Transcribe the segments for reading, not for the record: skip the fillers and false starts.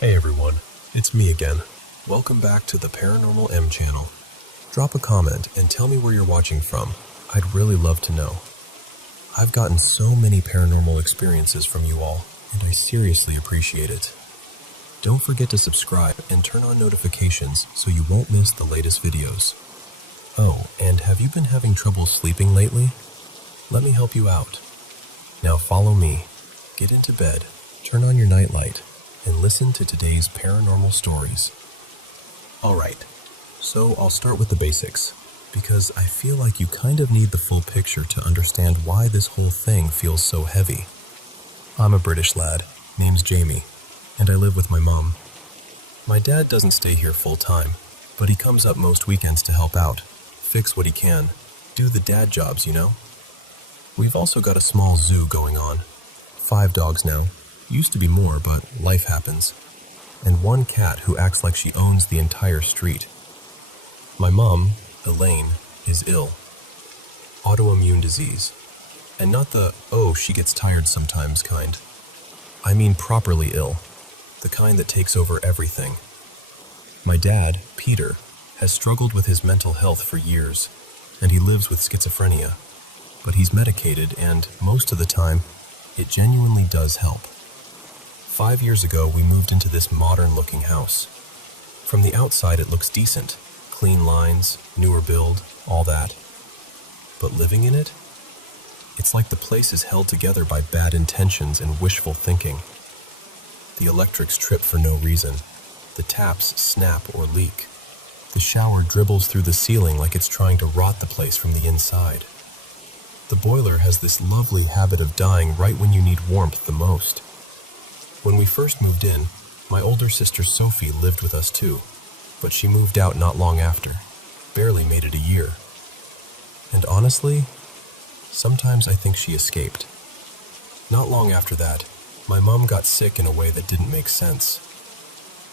Hey everyone, it's me again. Welcome back to the Paranormal M channel. Drop a comment and tell me where you're watching from. I'd really love to know. I've gotten so many paranormal experiences from you all, and I seriously appreciate it. Don't forget to subscribe and turn on notifications so you won't miss the latest videos. Oh, and have you been having trouble sleeping lately? Let me help you out. Now follow me, get into bed, turn on your nightlight, and listen to today's paranormal stories. Alright, so I'll start with the basics, because I feel like you kind of need the full picture to understand why this whole thing feels so heavy. I'm a British lad, name's Jamie, and I live with my mom. My dad doesn't stay here full time, but he comes up most weekends to help out, fix what he can, do the dad jobs, you know? We've also got a small zoo going on. 5 dogs now. Used to be more, but life happens. And 1 cat who acts like she owns the entire street. My mom, Elaine, is ill. Autoimmune disease. And not the, oh, she gets tired sometimes kind. I mean properly ill. The kind that takes over everything. My dad, Peter, has struggled with his mental health for years, and he lives with schizophrenia. But he's medicated, and most of the time, it genuinely does help. 5 years ago, we moved into this modern-looking house. From the outside, it looks decent. Clean lines, newer build, all that. But living in it? It's like the place is held together by bad intentions and wishful thinking. The electrics trip for no reason. The taps snap or leak. The shower dribbles through the ceiling like it's trying to rot the place from the inside. The boiler has this lovely habit of dying right when you need warmth the most. When we first moved in, my older sister Sophie lived with us too, but she moved out not long after. Barely made it a year. And honestly, sometimes I think she escaped. Not long after that, my mom got sick in a way that didn't make sense.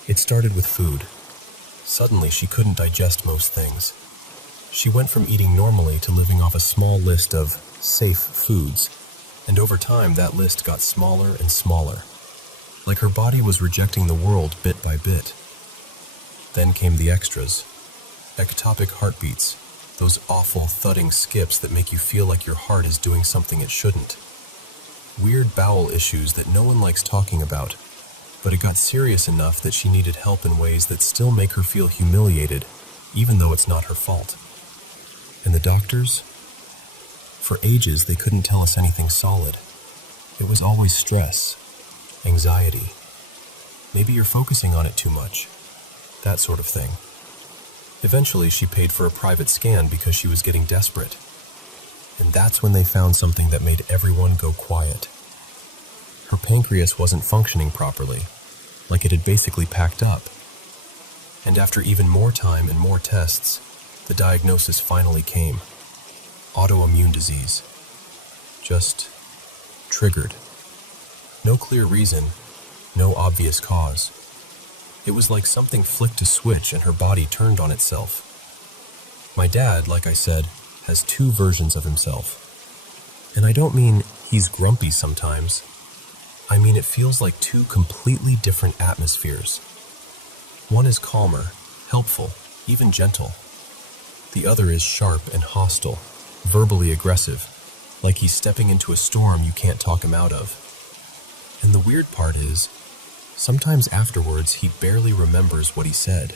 It started with food. Suddenly she couldn't digest most things. She went from eating normally to living off a small list of safe foods, and over time that list got smaller and smaller, like her body was rejecting the world bit by bit. Then came the extras. Ectopic heartbeats, those awful thudding skips that make you feel like your heart is doing something it shouldn't. Weird bowel issues that no one likes talking about, but it got serious enough that she needed help in ways that still make her feel humiliated, even though it's not her fault. And the doctors? For ages, they couldn't tell us anything solid. It was always stress, anxiety. Maybe you're focusing on it too much. That sort of thing. Eventually, she paid for a private scan because she was getting desperate. And that's when they found something that made everyone go quiet. Her pancreas wasn't functioning properly, like it had basically packed up. And after even more time and more tests, the diagnosis finally came. Autoimmune disease. Just triggered. No clear reason, no obvious cause. It was like something flicked a switch and her body turned on itself. My dad, like I said, has 2 versions of himself. And I don't mean he's grumpy sometimes. I mean it feels like 2 completely different atmospheres. One is calmer, helpful, even gentle. The other is sharp and hostile, verbally aggressive, like he's stepping into a storm you can't talk him out of. And the weird part is, sometimes afterwards he barely remembers what he said.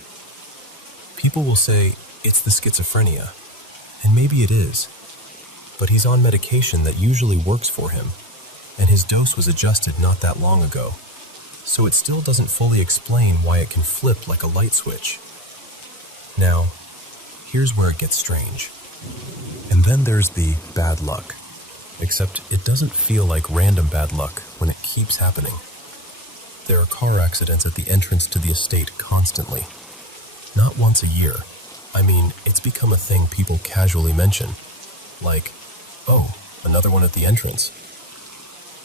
People will say, it's the schizophrenia, and maybe it is, but he's on medication that usually works for him, and his dose was adjusted not that long ago, so it still doesn't fully explain why it can flip like a light switch. Now, here's where it gets strange. And then there's the bad luck. Except it doesn't feel like random bad luck when it keeps happening. There are car accidents at the entrance to the estate constantly. Not once a year. I mean, it's become a thing people casually mention. Like, oh, another one at the entrance.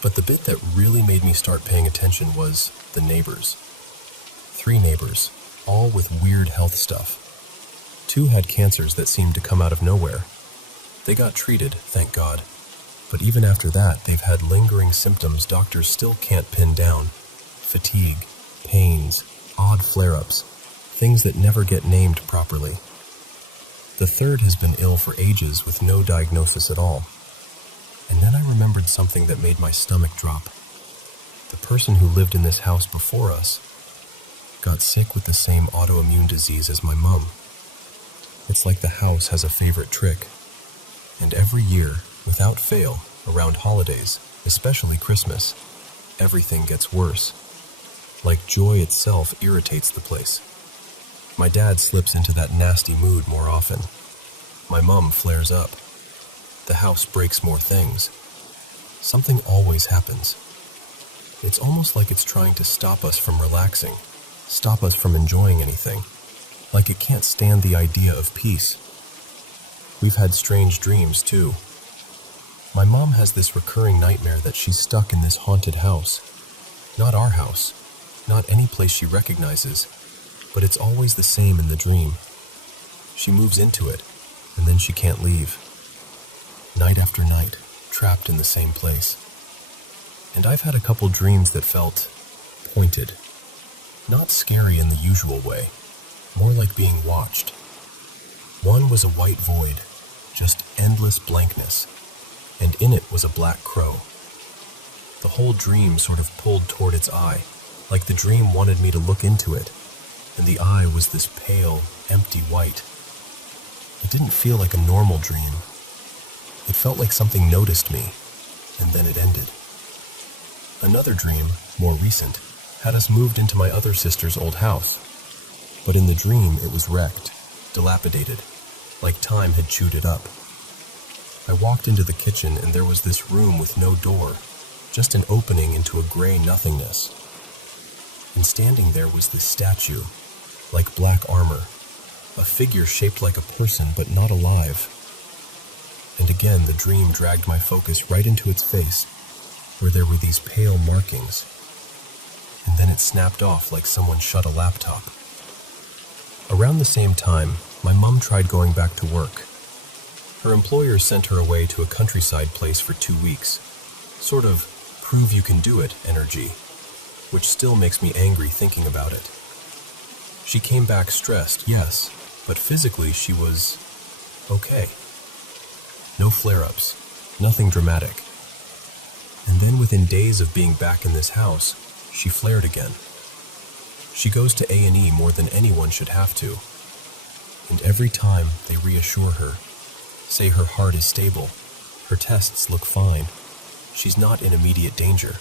But the bit that really made me start paying attention was the neighbors. 3 neighbors, all with weird health stuff. 2 had cancers that seemed to come out of nowhere. They got treated, thank God. But even after that, they've had lingering symptoms doctors still can't pin down. Fatigue, pains, odd flare-ups, things that never get named properly. The third has been ill for ages with no diagnosis at all. And then I remembered something that made my stomach drop. The person who lived in this house before us got sick with the same autoimmune disease as my mom. It's like the house has a favorite trick. And every year, without fail, around holidays, especially Christmas, everything gets worse. Like joy itself irritates the place. My dad slips into that nasty mood more often. My mom flares up. The house breaks more things. Something always happens. It's almost like it's trying to stop us from relaxing, stop us from enjoying anything, like it can't stand the idea of peace. We've had strange dreams, too. My mom has this recurring nightmare that she's stuck in this haunted house. Not our house, not any place she recognizes, but it's always the same in the dream. She moves into it, and then she can't leave. Night after night, trapped in the same place. And I've had a couple dreams that felt pointed. Not scary in the usual way, more like being watched. One was a white void, just endless blankness, and in it was a black crow. The whole dream sort of pulled toward its eye, like the dream wanted me to look into it, and the eye was this pale, empty white. It didn't feel like a normal dream. It felt like something noticed me, and then it ended. Another dream, more recent, had us moved into my other sister's old house. But in the dream, it was wrecked, dilapidated, like time had chewed it up. I walked into the kitchen and there was this room with no door, just an opening into a gray nothingness. And standing there was this statue, like black armor, a figure shaped like a person but not alive. And again, the dream dragged my focus right into its face, where there were these pale markings. And then it snapped off like someone shut a laptop. Around the same time, my mom tried going back to work. Her employer sent her away to a countryside place for 2 weeks. Sort of prove you can do it energy, which still makes me angry thinking about it. She came back stressed, yes, but physically she was okay. No flare-ups, nothing dramatic. And then within days of being back in this house, she flared again. She goes to A&E more than anyone should have to. And every time they reassure her, say her heart is stable, her tests look fine, she's not in immediate danger.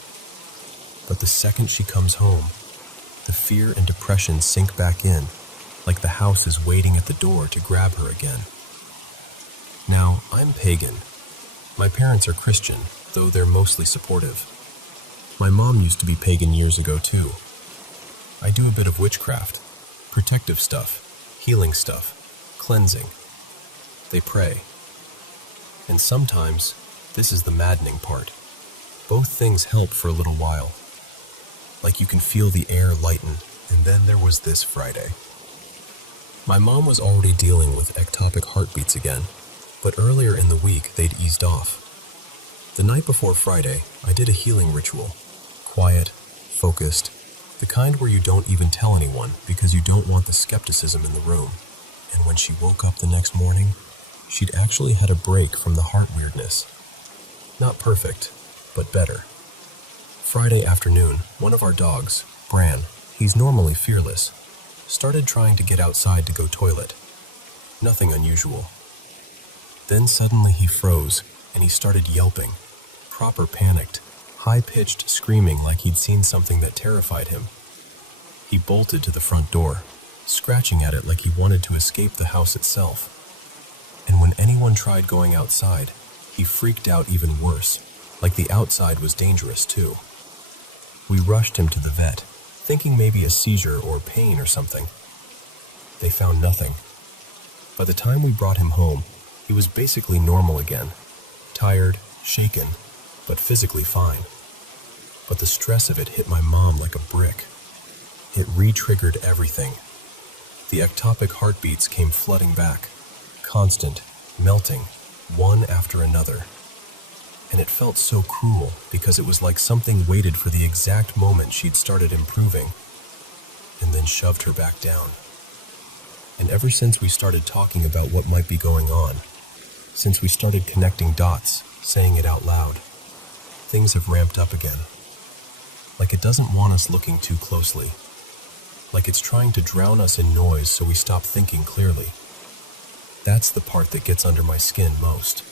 But the second she comes home, the fear and depression sink back in, like the house is waiting at the door to grab her again. Now, I'm pagan. My parents are Christian, though they're mostly supportive. My mom used to be pagan years ago, too. I do a bit of witchcraft, protective stuff, healing stuff, cleansing. They pray. And sometimes, this is the maddening part. Both things help for a little while. Like you can feel the air lighten, and then there was this Friday. My mom was already dealing with ectopic heartbeats again, but earlier in the week they'd eased off. The night before Friday, I did a healing ritual. Quiet, focused, the kind where you don't even tell anyone because you don't want the skepticism in the room. And when she woke up the next morning, she'd actually had a break from the heart weirdness. Not perfect, but better. Friday afternoon, one of our dogs, Bran, he's normally fearless, started trying to get outside to go toilet. Nothing unusual. Then suddenly he froze, and he started yelping, proper panicked, high-pitched screaming like he'd seen something that terrified him. He bolted to the front door, scratching at it like he wanted to escape the house itself. And when anyone tried going outside, he freaked out even worse, like the outside was dangerous too. We rushed him to the vet, thinking maybe a seizure or pain or something. They found nothing. By the time we brought him home, he was basically normal again, tired, shaken, but physically fine. But the stress of it hit my mom like a brick. It re-triggered everything. The ectopic heartbeats came flooding back, constant, melting, one after another. And it felt so cruel because it was like something waited for the exact moment she'd started improving, and then shoved her back down. And ever since we started talking about what might be going on, since we started connecting dots, saying it out loud, things have ramped up again. Like it doesn't want us looking too closely. Like it's trying to drown us in noise so we stop thinking clearly. That's the part that gets under my skin most.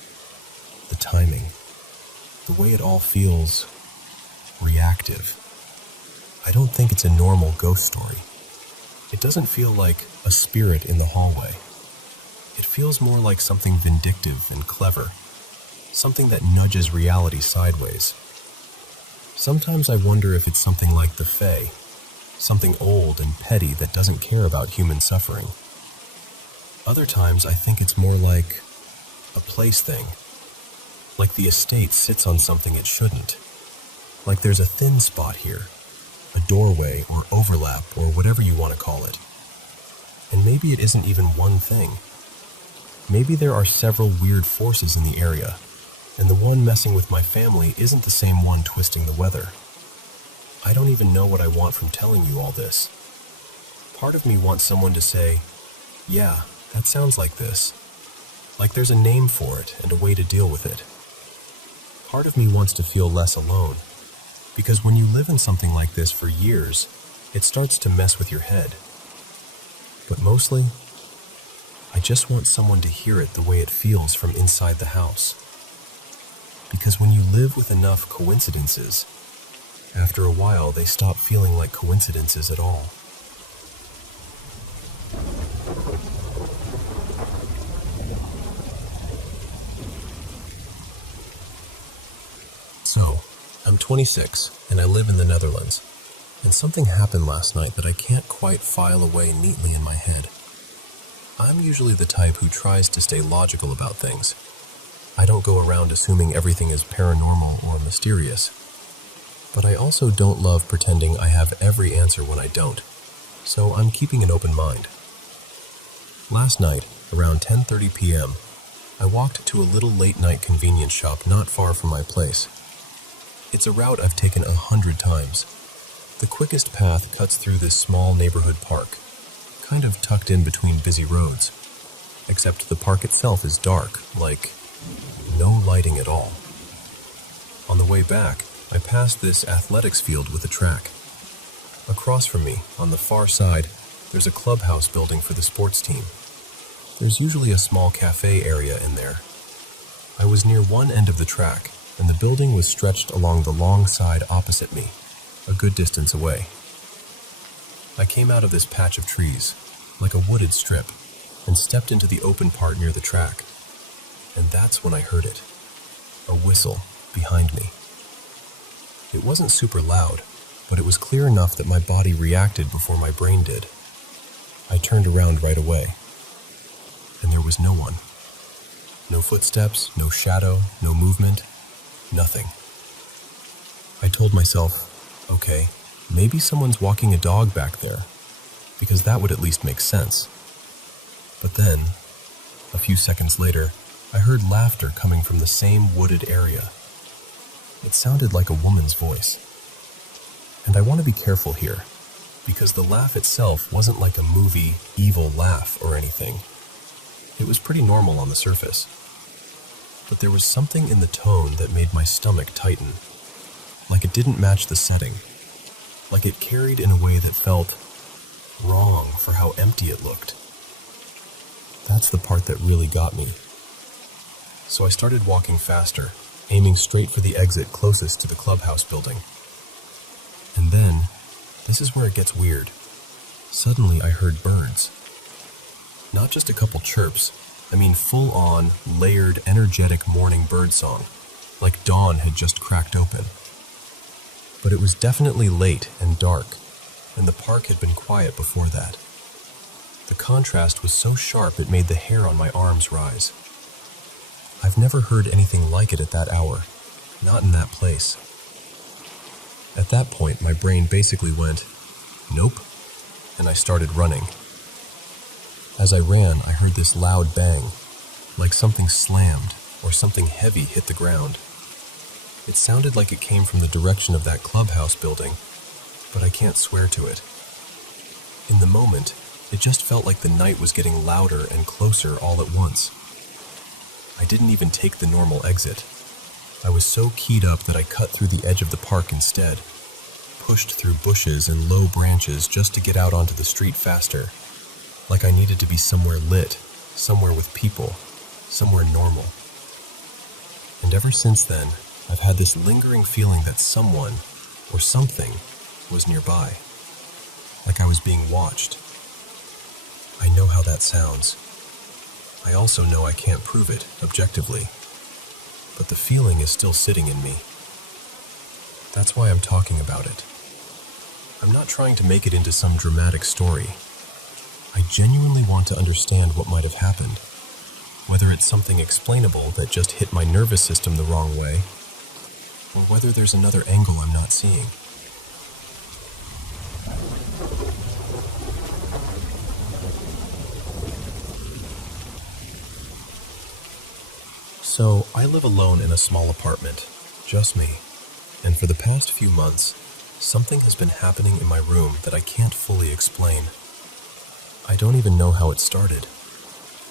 The timing. The way it all feels reactive. I don't think it's a normal ghost story. It doesn't feel like a spirit in the hallway. It feels more like something vindictive and clever. Something that nudges reality sideways. Sometimes I wonder if it's something like the Fae. Something old and petty that doesn't care about human suffering. Other times I think it's more like a place thing. Like the estate sits on something it shouldn't. Like there's a thin spot here. A doorway or overlap or whatever you want to call it. And maybe it isn't even one thing. Maybe there are several weird forces in the area, and the one messing with my family isn't the same one twisting the weather. I don't even know what I want from telling you all this. Part of me wants someone to say, yeah, that sounds like this. Like there's a name for it and a way to deal with it. Part of me wants to feel less alone. Because when you live in something like this for years, it starts to mess with your head. But mostly, I just want someone to hear it the way it feels from inside the house. Because when you live with enough coincidences, after a while they stop feeling like coincidences at all. So, I'm 26, and I live in the Netherlands, and something happened last night that I can't quite file away neatly in my head. I'm usually the type who tries to stay logical about things. I don't go around assuming everything is paranormal or mysterious. But I also don't love pretending I have every answer when I don't, so I'm keeping an open mind. Last night, around 10:30 p.m., I walked to a little late-night convenience shop not far from my place. It's a route I've taken 100 times. The quickest path cuts through this small neighborhood park, kind of tucked in between busy roads. Except the park itself is dark, like no lighting at all. On the way back, I passed this athletics field with a track. Across from me, on the far side, there's a clubhouse building for the sports team. There's usually a small cafe area in there. I was near one end of the track, and the building was stretched along the long side opposite me, a good distance away. I came out of this patch of trees, like a wooded strip, and stepped into the open part near the track. And that's when I heard it. A whistle behind me. It wasn't super loud, but it was clear enough that my body reacted before my brain did. I turned around right away, and there was no one. No footsteps, no shadow, no movement, nothing. I told myself, okay, maybe someone's walking a dog back there, because that would at least make sense. But then, a few seconds later, I heard laughter coming from the same wooded area. It sounded like a woman's voice. And I want to be careful here, because the laugh itself wasn't like a movie evil laugh or anything. It was pretty normal on the surface. But there was something in the tone that made my stomach tighten. Like it didn't match the setting. Like it carried in a way that felt wrong for how empty it looked. That's the part that really got me. So I started walking faster, aiming straight for the exit closest to the clubhouse building. And then, this is where it gets weird. Suddenly I heard birds. Not just a couple chirps, I mean full-on, layered, energetic morning bird song, like dawn had just cracked open. But it was definitely late and dark, and the park had been quiet before that. The contrast was so sharp it made the hair on my arms rise. I've never heard anything like it at that hour, not in that place. At that point, my brain basically went, nope, and I started running. As I ran, I heard this loud bang, like something slammed or something heavy hit the ground. It sounded like it came from the direction of that clubhouse building, but I can't swear to it. In the moment, it just felt like the night was getting louder and closer all at once. I didn't even take the normal exit. I was so keyed up that I cut through the edge of the park instead, pushed through bushes and low branches just to get out onto the street faster, like I needed to be somewhere lit, somewhere with people, somewhere normal. And ever since then, I've had this lingering feeling that someone, or something, was nearby, like I was being watched. I know how that sounds. I also know I can't prove it objectively, but the feeling is still sitting in me. That's why I'm talking about it. I'm not trying to make it into some dramatic story. I genuinely want to understand what might have happened, whether it's something explainable that just hit my nervous system the wrong way, or whether there's another angle I'm not seeing. So, I live alone in a small apartment, just me, and for the past few months, something has been happening in my room that I can't fully explain. I don't even know how it started.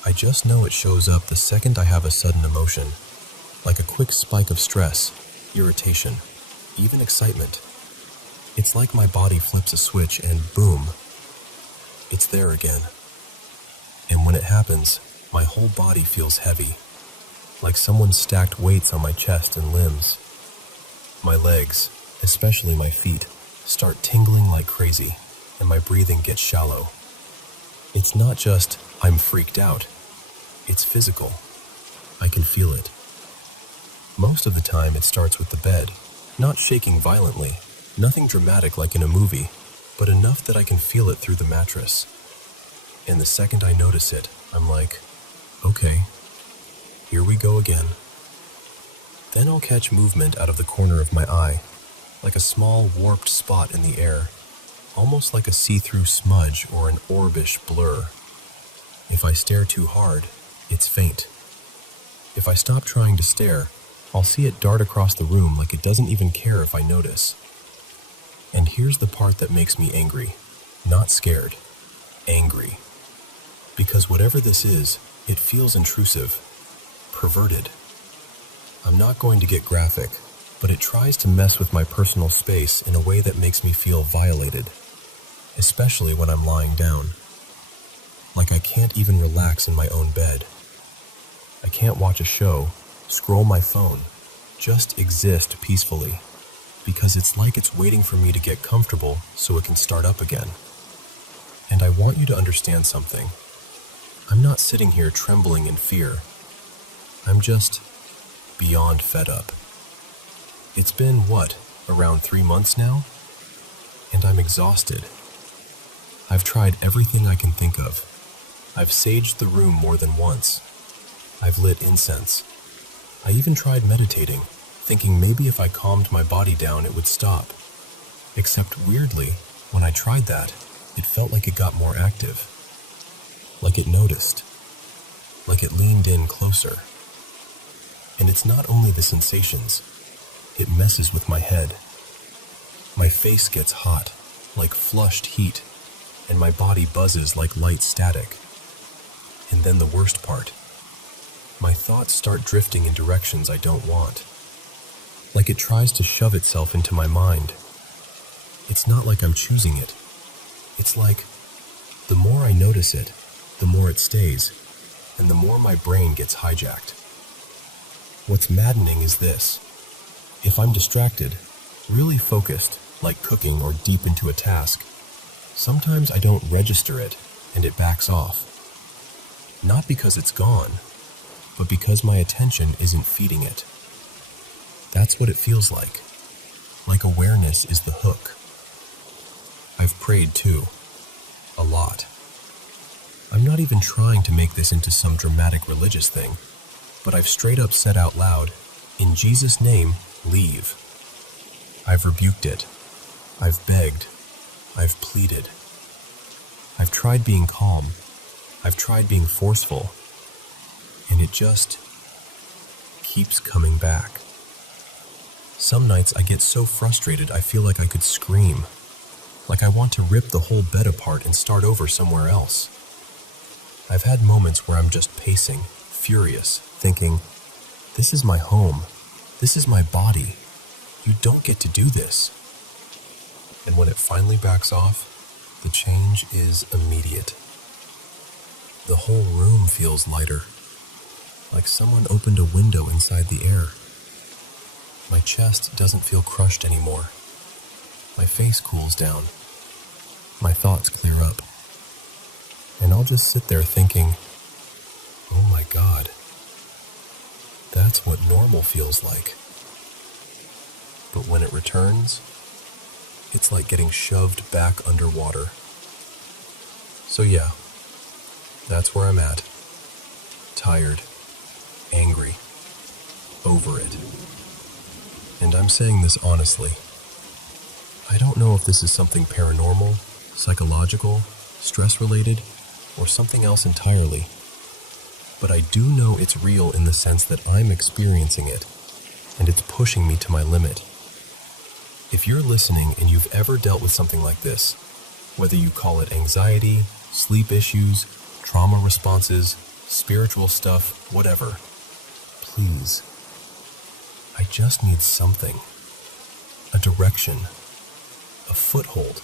I just know it shows up the second I have a sudden emotion, like a quick spike of stress, irritation, even excitement. It's like my body flips a switch and boom, it's there again. And when it happens, my whole body feels heavy, like someone stacked weights on my chest and limbs. My legs, especially my feet, start tingling like crazy, and my breathing gets shallow. It's not just, I'm freaked out. It's physical. I can feel it. Most of the time it starts with the bed, not shaking violently, nothing dramatic like in a movie, but enough that I can feel it through the mattress. And the second I notice it, I'm like, okay, here we go again. Then I'll catch movement out of the corner of my eye, like a small warped spot in the air, almost like a see-through smudge or an orbish blur. If I stare too hard, it's faint. If I stop trying to stare, I'll see it dart across the room like it doesn't even care if I notice. And here's the part that makes me angry. Not scared. Angry. Because whatever this is, it feels intrusive. Perverted. I'm not going to get graphic, but it tries to mess with my personal space in a way that makes me feel violated, especially when I'm lying down. Like I can't even relax in my own bed. I can't watch a show, scroll my phone, just exist peacefully, because it's like it's waiting for me to get comfortable so it can start up again. And I want you to understand something. I'm not sitting here trembling in fear. I'm just beyond fed up. It's been, around 3 months now? And I'm exhausted. I've tried everything I can think of. I've saged the room more than once. I've lit incense. I even tried meditating, thinking maybe if I calmed my body down it would stop. Except weirdly, when I tried that, it felt like it got more active. Like it noticed. Like it leaned in closer. And it's not only the sensations, it messes with my head. My face gets hot, like flushed heat, and my body buzzes like light static. And then the worst part. My thoughts start drifting in directions I don't want. Like it tries to shove itself into my mind. It's not like I'm choosing it. It's like, the more I notice it, the more it stays, and the more my brain gets hijacked. What's maddening is this. If I'm distracted, really focused, like cooking or deep into a task, sometimes I don't register it and it backs off. Not because it's gone, but because my attention isn't feeding it. That's what it feels like. Like awareness is the hook. I've prayed too. A lot. I'm not even trying to make this into some dramatic religious thing, but I've straight up said out loud, in Jesus' name, leave. I've rebuked it. I've begged. I've pleaded. I've tried being calm. I've tried being forceful. And it just keeps coming back. Some nights I get so frustrated I feel like I could scream. like I want to rip the whole bed apart and start over somewhere else. I've had moments where I'm just pacing, furious, thinking, this is my home, this is my body, you don't get to do this. And when it finally backs off, the change is immediate. The whole room feels lighter, like someone opened a window inside the air. My chest doesn't feel crushed anymore. My face cools down. My thoughts clear up. And I'll just sit there thinking, oh my God, that's what normal feels like. But when it returns, it's like getting shoved back underwater. So yeah, that's where I'm at. Tired, angry, over it. And I'm saying this honestly. I don't know if this is something paranormal, psychological, stress-related, or something else entirely. But I do know it's real in the sense that I'm experiencing it, and it's pushing me to my limit. If you're listening and you've ever dealt with something like this, whether you call it anxiety, sleep issues, trauma responses, spiritual stuff, whatever, please, I just need something, a direction, a foothold,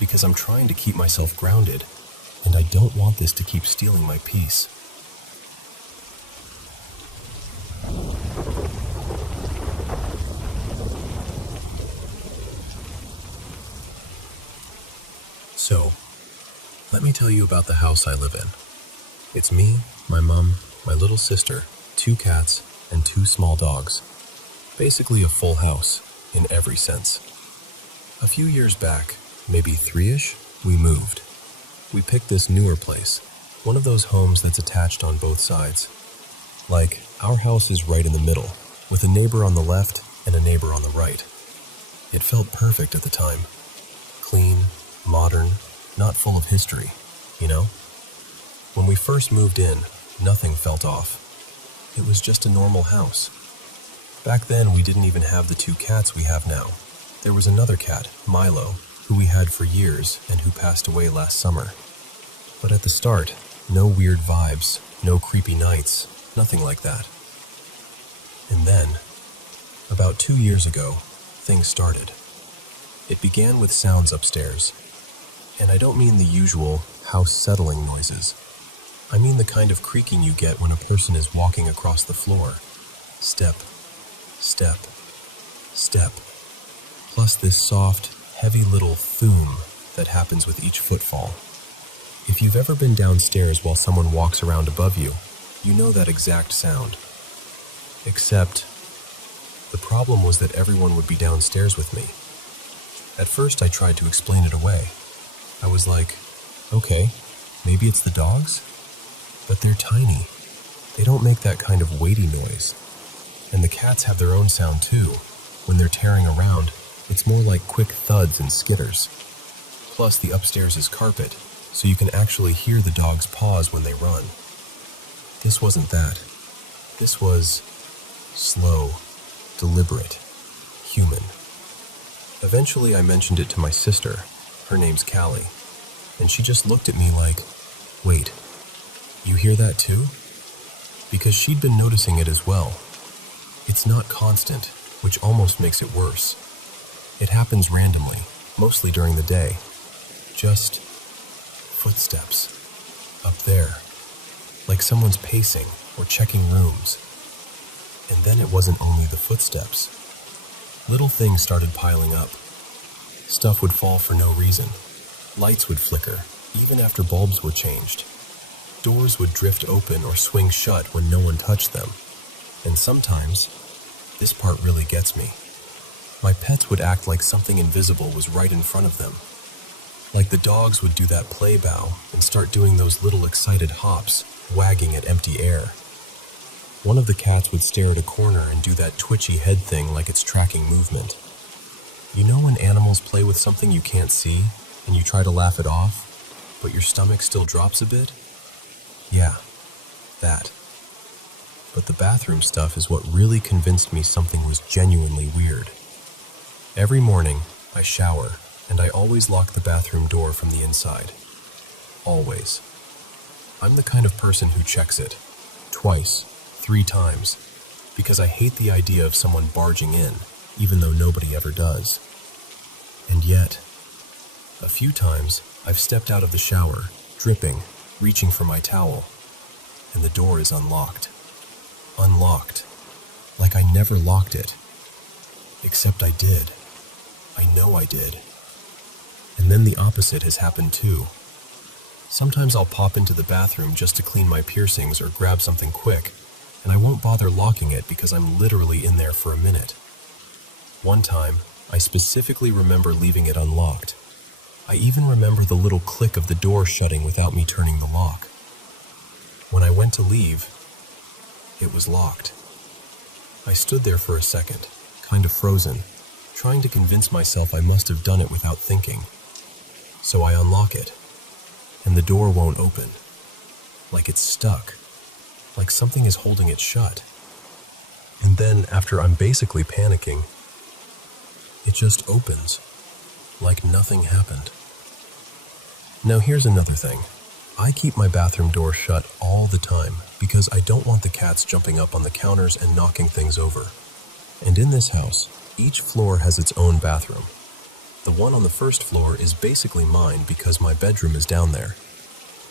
because I'm trying to keep myself grounded, and I don't want this to keep stealing my peace. So, let me tell you about the house I live in. It's me, my mom, my little sister, 2 cats, and 2 small dogs. Basically a full house, in every sense. A few years back, maybe 3-ish, we moved. We picked this newer place, one of those homes that's attached on both sides. Like, our house is right in the middle, with a neighbor on the left and a neighbor on the right. It felt perfect at the time. Clean, modern, not full of history, you know? When we first moved in, nothing felt off. It was just a normal house. Back then, we didn't even have the 2 cats we have now. There was another cat, Milo, who we had for years and who passed away last summer. But at the start, no weird vibes, no creepy nights, nothing like that. And then, about 2 years ago, things started. It began with sounds upstairs. And I don't mean the usual house-settling noises. I mean the kind of creaking you get when a person is walking across the floor. Step, step, step. Plus this soft, heavy little thoom that happens with each footfall. If you've ever been downstairs while someone walks around above you, you know that exact sound. Except, the problem was that everyone would be downstairs with me. At first I tried to explain it away. I was like, okay, maybe it's the dogs? But they're tiny. They don't make that kind of weighty noise. And the cats have their own sound too. When they're tearing around, it's more like quick thuds and skitters. Plus the upstairs is carpet, so you can actually hear the dogs' paws when they run. This wasn't that. This was slow, deliberate, human. Eventually I mentioned it to my sister. Her name's Callie, and she just looked at me like, wait, you hear that too? Because she'd been noticing it as well. It's not constant, which almost makes it worse. It happens randomly, mostly during the day. Just footsteps, up there, like someone's pacing or checking rooms. And then it wasn't only the footsteps. Little things started piling up. Stuff would fall for no reason. Lights would flicker, even after bulbs were changed. Doors would drift open or swing shut when no one touched them. And sometimes, this part really gets me, my pets would act like something invisible was right in front of them. Like the dogs would do that play bow and start doing those little excited hops, wagging at empty air. One of the cats would stare at a corner and do that twitchy head thing like it's tracking movement. You know when animals play with something you can't see, and you try to laugh it off, but your stomach still drops a bit? Yeah, that. But the bathroom stuff is what really convinced me something was genuinely weird. Every morning, I shower, and I always lock the bathroom door from the inside. Always. I'm the kind of person who checks it. Twice, 3 times. Because I hate the idea of someone barging in, even though nobody ever does. And yet, a few times, I've stepped out of the shower, dripping, reaching for my towel, and the door is unlocked. Unlocked. Like I never locked it. Except I did. I know I did. And then the opposite has happened too. Sometimes I'll pop into the bathroom just to clean my piercings or grab something quick, and I won't bother locking it because I'm literally in there for a minute. One time, I specifically remember leaving it unlocked. I even remember the little click of the door shutting without me turning the lock. When I went to leave, it was locked. I stood there for a second, kind of frozen, trying to convince myself I must have done it without thinking. So I unlock it, and the door won't open. Like it's stuck. Like something is holding it shut. And then, after I'm basically panicking, it just opens. Like nothing happened. Now here's another thing. I keep my bathroom door shut all the time because I don't want the cats jumping up on the counters and knocking things over. And in this house, each floor has its own bathroom. The one on the first floor is basically mine because my bedroom is down there.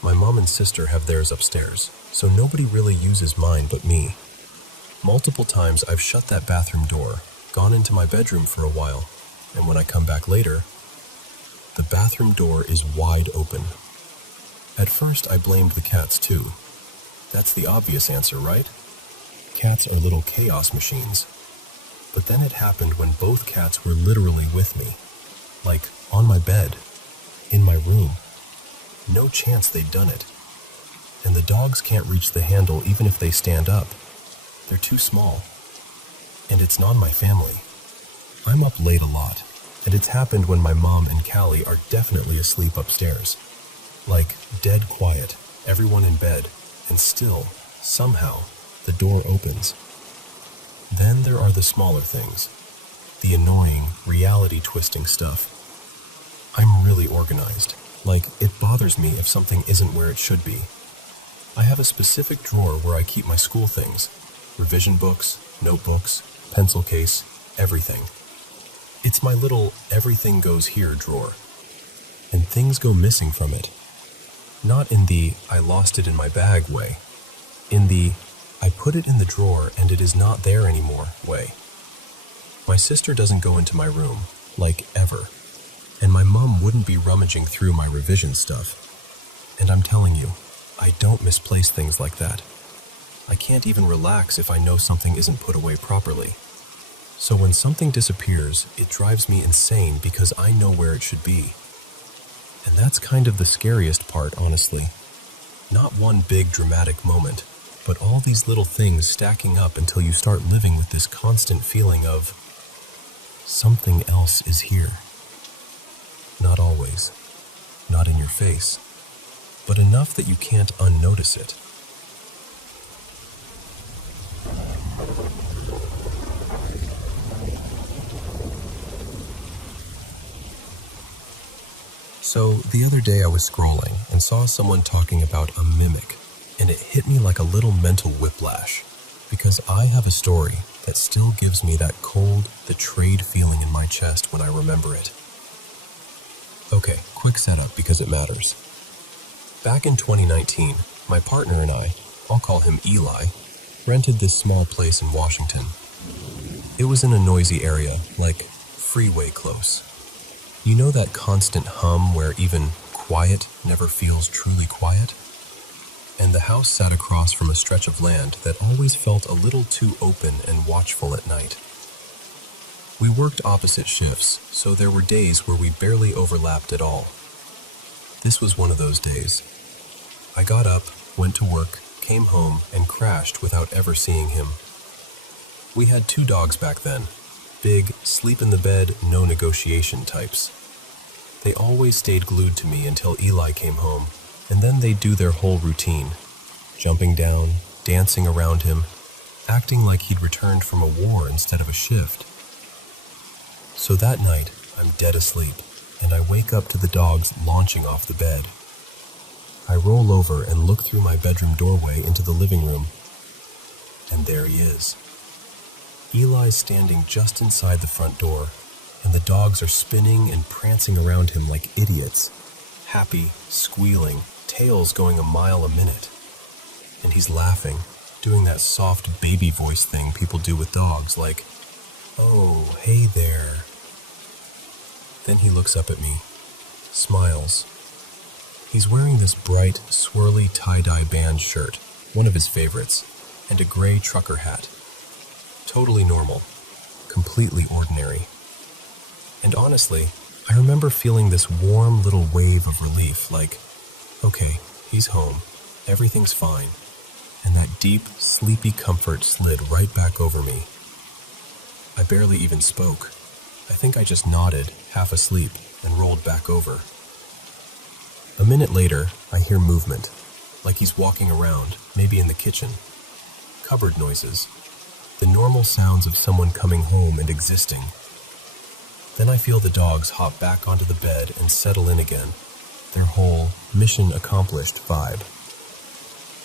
My mom and sister have theirs upstairs, so nobody really uses mine but me. Multiple times I've shut that bathroom door, gone into my bedroom for a while, and when I come back later, the bathroom door is wide open. At first I blamed the cats too. That's the obvious answer, right? Cats are little chaos machines. But then it happened when both cats were literally with me. Like, on my bed, in my room. No chance they'd done it. And the dogs can't reach the handle even if they stand up. They're too small. And it's not my family. I'm up late a lot, and it's happened when my mom and Callie are definitely asleep upstairs. Like, dead quiet, everyone in bed, and still, somehow, the door opens. Then there are the smaller things. The annoying, reality-twisting stuff. I'm really organized. Like, it bothers me if something isn't where it should be. I have a specific drawer where I keep my school things. Revision books, notebooks, pencil case, everything. It's my little everything goes here drawer. And things go missing from it. Not in the I lost it in my bag way. In the I put it in the drawer and it is not there anymore way. My sister doesn't go into my room, like ever. And my mom wouldn't be rummaging through my revision stuff. And I'm telling you, I don't misplace things like that. I can't even relax if I know something isn't put away properly. So when something disappears, it drives me insane because I know where it should be. And that's kind of the scariest part, honestly. Not one big dramatic moment, but all these little things stacking up until you start living with this constant feeling of something else is here. Not always, not in your face, but enough that you can't unnotice it. So, the other day I was scrolling and saw someone talking about a mimic, and it hit me like a little mental whiplash, because I have a story that still gives me that cold, betrayed feeling in my chest when I remember it. Okay, quick setup because it matters. Back in 2019, my partner and I'll call him Eli, rented this small place in Washington. It was in a noisy area, like freeway close. You know that constant hum where even quiet never feels truly quiet? And the house sat across from a stretch of land that always felt a little too open and watchful at night. We worked opposite shifts, so there were days where we barely overlapped at all. This was one of those days. I got up, went to work, came home, and crashed without ever seeing him. We had 2 dogs back then. Big, sleep in the bed, no negotiation types. They always stayed glued to me until Eli came home, and then they'd do their whole routine. Jumping down, dancing around him, acting like he'd returned from a war instead of a shift. So that night, I'm dead asleep, and I wake up to the dogs launching off the bed. I roll over and look through my bedroom doorway into the living room, and there he is. Eli's standing just inside the front door, and the dogs are spinning and prancing around him like idiots, happy, squealing, tails going a mile a minute. And he's laughing, doing that soft baby voice thing people do with dogs, like, "Oh, hey there." Then he looks up at me, smiles. He's wearing this bright, swirly tie-dye band shirt, one of his favorites, and a gray trucker hat. Totally normal, completely ordinary. And honestly, I remember feeling this warm little wave of relief, like, okay, he's home, everything's fine. And that deep, sleepy comfort slid right back over me. I barely even spoke. I think I just nodded, half asleep, and rolled back over. A minute later, I hear movement, like he's walking around, maybe in the kitchen. Cupboard noises, the normal sounds of someone coming home and existing. Then I feel the dogs hop back onto the bed and settle in again, their whole mission accomplished vibe.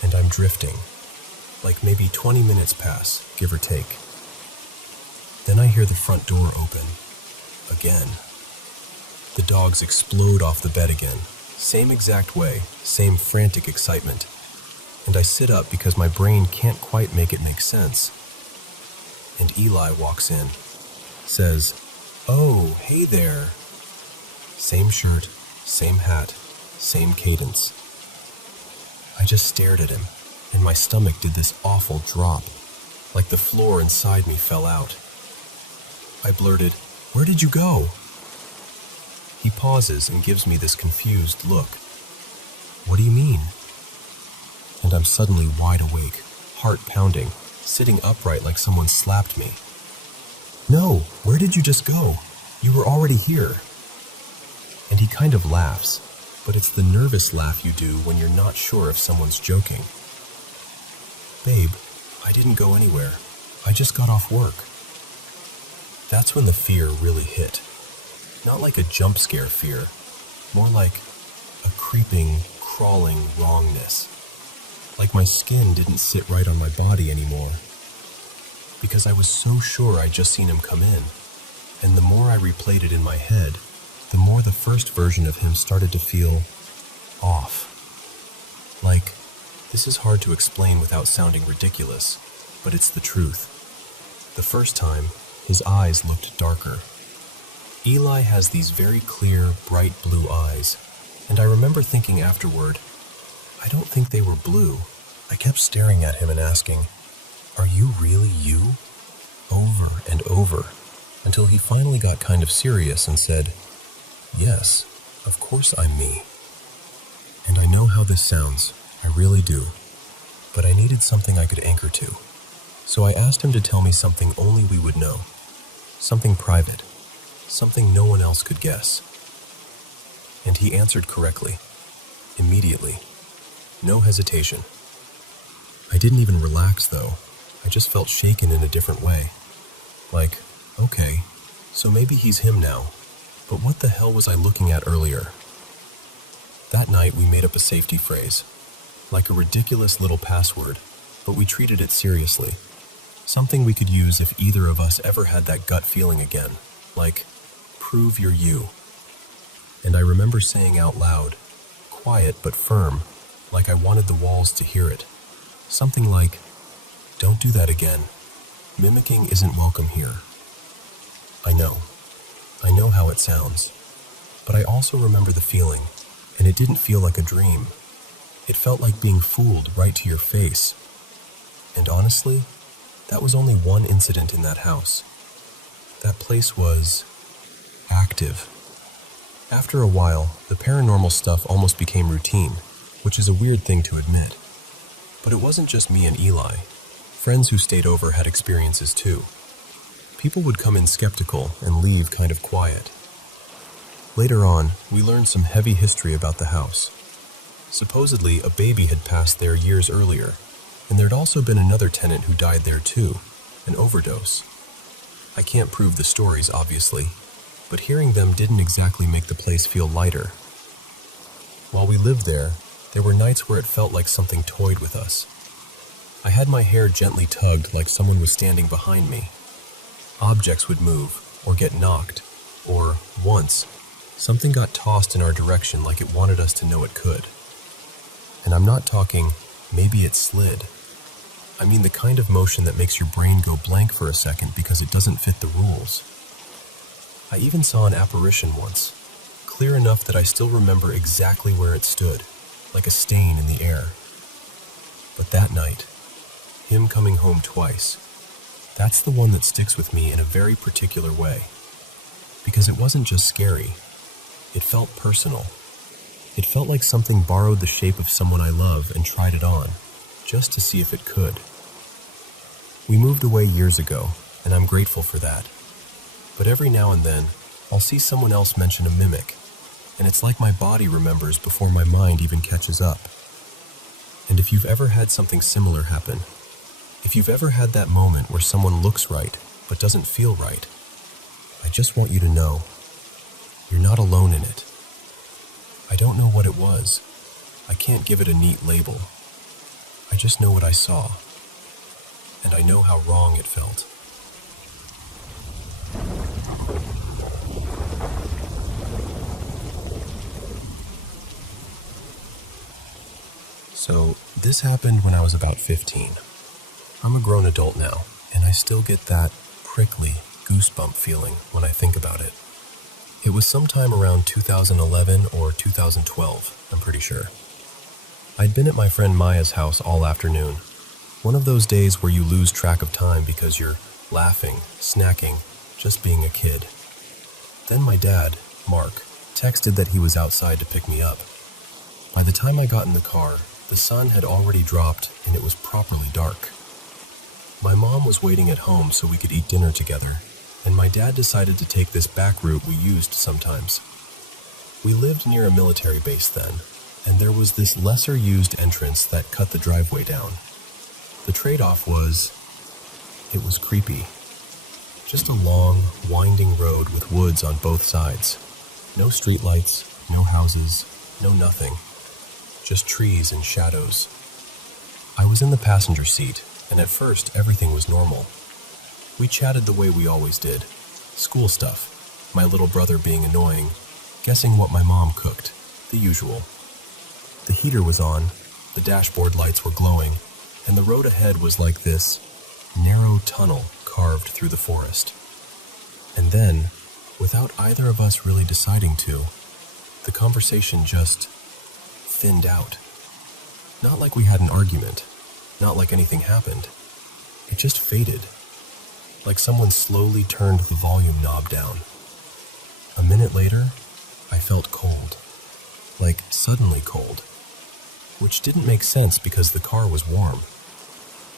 And I'm drifting, like maybe 20 minutes pass, give or take. Then I hear the front door open, again. The dogs explode off the bed again, same exact way, same frantic excitement. And I sit up because my brain can't quite make it make sense. And Eli walks in, says, "Oh, hey there." Same shirt, same hat, same cadence. I just stared at him, and my stomach did this awful drop, like the floor inside me fell out. I blurted, "Where did you go?" He pauses and gives me this confused look. "What do you mean?" And I'm suddenly wide awake, heart pounding, sitting upright like someone slapped me. "No, where did you just go? You were already here." And he kind of laughs, but it's the nervous laugh you do when you're not sure if someone's joking. "Babe, I didn't go anywhere. I just got off work." That's when the fear really hit. Not like a jump scare fear, more like a creeping, crawling wrongness. Like my skin didn't sit right on my body anymore. Because I was so sure I'd just seen him come in, and the more I replayed it in my head, the more the first version of him started to feel off. Like, this is hard to explain without sounding ridiculous, but it's the truth. The first time, his eyes looked darker. Eli has these very clear, bright blue eyes, and I remember thinking afterward, I don't think they were blue. I kept staring at him and asking, "Are you really you?" Over and over, until he finally got kind of serious and said, "Yes, of course I'm me." And I know how this sounds, I really do, but I needed something I could anchor to. So I asked him to tell me something only we would know, something private, something no one else could guess. And he answered correctly, immediately, no hesitation. I didn't even relax though, I just felt shaken in a different way. Like, okay, so maybe he's him now, but what the hell was I looking at earlier? That night we made up a safety phrase, like a ridiculous little password, but we treated it seriously. Something we could use if either of us ever had that gut feeling again, like, prove you're you. And I remember saying out loud, quiet but firm, like I wanted the walls to hear it. Something like, don't do that again. Mimicking isn't welcome here. I know how it sounds, but I also remember the feeling, and it didn't feel like a dream. It felt like being fooled right to your face. And honestly, that was only one incident in that house. That place was active. After a while, the paranormal stuff almost became routine, which is a weird thing to admit. But it wasn't just me and Eli. Friends who stayed over had experiences too. People would come in skeptical and leave kind of quiet. Later on, we learned some heavy history about the house. Supposedly, a baby had passed there years earlier, and there'd also been another tenant who died there too, an overdose. I can't prove the stories, obviously, but hearing them didn't exactly make the place feel lighter. While we lived there were nights where it felt like something toyed with us. I had my hair gently tugged like someone was standing behind me. Objects would move, or get knocked, or, once, something got tossed in our direction like it wanted us to know it could. And I'm not talking, maybe it slid. I mean the kind of motion that makes your brain go blank for a second because it doesn't fit the rules. I even saw an apparition once, clear enough that I still remember exactly where it stood, like a stain in the air. But that night, him coming home twice, that's the one that sticks with me in a very particular way. Because it wasn't just scary, it felt personal. It felt like something borrowed the shape of someone I love and tried it on, just to see if it could. We moved away years ago, and I'm grateful for that. But every now and then, I'll see someone else mention a mimic, and it's like my body remembers before my mind even catches up. And if you've ever had something similar happen, if you've ever had that moment where someone looks right, but doesn't feel right, I just want you to know, you're not alone in it. I don't know what it was. I can't give it a neat label. I just know what I saw. And I know how wrong it felt. So, this happened when I was about 15. I'm a grown adult now, and I still get that prickly goosebump feeling when I think about it. It was sometime around 2011 or 2012, I'm pretty sure. I'd been at my friend Maya's house all afternoon. One of those days where you lose track of time because you're laughing, snacking, just being a kid. Then my dad, Mark, texted that he was outside to pick me up. By the time I got in the car, the sun had already dropped and it was properly dark. My mom was waiting at home so we could eat dinner together, and my dad decided to take this back route we used sometimes. We lived near a military base then, and there was this lesser-used entrance that cut the driveway down. The trade-off was, it was creepy. Just a long, winding road with woods on both sides. No streetlights, no houses, no nothing. Just trees and shadows. I was in the passenger seat, and at first everything was normal. We chatted the way we always did. School stuff, my little brother being annoying, guessing what my mom cooked, the usual. The heater was on, the dashboard lights were glowing, and the road ahead was like this narrow tunnel carved through the forest. And then, without either of us really deciding to, the conversation just thinned out. Not like we had an argument, not like anything happened. It just faded, like someone slowly turned the volume knob down. A minute later, I felt cold, like suddenly cold, which didn't make sense because the car was warm.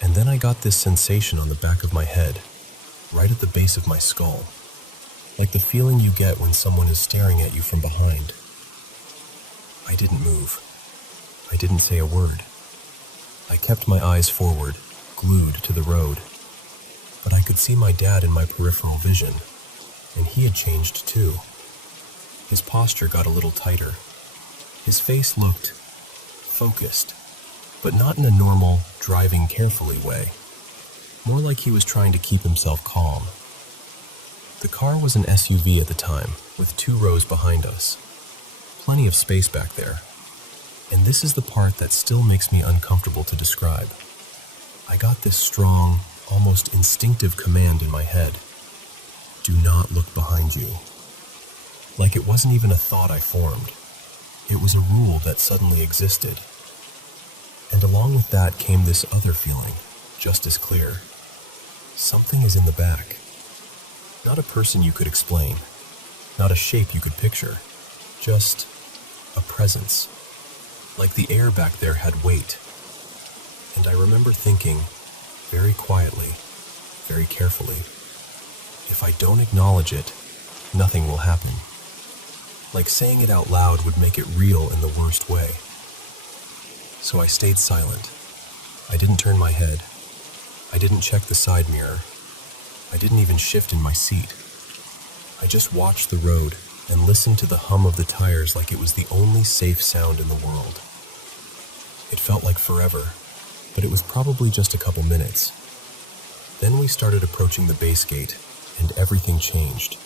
And then I got this sensation on the back of my head, right at the base of my skull, like the feeling you get when someone is staring at you from behind. I didn't move. I didn't say a word. I kept my eyes forward, glued to the road. But I could see my dad in my peripheral vision, and he had changed too. His posture got a little tighter. His face looked focused, but not in a normal, driving carefully way. More like he was trying to keep himself calm. The car was an SUV at the time, with 2 rows behind us. Plenty of space back there. And this is the part that still makes me uncomfortable to describe. I got this strong, almost instinctive command in my head. Do not look behind you. Like it wasn't even a thought I formed. It was a rule that suddenly existed. And along with that came this other feeling, just as clear. Something is in the back. Not a person you could explain. Not a shape you could picture. Just a presence. Like the air back there had weight. And I remember thinking, very quietly, very carefully, if I don't acknowledge it, nothing will happen. Like saying it out loud would make it real in the worst way. So I stayed silent. I didn't turn my head. I didn't check the side mirror. I didn't even shift in my seat. I just watched the road and listened to the hum of the tires like it was the only safe sound in the world. It felt like forever, but it was probably just a couple minutes. Then we started approaching the base gate, and everything changed.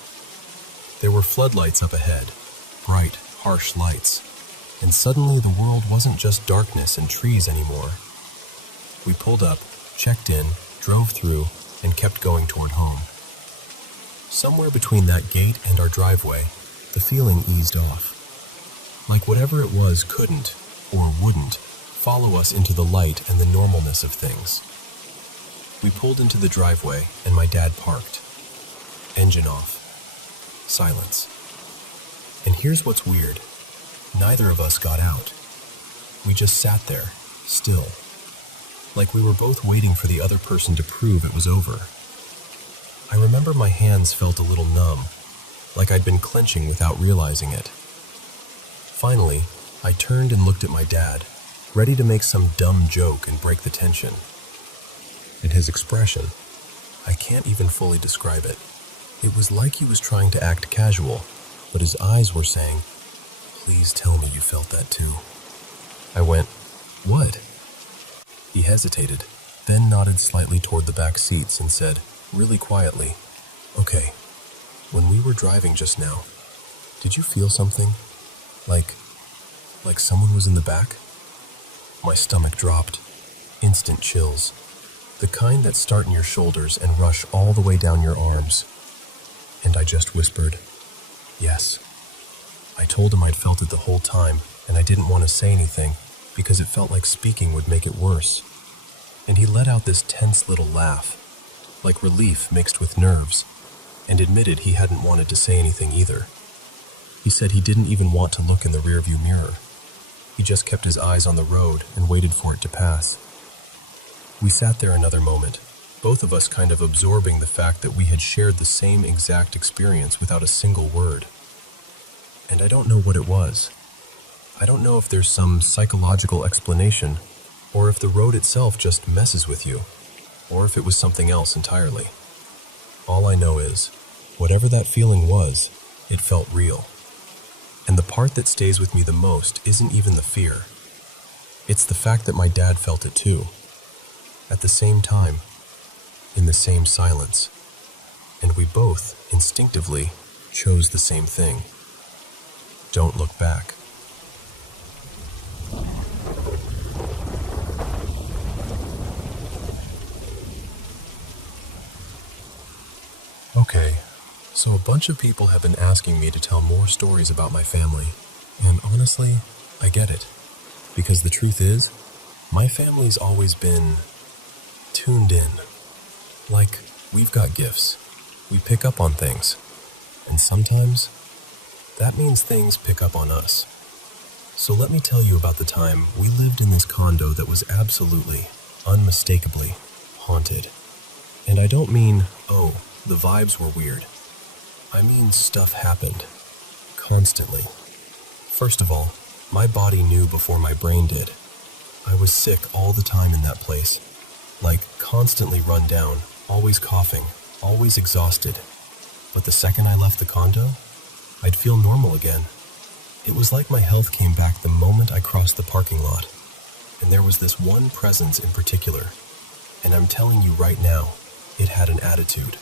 There were floodlights up ahead, bright, harsh lights, and suddenly the world wasn't just darkness and trees anymore. We pulled up, checked in, drove through, and kept going toward home. Somewhere between that gate and our driveway, the feeling eased off. Like whatever it was couldn't, or wouldn't, follow us into the light and the normalness of things. We pulled into the driveway, and my dad parked. Engine off. Silence. And here's what's weird. Neither of us got out. We just sat there, still. Like we were both waiting for the other person to prove it was over. I remember my hands felt a little numb, like I'd been clenching without realizing it. Finally, I turned and looked at my dad, ready to make some dumb joke and break the tension. And his expression, I can't even fully describe it. It was like he was trying to act casual, but his eyes were saying, "Please tell me you felt that too." I went, "What?" He hesitated, then nodded slightly toward the back seats and said, really quietly, "Okay, when we were driving just now, did you feel something? Like someone was in the back?" My stomach dropped. Instant chills. The kind that start in your shoulders and rush all the way down your arms. And I just whispered, "Yes." I told him I'd felt it the whole time, and I didn't want to say anything because it felt like speaking would make it worse. And he let out this tense little laugh, like relief mixed with nerves, and admitted he hadn't wanted to say anything either. He said he didn't even want to look in the rearview mirror. He just kept his eyes on the road and waited for it to pass. We sat there another moment, both of us kind of absorbing the fact that we had shared the same exact experience without a single word. And I don't know what it was. I don't know if there's some psychological explanation, or if the road itself just messes with you, or if it was something else entirely. All I know is, whatever that feeling was, it felt real. And the part that stays with me the most isn't even the fear. It's the fact that my dad felt it too. At the same time, in the same silence. And we both, instinctively, chose the same thing. Don't look back. Okay, so a bunch of people have been asking me to tell more stories about my family, and honestly, I get it. Because the truth is, my family's always been tuned in. Like, we've got gifts. We pick up on things. And sometimes, that means things pick up on us. So let me tell you about the time we lived in this condo that was absolutely, unmistakably haunted. And I don't mean, oh, the vibes were weird. I mean, stuff happened. Constantly. First of all, my body knew before my brain did. I was sick all the time in that place. Like, constantly run down, always coughing, always exhausted. But the second I left the condo, I'd feel normal again. It was like my health came back the moment I crossed the parking lot. And there was this one presence in particular. And I'm telling you right now, it had an attitude.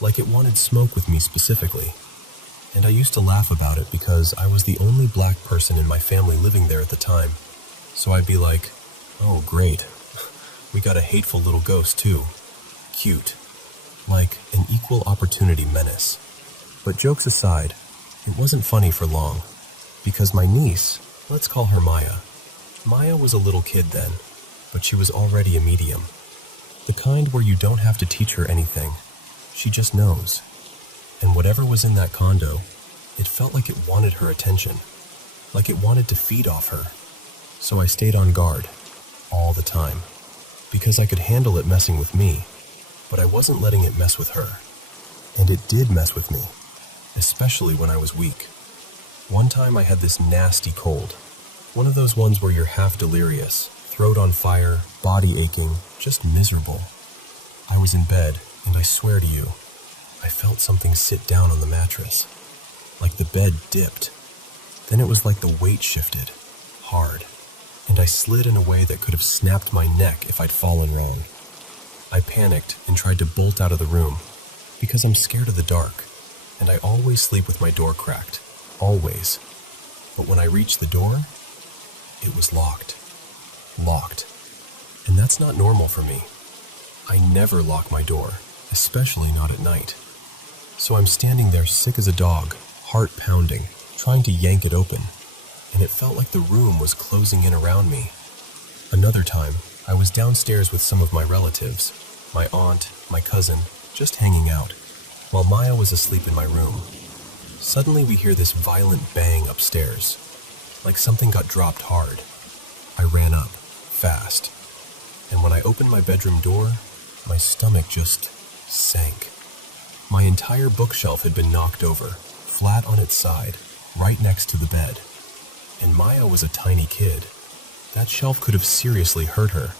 Like it wanted smoke with me specifically. And I used to laugh about it because I was the only black person in my family living there at the time. So I'd be like, "Oh, great. We got a hateful little ghost too. Cute." Like an equal opportunity menace. But jokes aside, it wasn't funny for long. Because my niece, let's call her Maya. Maya was a little kid then, but she was already a medium. The kind where you don't have to teach her anything. She just knows. And whatever was in that condo, it felt like it wanted her attention. Like it wanted to feed off her. So I stayed on guard. All the time. Because I could handle it messing with me. But I wasn't letting it mess with her. And it did mess with me. Especially when I was weak. One time I had this nasty cold. One of those ones where you're half delirious, throat on fire, body aching, just miserable. I was in bed, and I swear to you, I felt something sit down on the mattress, like the bed dipped. Then it was like the weight shifted, hard, and I slid in a way that could have snapped my neck if I'd fallen wrong. I panicked and tried to bolt out of the room, because I'm scared of the dark, and I always sleep with my door cracked, always. But when I reached the door, it was locked. Locked. And that's not normal for me. I never lock my door, especially not at night. So I'm standing there sick as a dog, heart pounding, trying to yank it open, and it felt like the room was closing in around me. Another time, I was downstairs with some of my relatives, my aunt, my cousin, just hanging out, while Maya was asleep in my room. Suddenly we hear this violent bang upstairs, like something got dropped hard. I ran up, fast, and when I opened my bedroom door, my stomach just sank. My entire bookshelf had been knocked over, flat on its side, right next to the bed. And Maya was a tiny kid. That shelf could have seriously hurt her,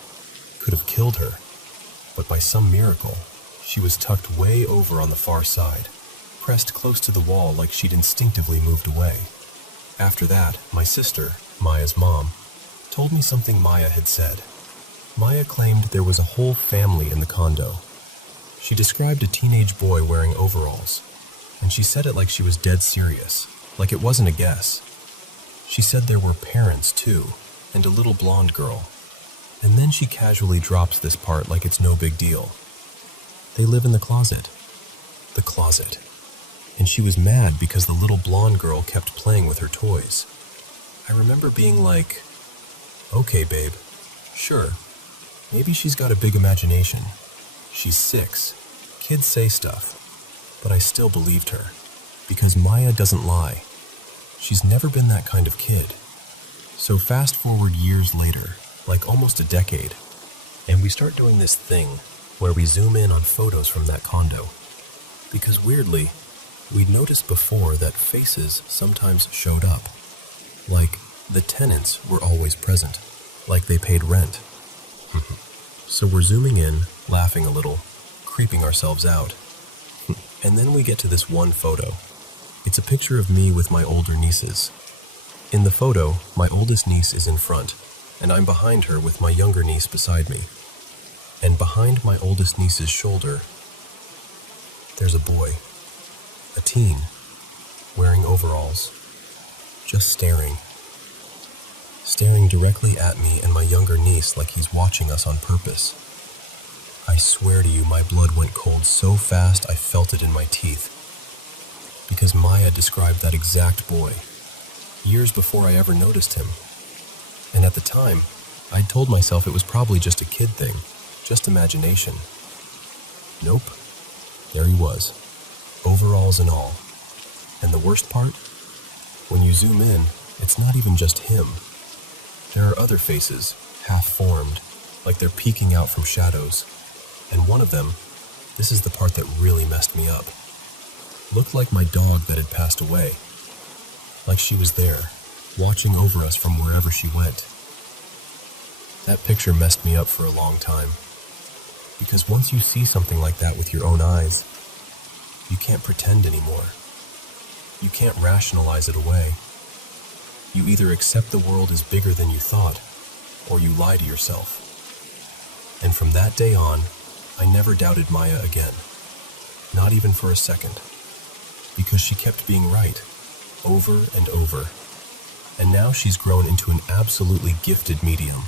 could have killed her. But by some miracle, she was tucked way over on the far side, pressed close to the wall like she'd instinctively moved away. After that, my sister, Maya's mom, told me something Maya had said. Maya claimed there was a whole family in the condo. She described a teenage boy wearing overalls, and she said it like she was dead serious, like it wasn't a guess. She said there were parents too, and a little blonde girl. And then she casually drops this part like it's no big deal. They live in the closet. The closet. And she was mad because the little blonde girl kept playing with her toys. I remember being like, okay, babe, sure. Maybe she's got a big imagination. She's 6. Kids say stuff. But I still believed her. Because Maya doesn't lie. She's never been that kind of kid. So fast forward years later, like almost a decade, and we start doing this thing where we zoom in on photos from that condo. Because weirdly, we'd noticed before that faces sometimes showed up. Like the tenants were always present. Like they paid rent. So we're zooming in, laughing a little, creeping ourselves out. And then we get to this one photo. It's a picture of me with my older nieces. In the photo, my oldest niece is in front, and I'm behind her with my younger niece beside me. And behind my oldest niece's shoulder, there's a boy, a teen, wearing overalls, just staring directly at me and my younger niece like he's watching us on purpose. I swear to you, my blood went cold so fast I felt it in my teeth. Because Maya described that exact boy, years before I ever noticed him. And at the time, I'd told myself it was probably just a kid thing, just imagination. Nope, there he was, overalls and all. And the worst part? When you zoom in, it's not even just him. There are other faces, half-formed, like they're peeking out from shadows. And one of them, this is the part that really messed me up, looked like my dog that had passed away. Like she was there, watching over us from wherever she went. That picture messed me up for a long time. Because once you see something like that with your own eyes, you can't pretend anymore. You can't rationalize it away. You either accept the world is bigger than you thought, or you lie to yourself. And from that day on, I never doubted Maya again. Not even for a second. Because she kept being right, over and over. And now she's grown into an absolutely gifted medium.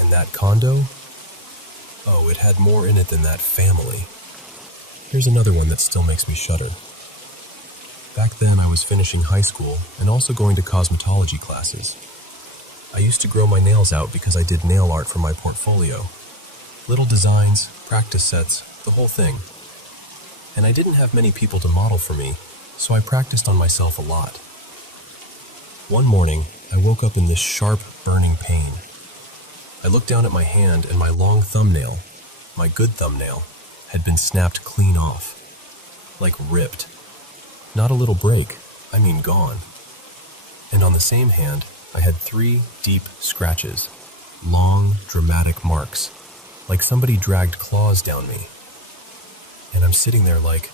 And that condo? Oh, it had more in it than that family. Here's another one that still makes me shudder. Back then, I was finishing high school and also going to cosmetology classes. I used to grow my nails out because I did nail art for my portfolio. Little designs, practice sets, the whole thing. And I didn't have many people to model for me, so I practiced on myself a lot. One morning, I woke up in this sharp, burning pain. I looked down at my hand and my long thumbnail, my good thumbnail, had been snapped clean off. Like ripped. Not a little break, I mean gone. And on the same hand, I had 3 deep scratches, long, dramatic marks, like somebody dragged claws down me. And I'm sitting there like,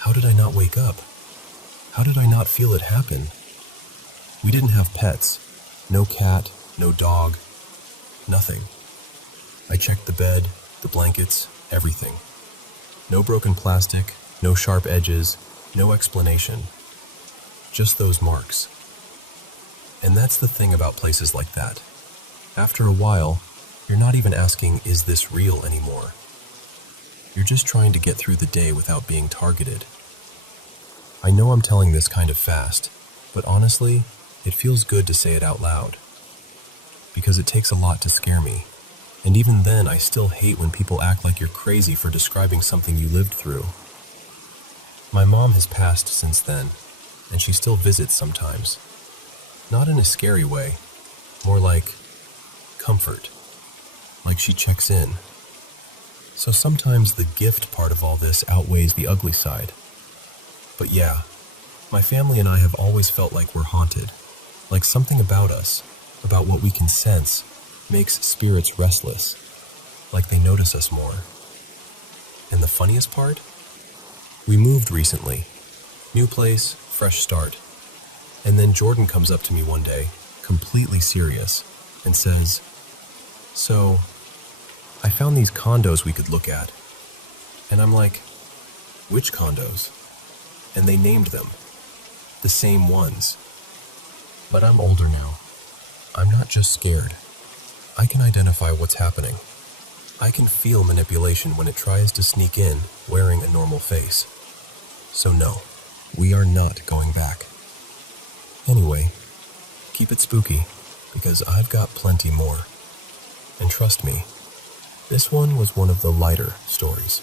how did I not wake up? How did I not feel it happen? We didn't have pets. No cat, no dog, nothing. I checked the bed, the blankets, everything. No broken plastic, no sharp edges, no explanation. Just those marks. And that's the thing about places like that. After a while, you're not even asking, is this real anymore? You're just trying to get through the day without being targeted. I know I'm telling this kind of fast, but honestly, it feels good to say it out loud. Because it takes a lot to scare me. And even then, I still hate when people act like you're crazy for describing something you lived through. My mom has passed since then, and she still visits sometimes. Not in a scary way, more like comfort. Like she checks in. So sometimes the gift part of all this outweighs the ugly side. But yeah, my family and I have always felt like we're haunted. Like something about us, about what we can sense, makes spirits restless. Like they notice us more. And the funniest part? We moved recently. New place, fresh start. And then Jordan comes up to me one day, completely serious, and says, "So, I found these condos we could look at." And I'm like, "Which condos?" And they named them. The same ones. But I'm older now. I'm not just scared. I can identify what's happening. I can feel manipulation when it tries to sneak in wearing a normal face. So no, we are not going back. Anyway, keep it spooky, because I've got plenty more. And trust me, this one was one of the lighter stories.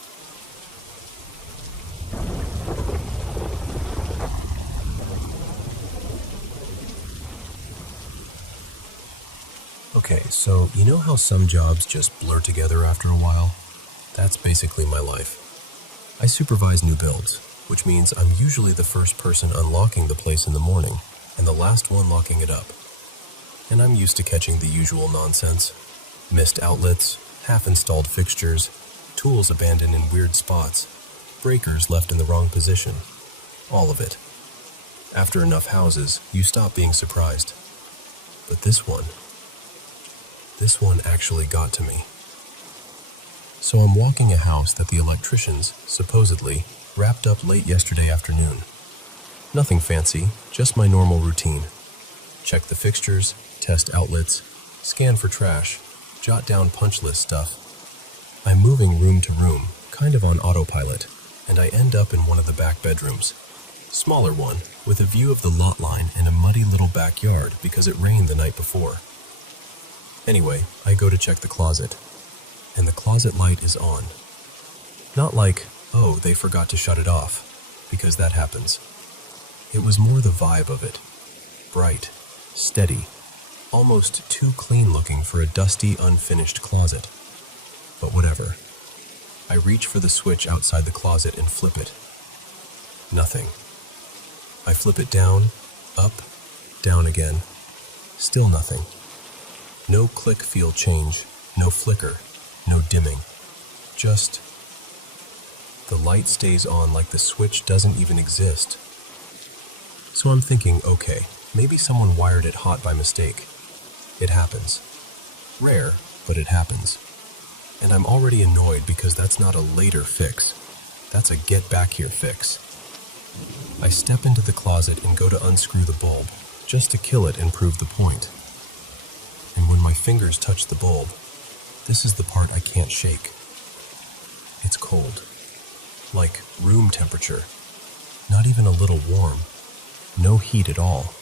Okay, so you know how some jobs just blur together after a while? That's basically my life. I supervise new builds, which means I'm usually the first person unlocking the place in the morning and the last one locking it up. And I'm used to catching the usual nonsense. Missed outlets, half-installed fixtures, tools abandoned in weird spots, breakers left in the wrong position. All of it. After enough houses, you stop being surprised. But this one actually got to me. So I'm walking a house that the electricians, supposedly, wrapped up late yesterday afternoon. Nothing fancy, just my normal routine. Check the fixtures, test outlets, scan for trash, jot down punch list stuff. I'm moving room to room, kind of on autopilot, and I end up in one of the back bedrooms. Smaller one, with a view of the lot line and a muddy little backyard because it rained the night before. Anyway, I go to check the closet, and the closet light is on. Not like, oh, they forgot to shut it off, because that happens. It was more the vibe of it. Bright, steady, almost too clean looking for a dusty, unfinished closet. But whatever. I reach for the switch outside the closet and flip it. Nothing. I flip it down, up, down again. Still nothing. No click feel change, no flicker, no dimming. Just the light stays on like the switch doesn't even exist. So I'm thinking, okay, maybe someone wired it hot by mistake. It happens. Rare, but it happens. And I'm already annoyed because that's not a later fix. That's a get back here fix. I step into the closet and go to unscrew the bulb, just to kill it and prove the point. And when my fingers touch the bulb, this is the part I can't shake. It's cold. Like room temperature. Not even a little warm. No heat at all.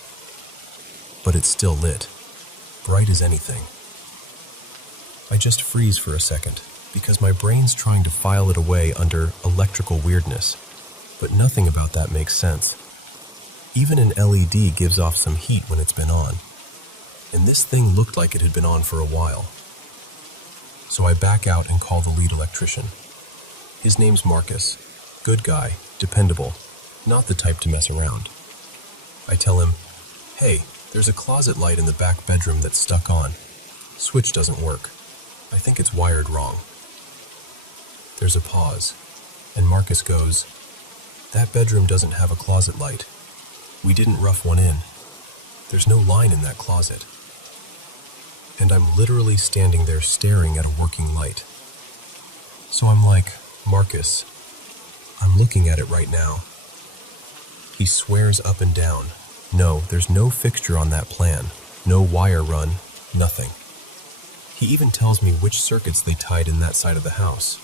But it's still lit. Bright as anything. I just freeze for a second, because my brain's trying to file it away under electrical weirdness. But nothing about that makes sense. Even an LED gives off some heat when it's been on. And this thing looked like it had been on for a while. So I back out and call the lead electrician. His name's Marcus. Good guy, dependable, not the type to mess around. I tell him, hey, there's a closet light in the back bedroom that's stuck on. Switch doesn't work. I think it's wired wrong. There's a pause. And Marcus goes, "That bedroom doesn't have a closet light. We didn't rough one in. There's no line in that closet." And I'm literally standing there staring at a working light. So I'm like, "Marcus, I'm looking at it right now." He swears up and down, "No, there's no fixture on that plan. No wire run, nothing." He even tells me which circuits they tied in that side of the house.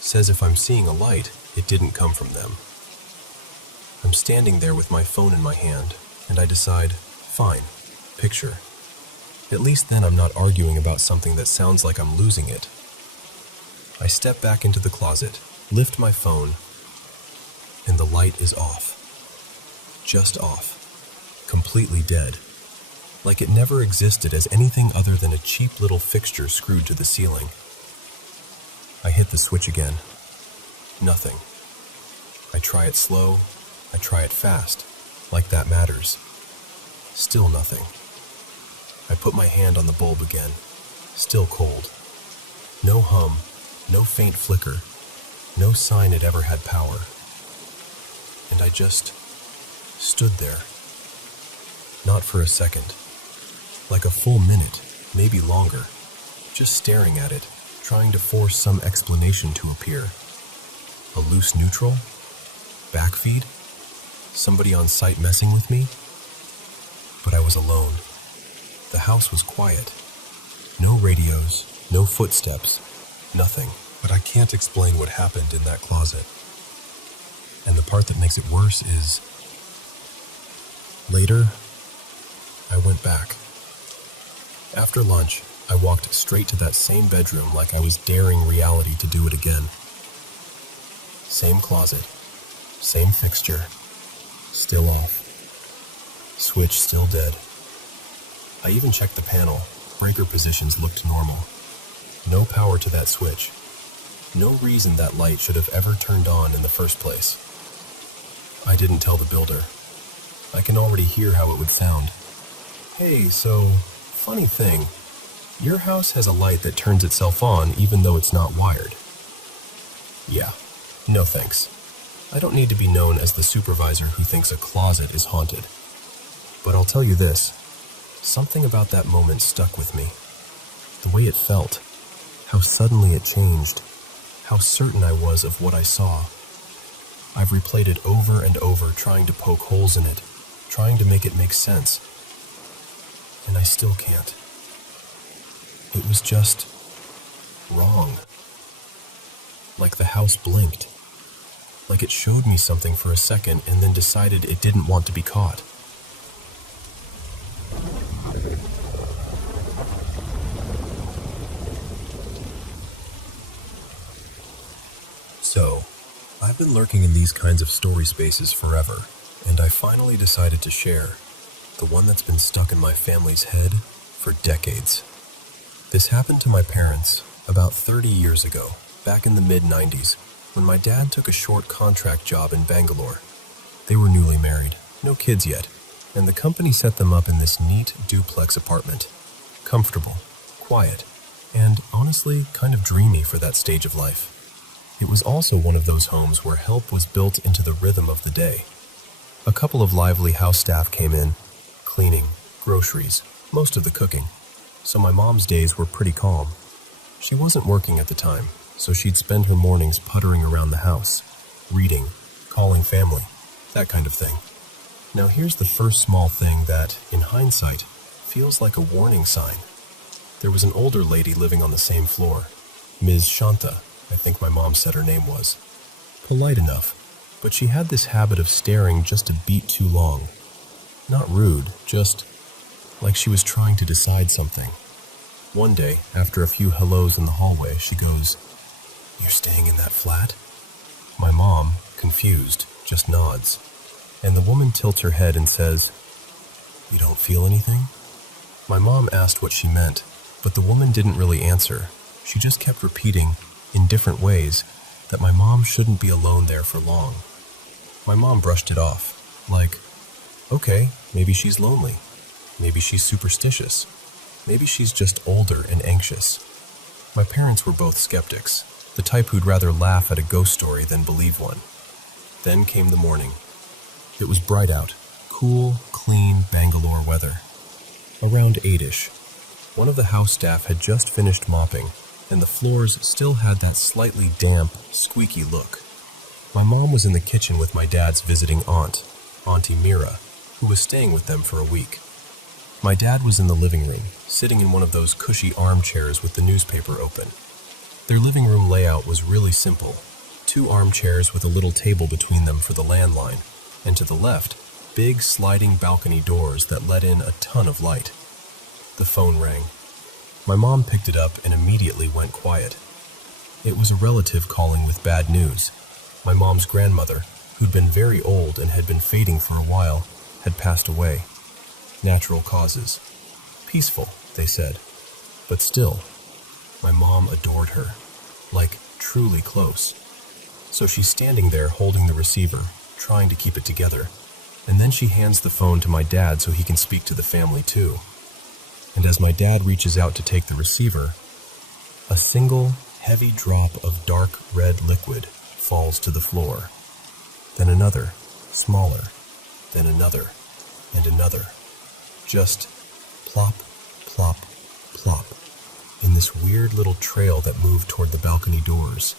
Says if I'm seeing a light, it didn't come from them. I'm standing there with my phone in my hand, and I decide, fine, picture. At least then I'm not arguing about something that sounds like I'm losing it. I step back into the closet, lift my phone, and the light is off. Just off. Completely dead. Like it never existed as anything other than a cheap little fixture screwed to the ceiling. I hit the switch again. Nothing. I try it slow, I try it fast, like that matters. Still nothing. I put my hand on the bulb again. Still cold. No hum, no faint flicker, no sign it ever had power. And I just stood there. Not for a second. Like a full minute, maybe longer. Just staring at it, trying to force some explanation to appear. A loose neutral? Backfeed? Somebody on site messing with me? But I was alone. The house was quiet. No radios, no footsteps, nothing. But I can't explain what happened in that closet. And the part that makes it worse is... Later, I went back. After lunch, I walked straight to that same bedroom like I was daring reality to do it again. Same closet, same fixture, still off. Switch still dead. I even checked the panel. Breaker positions looked normal. No power to that switch. No reason that light should have ever turned on in the first place. I didn't tell the builder. I can already hear how it would sound. "Hey, so, funny thing, your house has a light that turns itself on even though it's not wired." Yeah, no thanks. I don't need to be known as the supervisor who thinks a closet is haunted. But I'll tell you this, something about that moment stuck with me. The way it felt, how suddenly it changed, how certain I was of what I saw. I've replayed it over and over, trying to poke holes in it, trying to make it make sense. And I still can't. It was just wrong. Like the house blinked. Like it showed me something for a second and then decided it didn't want to be caught. So, I've been lurking in these kinds of story spaces forever, and I finally decided to share the one that's been stuck in my family's head for decades. This happened to my parents about 30 years ago, back in the mid-90s, when my dad took a short contract job in Bangalore. They were newly married, no kids yet, and the company set them up in this neat duplex apartment. Comfortable, quiet, and honestly kind of dreamy for that stage of life. It was also one of those homes where help was built into the rhythm of the day. A couple of lively house staff came in, cleaning, groceries, most of the cooking, so my mom's days were pretty calm. She wasn't working at the time, so she'd spend her mornings puttering around the house, reading, calling family, that kind of thing. Now here's the first small thing that, in hindsight, feels like a warning sign. There was an older lady living on the same floor, Ms. Shanta, I think my mom said her name was. Polite enough, but she had this habit of staring just a beat too long. Not rude, just like she was trying to decide something. One day, after a few hellos in the hallway, she goes, "You're staying in that flat?" My mom, confused, just nods, and the woman tilts her head and says, "You don't feel anything?" My mom asked what she meant, but the woman didn't really answer. She just kept repeating, in different ways, that my mom shouldn't be alone there for long. My mom brushed it off, like, okay, maybe she's lonely. Maybe she's superstitious. Maybe she's just older and anxious. My parents were both skeptics. the type who'd rather laugh at a ghost story than believe one. Then came the morning. It was bright out, cool, clean Bangalore weather. Around 8-ish, one of the house staff had just finished mopping, and the floors still had that slightly damp, squeaky look. My mom was in the kitchen with my dad's visiting aunt, Auntie Mira, who was staying with them for a week. My dad was in the living room, sitting in one of those cushy armchairs with the newspaper open. Their living room layout was really simple. 2 armchairs with a little table between them for the landline, and to the left, big sliding balcony doors that let in a ton of light. The phone rang. My mom picked it up and immediately went quiet. It was a relative calling with bad news. My mom's grandmother, who'd been very old and had been fading for a while, had passed away. Natural causes. Peaceful, they said. But still, my mom adored her. Like, truly close. So she's standing there holding the receiver, trying to keep it together. And then she hands the phone to my dad so he can speak to the family too. And as my dad reaches out to take the receiver, a single, heavy drop of dark red liquid falls to the floor. Then another, smaller, then another, and another. Just plop, plop, plop, in this weird little trail that moved toward the balcony doors.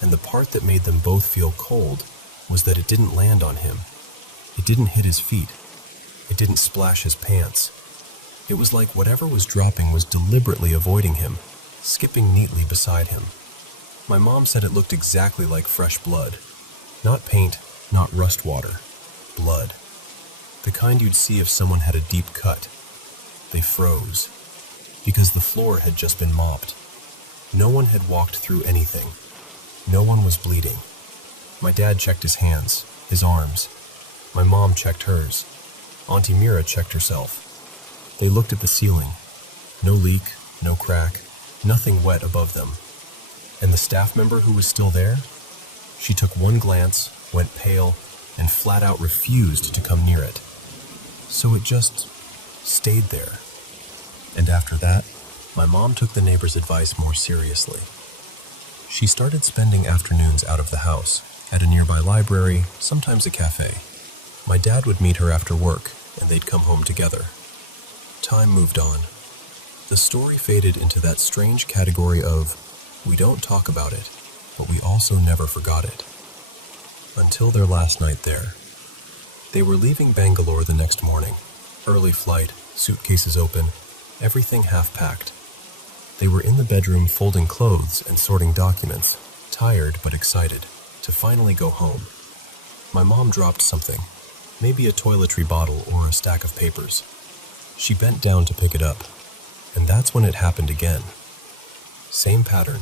And the part that made them both feel cold was that it didn't land on him. It didn't hit his feet. It didn't splash his pants. It was like whatever was dropping was deliberately avoiding him, skipping neatly beside him. My mom said it looked exactly like fresh blood. Not paint, not rust water. Blood. The kind you'd see if someone had a deep cut. They froze. Because the floor had just been mopped. No one had walked through anything. No one was bleeding. My dad checked his hands, his arms. My mom checked hers. Auntie Mira checked herself. They looked at the ceiling. No leak, no crack, nothing wet above them. And the staff member who was still there? She took one glance, went pale, and flat out refused to come near it. So it just stayed there. And after that, my mom took the neighbor's advice more seriously. She started spending afternoons out of the house, at a nearby library, sometimes a cafe. My dad would meet her after work, and they'd come home together. Time moved on. The story faded into that strange category of, we don't talk about it, but we also never forgot it. Until their last night there. They were leaving Bangalore the next morning. Early flight, suitcases open, everything half-packed. They were in the bedroom folding clothes and sorting documents, tired but excited, to finally go home. My mom dropped something, maybe a toiletry bottle or a stack of papers. She bent down to pick it up, and that's when it happened again. Same pattern,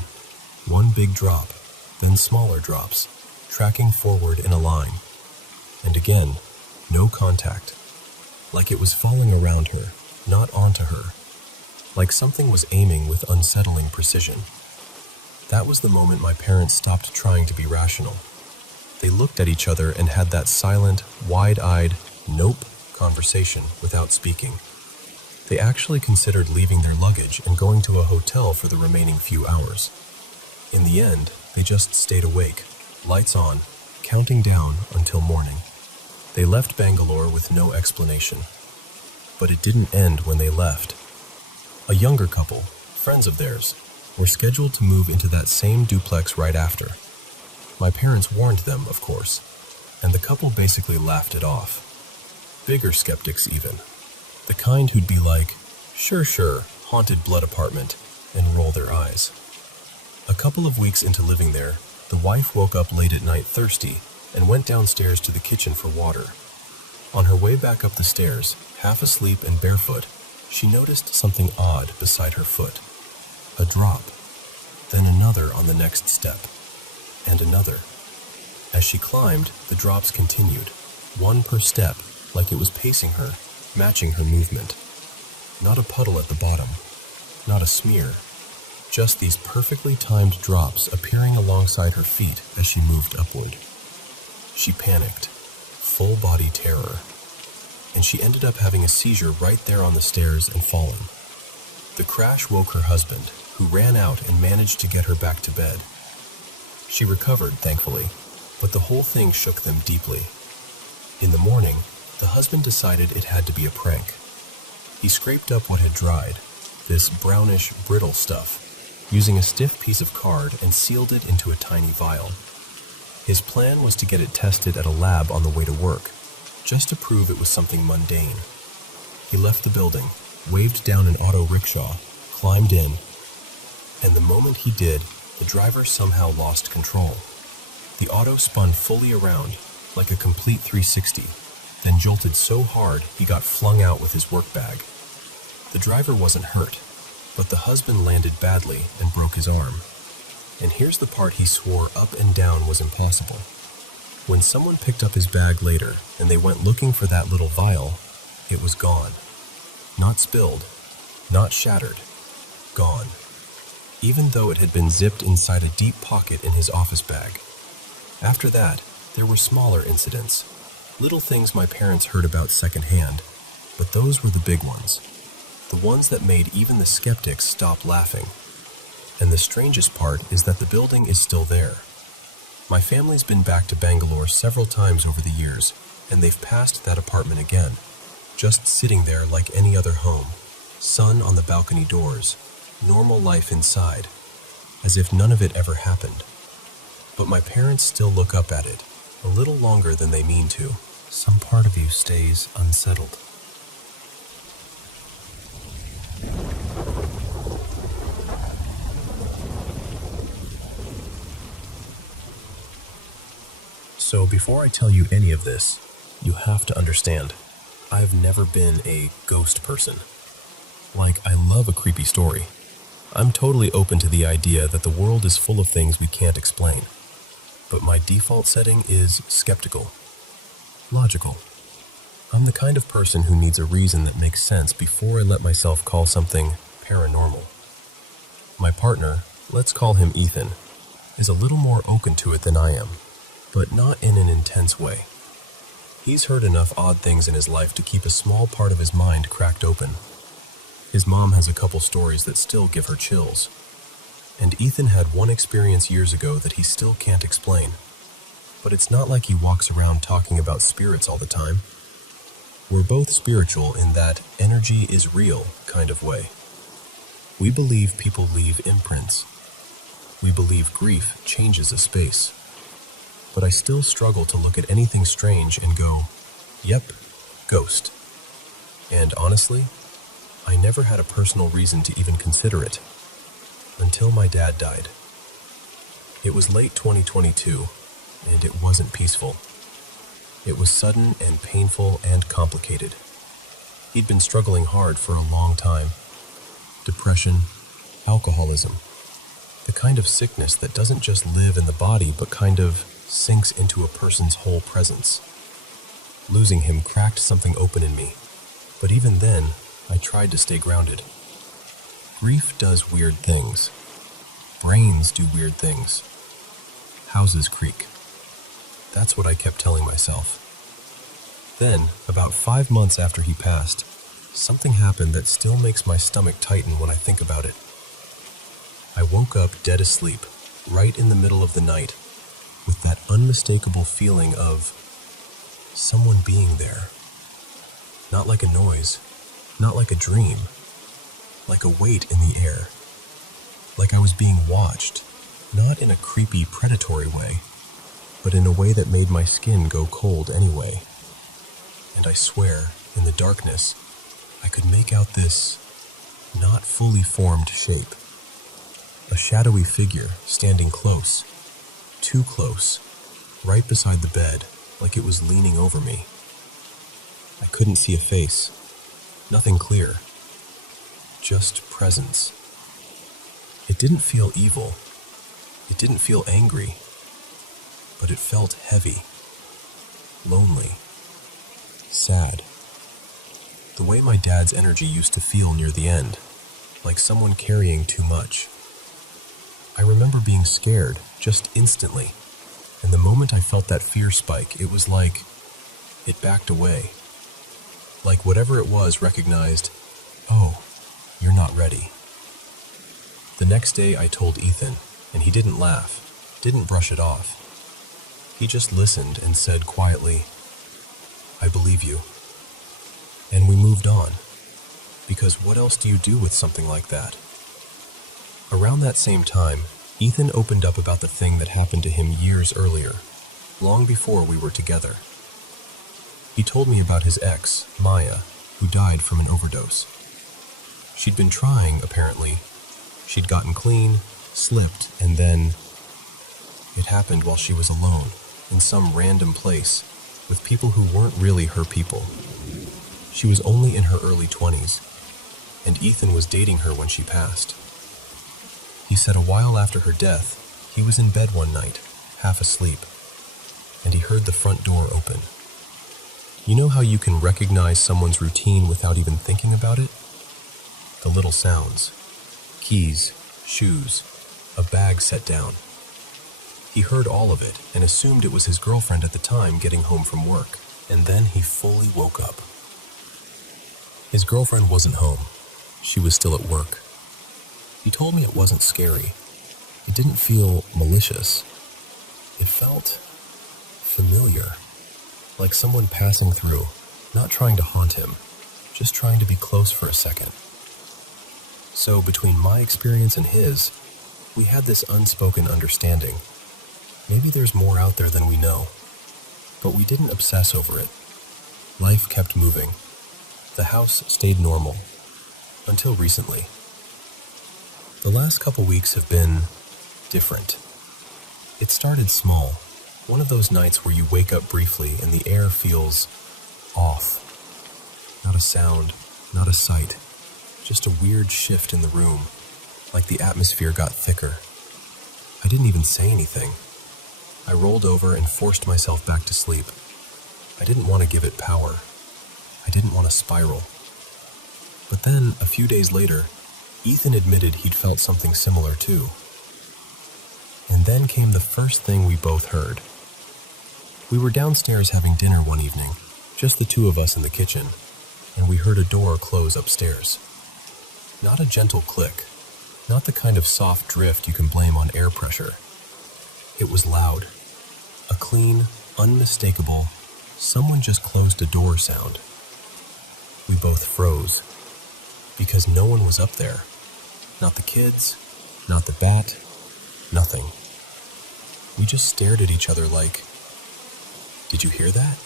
one big drop, then smaller drops, tracking forward in a line. And again, no contact. Like it was falling around her, not onto her. Like something was aiming with unsettling precision. That was the moment my parents stopped trying to be rational. They looked at each other and had that silent, wide-eyed, nope conversation without speaking. They actually considered leaving their luggage and going to a hotel for the remaining few hours. In the end, they just stayed awake, lights on, counting down until morning. They left Bangalore with no explanation. But it didn't end when they left. A younger couple, friends of theirs, were scheduled to move into that same duplex right after. My parents warned them, of course, and the couple basically laughed it off. Bigger skeptics even. The kind who'd be like, sure, haunted blood apartment, and roll their eyes. A couple of weeks into living there, the wife woke up late at night thirsty and went downstairs to the kitchen for water. On her way back up the stairs, half asleep and barefoot, she noticed something odd beside her foot. A drop, then another on the next step, and another. As she climbed, the drops continued, one per step, like it was pacing her, matching her movement. Not a puddle at the bottom, not a smear, just these perfectly timed drops appearing alongside her feet as she moved upward. She panicked, full body terror, and she ended up having a seizure right there on the stairs and falling. The crash woke her husband, who ran out and managed to get her back to bed, She recovered, thankfully, but the whole thing shook them deeply. In the morning, the husband decided it had to be a prank. He scraped up what had dried, this brownish, brittle stuff, using a stiff piece of card and sealed it into a tiny vial. His plan was to get it tested at a lab on the way to work, just to prove it was something mundane. He left the building, waved down an auto rickshaw, climbed in, and the moment he did, the driver somehow lost control. The auto spun fully around, like a complete 360, then jolted so hard he got flung out with his work bag. The driver wasn't hurt, but the husband landed badly and broke his arm. And here's the part he swore up and down was impossible. When someone picked up his bag later and they went looking for that little vial, it was gone. Not spilled, not shattered, gone. Even though it had been zipped inside a deep pocket in his office bag. After that, there were smaller incidents, little things my parents heard about secondhand, but those were the big ones. The ones that made even the skeptics stop laughing. And the strangest part is that the building is still there. My family's been back to Bangalore several times over the years, and they've passed that apartment again, just sitting there like any other home, sun on the balcony doors, normal life inside, as if none of it ever happened. But my parents still look up at it, a little longer than they mean to. Some part of you stays unsettled. So before I tell you any of this, you have to understand, I've never been a ghost person. Like, I love a creepy story. I'm totally open to the idea that the world is full of things we can't explain. But my default setting is skeptical. Logical. I'm the kind of person who needs a reason that makes sense before I let myself call something paranormal. My partner, let's call him Ethan, is a little more open to it than I am, but not in an intense way. He's heard enough odd things in his life to keep a small part of his mind cracked open. His mom has a couple stories that still give her chills. And Ethan had one experience years ago that he still can't explain. But it's not like he walks around talking about spirits all the time. We're both spiritual in that energy is real kind of way. We believe people leave imprints. We believe grief changes a space. But I still struggle to look at anything strange and go, yep, ghost. And honestly, I never had a personal reason to even consider it. Until my dad died. It was late 2022, and it wasn't peaceful. It was sudden and painful and complicated. He'd been struggling hard for a long time. Depression, alcoholism, the kind of sickness that doesn't just live in the body but kind of sinks into a person's whole presence. Losing him cracked something open in me, but even then, I tried to stay grounded. Grief does weird things. Brains do weird things. Houses creak. That's what I kept telling myself. Then, about 5 months after he passed, something happened that still makes my stomach tighten when I think about it. I woke up dead asleep, right in the middle of the night, with that unmistakable feeling of someone being there. Not like a noise, not like a dream, like a weight in the air. Like I was being watched, not in a creepy, predatory way, but in a way that made my skin go cold anyway. And I swear, in the darkness, I could make out this not fully formed shape. A shadowy figure standing close, too close, right beside the bed, like it was leaning over me. I couldn't see a face, nothing clear, just presence. It didn't feel evil, it didn't feel angry, but it felt heavy, lonely, sad. The way my dad's energy used to feel near the end, like someone carrying too much. I remember being scared, just instantly, and the moment I felt that fear spike, it was like it backed away. Like whatever it was recognized, oh, you're not ready. The next day I told Ethan, and he didn't laugh, didn't brush it off. He just listened and said quietly, "I believe you." And we moved on, because what else do you do with something like that? Around that same time, Ethan opened up about the thing that happened to him years earlier, long before we were together. He told me about his ex, Maya, who died from an overdose. She'd been trying, apparently. She'd gotten clean, slipped, and then it happened while she was alone, in some random place, with people who weren't really her people. She was only in her early 20s, and Ethan was dating her when she passed. He said a while after her death, he was in bed one night, half asleep, and he heard the front door open. You know how you can recognize someone's routine without even thinking about it? The little sounds. Keys, shoes, a bag set down. He heard all of it and assumed it was his girlfriend at the time getting home from work, and then he fully woke up. His girlfriend wasn't home. She was still at work. He told me it wasn't scary. It didn't feel malicious. It felt familiar, like someone passing through, not trying to haunt him, just trying to be close for a second. So between my experience and his, we had this unspoken understanding. Maybe there's more out there than we know, but we didn't obsess over it. Life kept moving. The house stayed normal, until recently. The last couple weeks have been different. It started small, one of those nights where you wake up briefly and the air feels off. Not a sound, not a sight, just a weird shift in the room, like the atmosphere got thicker. I didn't even say anything. I rolled over and forced myself back to sleep. I didn't want to give it power. I didn't want to spiral. But then, a few days later, Ethan admitted he'd felt something similar too. And then came the first thing we both heard. We were downstairs having dinner one evening, just the two of us in the kitchen, and we heard a door close upstairs. Not a gentle click, not the kind of soft drift you can blame on air pressure. It was loud, a clean, unmistakable, someone just closed a door sound. We both froze, because no one was up there. Not the kids, not the bat, nothing. We just stared at each other like, "Did you hear that?"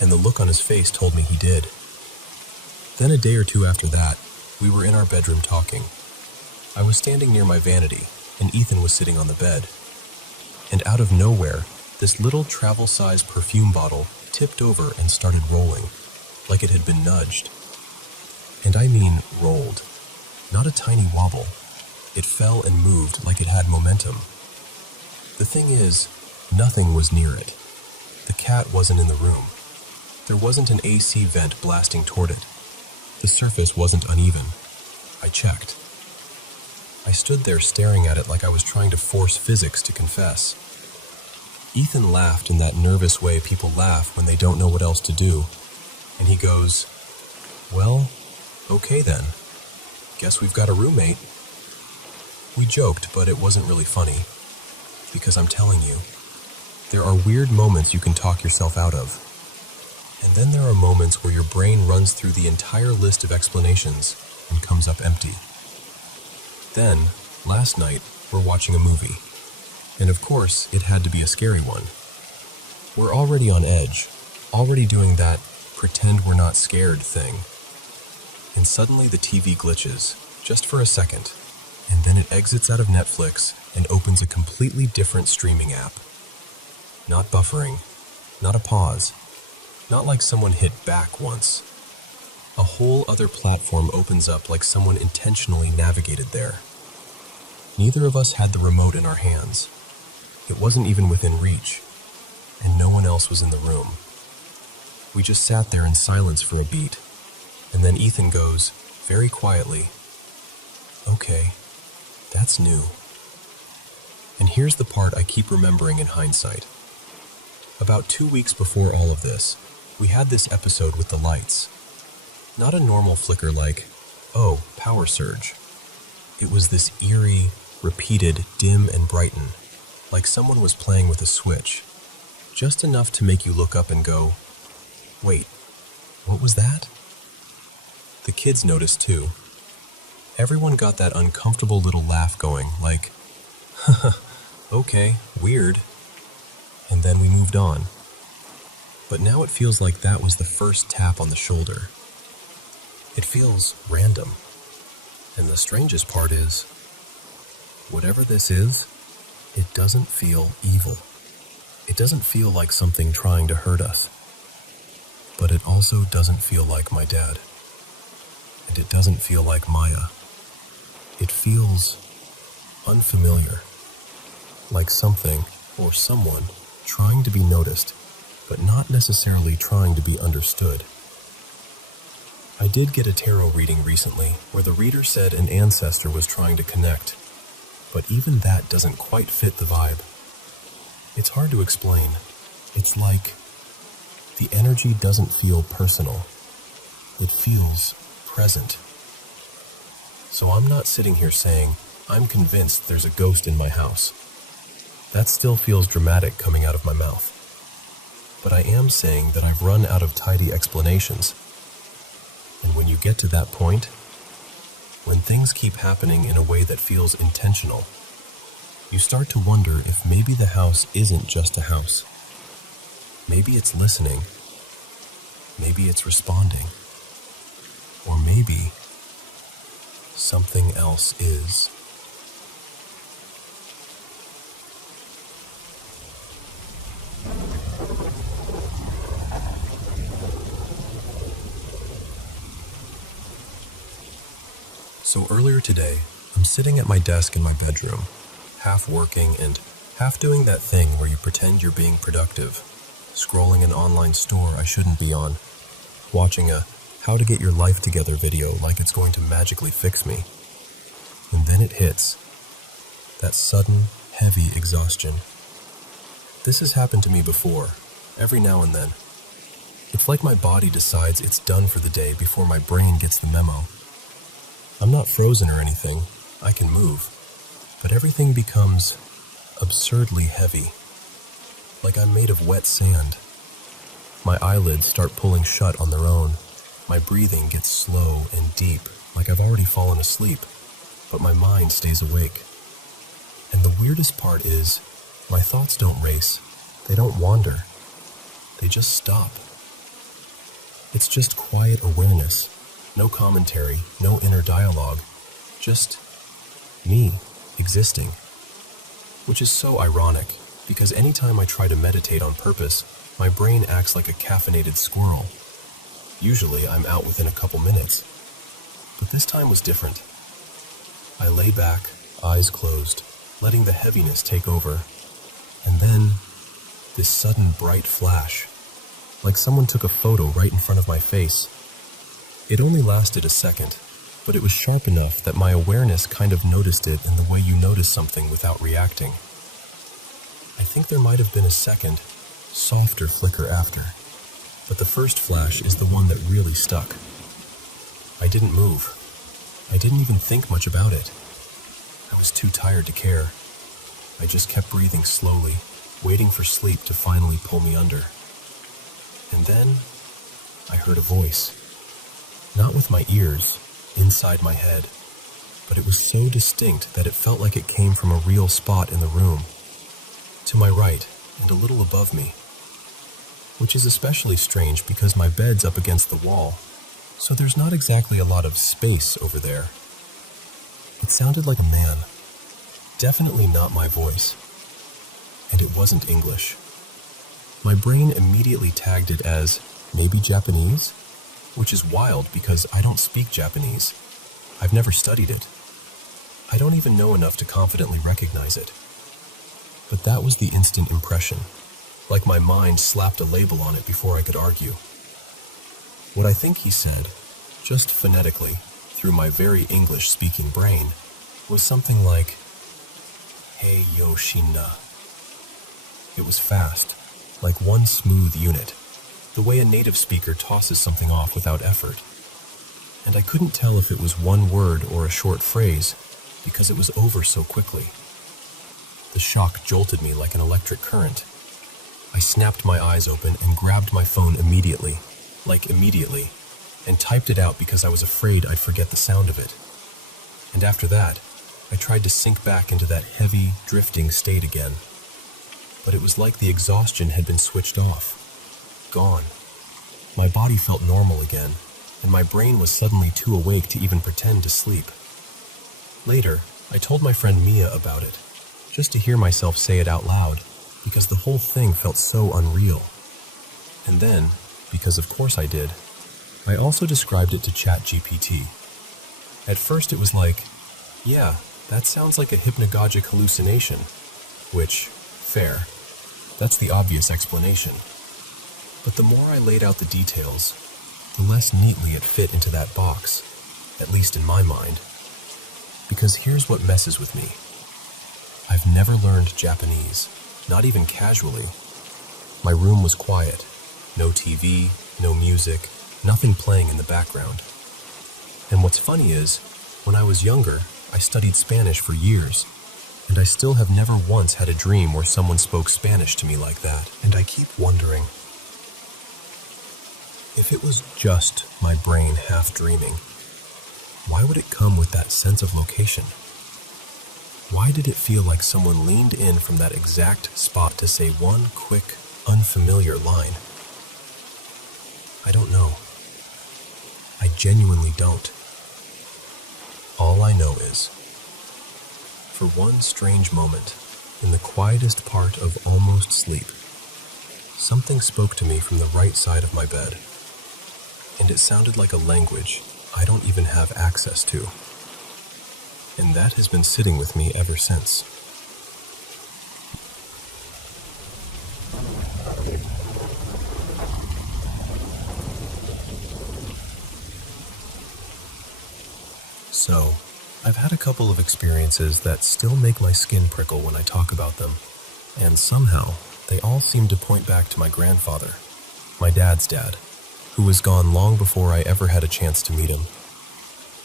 And the look on his face told me he did. Then a day or two after that, we were in our bedroom talking. I was standing near my vanity, and Ethan was sitting on the bed. And out of nowhere, this little travel-sized perfume bottle tipped over and started rolling, like it had been nudged. And I mean rolled, not a tiny wobble. It fell and moved like it had momentum. The thing is, nothing was near it. The cat wasn't in the room. There wasn't an AC vent blasting toward it. The surface wasn't uneven. I checked. I stood there staring at it like I was trying to force physics to confess. Ethan laughed in that nervous way people laugh when they don't know what else to do, and he goes, "Well, okay then. Guess we've got a roommate." We joked, but it wasn't really funny, because I'm telling you, there are weird moments you can talk yourself out of. And then there are moments where your brain runs through the entire list of explanations and comes up empty. Then, last night, we're watching a movie. And of course, it had to be a scary one. We're already on edge, already doing that pretend we're not scared thing. And suddenly the TV glitches, just for a second, and then it exits out of Netflix and opens a completely different streaming app. Not buffering, not a pause, not like someone hit back once. A whole other platform opens up like someone intentionally navigated there. Neither of us had the remote in our hands. It wasn't even within reach, and no one else was in the room. We just sat there in silence for a beat, and then Ethan goes, very quietly, "Okay, that's new." And here's the part I keep remembering in hindsight. About 2 weeks before all of this, we had this episode with the lights. Not a normal flicker like, oh, power surge. It was this eerie, repeated dim and brighten, like someone was playing with a switch, just enough to make you look up and go, "Wait, what was that?" The kids noticed too. Everyone got that uncomfortable little laugh going, like, "Haha, okay, weird." And then we moved on. But now it feels like that was the first tap on the shoulder. It feels random. And the strangest part is, whatever this is, it doesn't feel evil. It doesn't feel like something trying to hurt us. But it also doesn't feel like my dad. And it doesn't feel like Maya. It feels unfamiliar. Like something or someone trying to be noticed, but not necessarily trying to be understood. I did get a tarot reading recently where the reader said an ancestor was trying to connect, but even that doesn't quite fit the vibe. It's hard to explain. It's like the energy doesn't feel personal. It feels present. So I'm not sitting here saying, I'm convinced there's a ghost in my house. That still feels dramatic coming out of my mouth. But I am saying that I've run out of tidy explanations. And when you get to that point, when things keep happening in a way that feels intentional, you start to wonder if maybe the house isn't just a house. Maybe it's listening. Maybe it's responding. Or maybe something else is. So earlier today, I'm sitting at my desk in my bedroom, half working and half doing that thing where you pretend you're being productive, scrolling an online store I shouldn't be on, watching a how to get your life together video like it's going to magically fix me. And then it hits. That sudden, heavy exhaustion. This has happened to me before, every now and then. It's like my body decides it's done for the day before my brain gets the memo. I'm not frozen or anything, I can move, but everything becomes absurdly heavy, like I'm made of wet sand. My eyelids start pulling shut on their own. My breathing gets slow and deep, like I've already fallen asleep, but my mind stays awake. And the weirdest part is, my thoughts don't race, they don't wander, they just stop. It's just quiet awareness. No commentary, no inner dialogue, just me existing. Which is so ironic, because anytime I try to meditate on purpose, my brain acts like a caffeinated squirrel. Usually I'm out within a couple minutes, but this time was different. I lay back, eyes closed, letting the heaviness take over, and then this sudden bright flash, like someone took a photo right in front of my face. It only lasted a second, but it was sharp enough that my awareness kind of noticed it in the way you notice something without reacting. I think there might have been a second, softer flicker after, but the first flash is the one that really stuck. I didn't move. I didn't even think much about it. I was too tired to care. I just kept breathing slowly, waiting for sleep to finally pull me under. And then I heard a voice. Not with my ears, inside my head, but it was so distinct that it felt like it came from a real spot in the room, to my right and a little above me, which is especially strange because my bed's up against the wall, so there's not exactly a lot of space over there. It sounded like a man, definitely not my voice, and it wasn't English. My brain immediately tagged it as maybe Japanese, which is wild because I don't speak Japanese. I've never studied it. I don't even know enough to confidently recognize it. But that was the instant impression, like my mind slapped a label on it before I could argue. What I think he said, just phonetically, through my very English-speaking brain, was something like, "Hey Yoshina." It was fast, like one smooth unit, the way a native speaker tosses something off without effort. And I couldn't tell if it was one word or a short phrase, because it was over so quickly. The shock jolted me like an electric current. I snapped my eyes open and grabbed my phone immediately, and typed it out because I was afraid I'd forget the sound of it. And after that, I tried to sink back into that heavy, drifting state again. But it was like the exhaustion had been switched off. Gone. My body felt normal again, and my brain was suddenly too awake to even pretend to sleep. Later, I told my friend Mia about it, just to hear myself say it out loud, because the whole thing felt so unreal. And then, because of course I did, I also described it to ChatGPT. At first it was like, yeah, that sounds like a hypnagogic hallucination, which, fair, that's the obvious explanation. But the more I laid out the details, the less neatly it fit into that box, at least in my mind. Because here's what messes with me. I've never learned Japanese, not even casually. My room was quiet. No TV, no music, nothing playing in the background. And what's funny is, when I was younger, I studied Spanish for years, and I still have never once had a dream where someone spoke Spanish to me like that. And I keep wondering, if it was just my brain half dreaming, why would it come with that sense of location? Why did it feel like someone leaned in from that exact spot to say one quick, unfamiliar line? I don't know. I genuinely don't. All I know is, for one strange moment, in the quietest part of almost sleep, something spoke to me from the right side of my bed, and it sounded like a language I don't even have access to. And that has been sitting with me ever since. So, I've had a couple of experiences that still make my skin prickle when I talk about them, and somehow they all seem to point back to my grandfather, my dad's dad, who was gone long before I ever had a chance to meet him.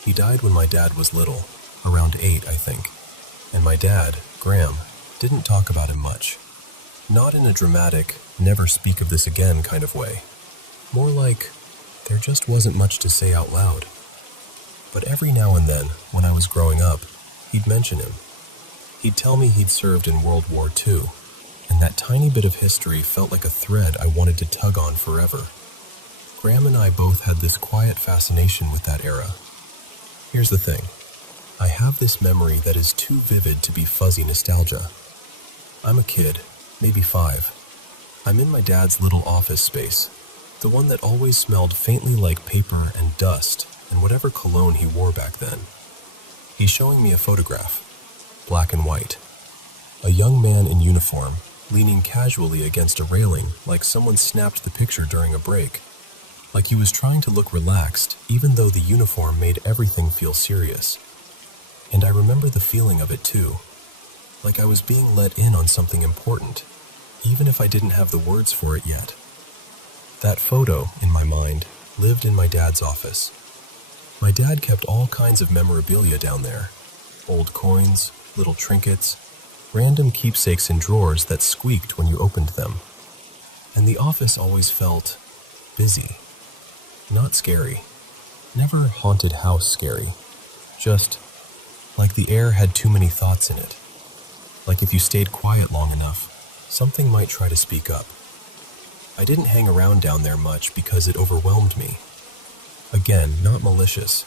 He died when my dad was little, around 8, I think, and my dad, Graham, didn't talk about him much. Not in a dramatic, never speak of this again kind of way. More like, there just wasn't much to say out loud. But every now and then, when I was growing up, he'd mention him. He'd tell me he'd served in World War II, and that tiny bit of history felt like a thread I wanted to tug on forever. Graham and I both had this quiet fascination with that era. Here's the thing. I have this memory that is too vivid to be fuzzy nostalgia. I'm a kid, maybe 5. I'm in my dad's little office space, the one that always smelled faintly like paper and dust and whatever cologne he wore back then. He's showing me a photograph, black and white. A young man in uniform, leaning casually against a railing like someone snapped the picture during a break. Like he was trying to look relaxed, even though the uniform made everything feel serious. And I remember the feeling of it too, like I was being let in on something important, even if I didn't have the words for it yet. That photo, in my mind, lived in my dad's office. My dad kept all kinds of memorabilia down there. Old coins, little trinkets, random keepsakes in drawers that squeaked when you opened them. And the office always felt busy. Not scary. Never haunted house scary. Just like the air had too many thoughts in it. Like if you stayed quiet long enough, something might try to speak up. I didn't hang around down there much because it overwhelmed me. Again, not malicious.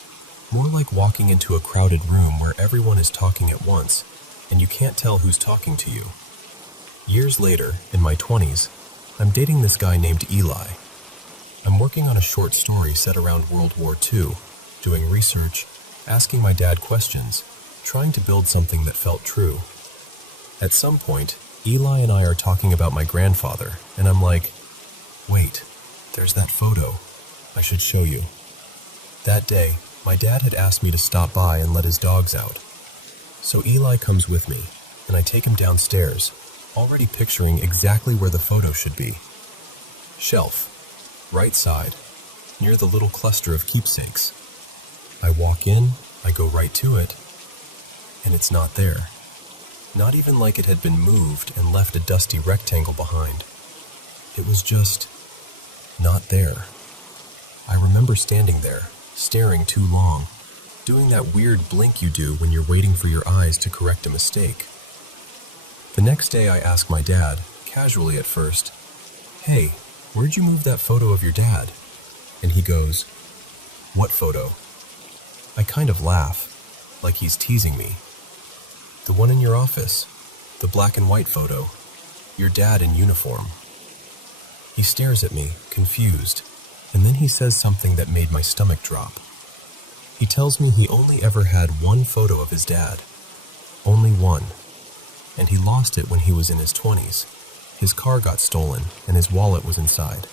More like walking into a crowded room where everyone is talking at once, and you can't tell who's talking to you. Years later, in my 20s, I'm dating this guy named Eli. I'm working on a short story set around World War II, doing research, asking my dad questions, trying to build something that felt true. At some point, Eli and I are talking about my grandfather, and I'm like, wait, there's that photo. I should show you. That day, my dad had asked me to stop by and let his dogs out. So Eli comes with me, and I take him downstairs, already picturing exactly where the photo should be. Shelf, right side, near the little cluster of keepsakes. I walk in, I go right to it, and it's not there. Not even like it had been moved and left a dusty rectangle behind. It was just not there. I remember standing there, staring too long, doing that weird blink you do when you're waiting for your eyes to correct a mistake. The next day I asked my dad, casually at first, "Hey, where'd you move that photo of your dad?" And he goes, "What photo?" I kind of laugh, like he's teasing me. "The one in your office, the black and white photo, your dad in uniform." He stares at me, confused, and then he says something that made my stomach drop. He tells me he only ever had one photo of his dad. Only one. And he lost it when he was in his 20s. His car got stolen, and his wallet was inside.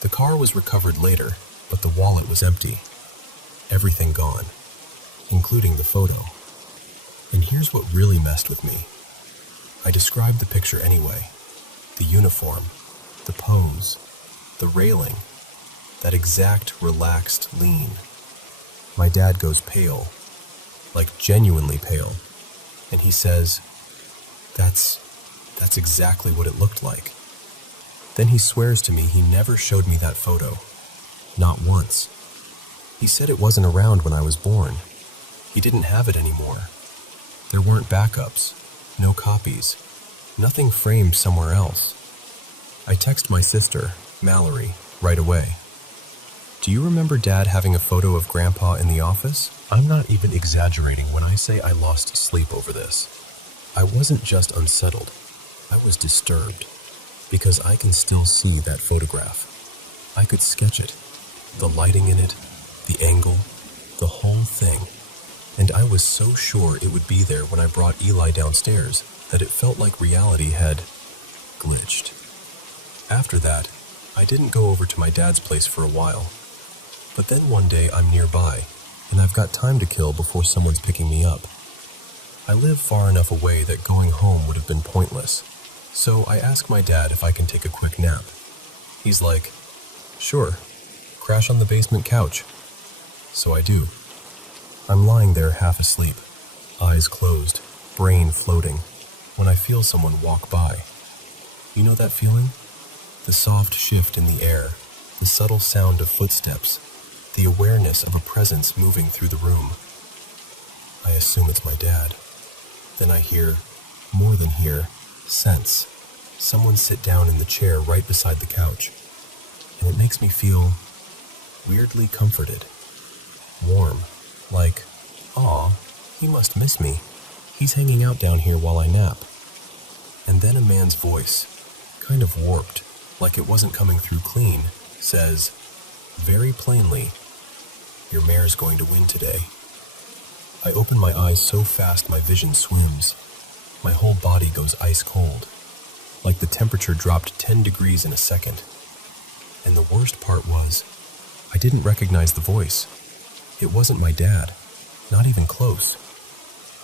The car was recovered later, but the wallet was empty. Everything gone, including the photo. And here's what really messed with me. I described the picture anyway. The uniform, the pose, the railing, that exact relaxed lean. My dad goes pale, like genuinely pale, and he says, That's exactly what it looked like. Then he swears to me he never showed me that photo. Not once. He said it wasn't around when I was born. He didn't have it anymore. There weren't backups, no copies, nothing framed somewhere else. I text my sister, Mallory, right away. "Do you remember Dad having a photo of Grandpa in the office?" I'm not even exaggerating when I say I lost sleep over this. I wasn't just unsettled, I was disturbed, because I can still see that photograph. I could sketch it, the lighting in it, the angle, the whole thing, and I was so sure it would be there when I brought Eli downstairs that it felt like reality had glitched. After that, I didn't go over to my dad's place for a while, but then one day I'm nearby, and I've got time to kill before someone's picking me up. I live far enough away that going home would have been pointless, so I ask my dad if I can take a quick nap. He's like, "Sure, crash on the basement couch." So I do. I'm lying there half asleep, eyes closed, brain floating, when I feel someone walk by. You know that feeling? The soft shift in the air, the subtle sound of footsteps, the awareness of a presence moving through the room. I assume it's my dad. Then I hear, more than hear, sense, someone sit down in the chair right beside the couch. And it makes me feel weirdly comforted. Warm, like, "Aw, he must miss me. He's hanging out down here while I nap." And then a man's voice, kind of warped, like it wasn't coming through clean, says, very plainly, "Your mare's going to win today." I open my eyes so fast my vision swims. My whole body goes ice cold, like the temperature dropped 10 degrees in a second. And the worst part was, I didn't recognize the voice. It wasn't my dad, not even close.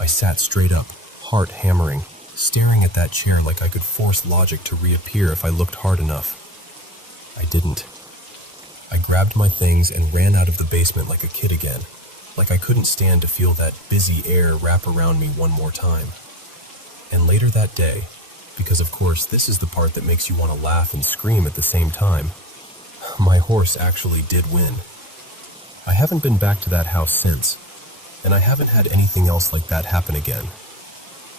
I sat straight up, heart hammering, staring at that chair like I could force logic to reappear if I looked hard enough. I didn't. I grabbed my things and ran out of the basement like a kid again, like I couldn't stand to feel that busy air wrap around me one more time. And later that day, because of course this is the part that makes you want to laugh and scream at the same time, my horse actually did win. I haven't been back to that house since, and I haven't had anything else like that happen again.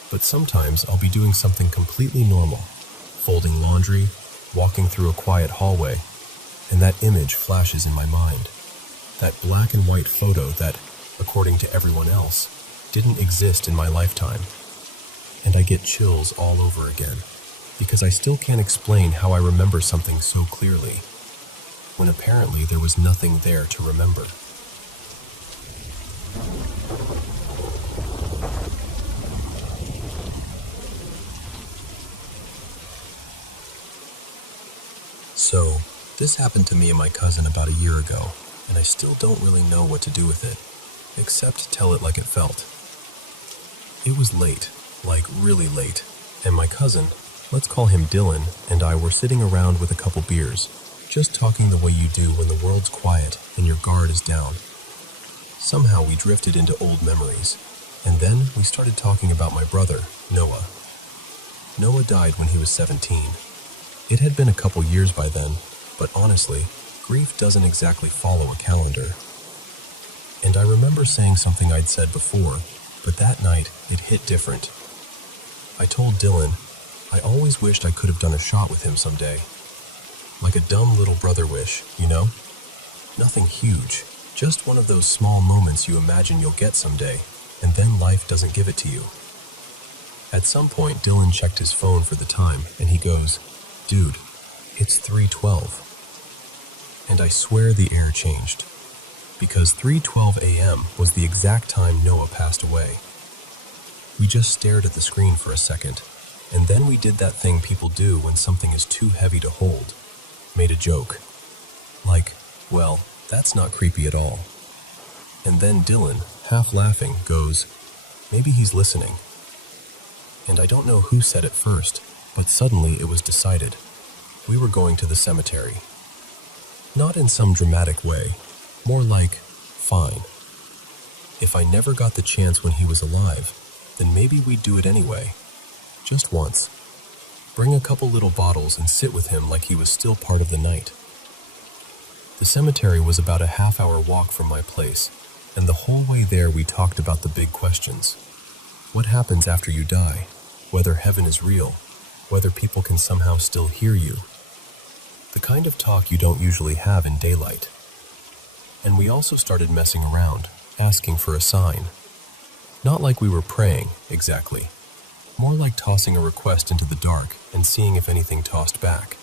But sometimes I'll be doing something completely normal, folding laundry, walking through a quiet hallway, and that image flashes in my mind. That black and white photo that, according to everyone else, didn't exist in my lifetime. And I get chills all over again, because I still can't explain how I remember something so clearly, when apparently there was nothing there to remember. So, this happened to me and my cousin about a year ago, and I still don't really know what to do with it, except tell it like it felt. It was late, like really late, and my cousin, let's call him Dylan, and I were sitting around with a couple beers, just talking the way you do when the world's quiet and your guard is down. Somehow we drifted into old memories, And then we started talking about my brother, Noah. Noah died when he was 17. It had been a couple years by then, but honestly, grief doesn't exactly follow a calendar. And I remember saying something I'd said before, but that night it hit different. I told Dylan, I always wished I could have done a shot with him someday. Like a dumb little brother wish, you know? Nothing huge, just one of those small moments you imagine you'll get someday, and then life doesn't give it to you. At some point, Dylan checked his phone for the time, and he goes, "Dude, it's 3:12. And I swear the air changed, because 3:12 a.m. was the exact time Noah passed away. We just stared at the screen for a second, and then we did that thing people do when something is too heavy to hold. Made a joke. Like, well, that's not creepy at all. And then Dylan, half laughing, goes, "Maybe he's listening." And I don't know who said it first, but suddenly it was decided. We were going to the cemetery. Not in some dramatic way, more like, fine. If I never got the chance when he was alive, then maybe we'd do it anyway. Just once. Bring a couple little bottles and sit with him like he was still part of the night. The cemetery was about a half-hour walk from my place, and the whole way there we talked about the big questions. What happens after you die? Whether heaven is real, whether people can somehow still hear you. The kind of talk you don't usually have in daylight. And we also started messing around, asking for a sign. Not like we were praying, exactly. More like tossing a request into the dark and seeing if anything tossed back.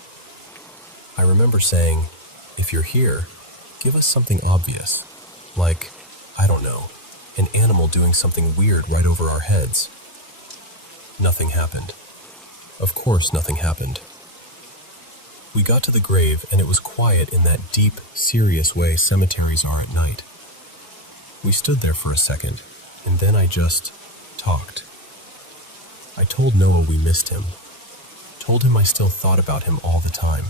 I remember saying, if you're here, give us something obvious. Like, I don't know, an animal doing something weird right over our heads. Nothing happened. Of course nothing happened. We got to the grave and it was quiet in that deep, serious way cemeteries are at night. We stood there for a second, and then I just talked. I told Noah we missed him. Told him I still thought about him all the time.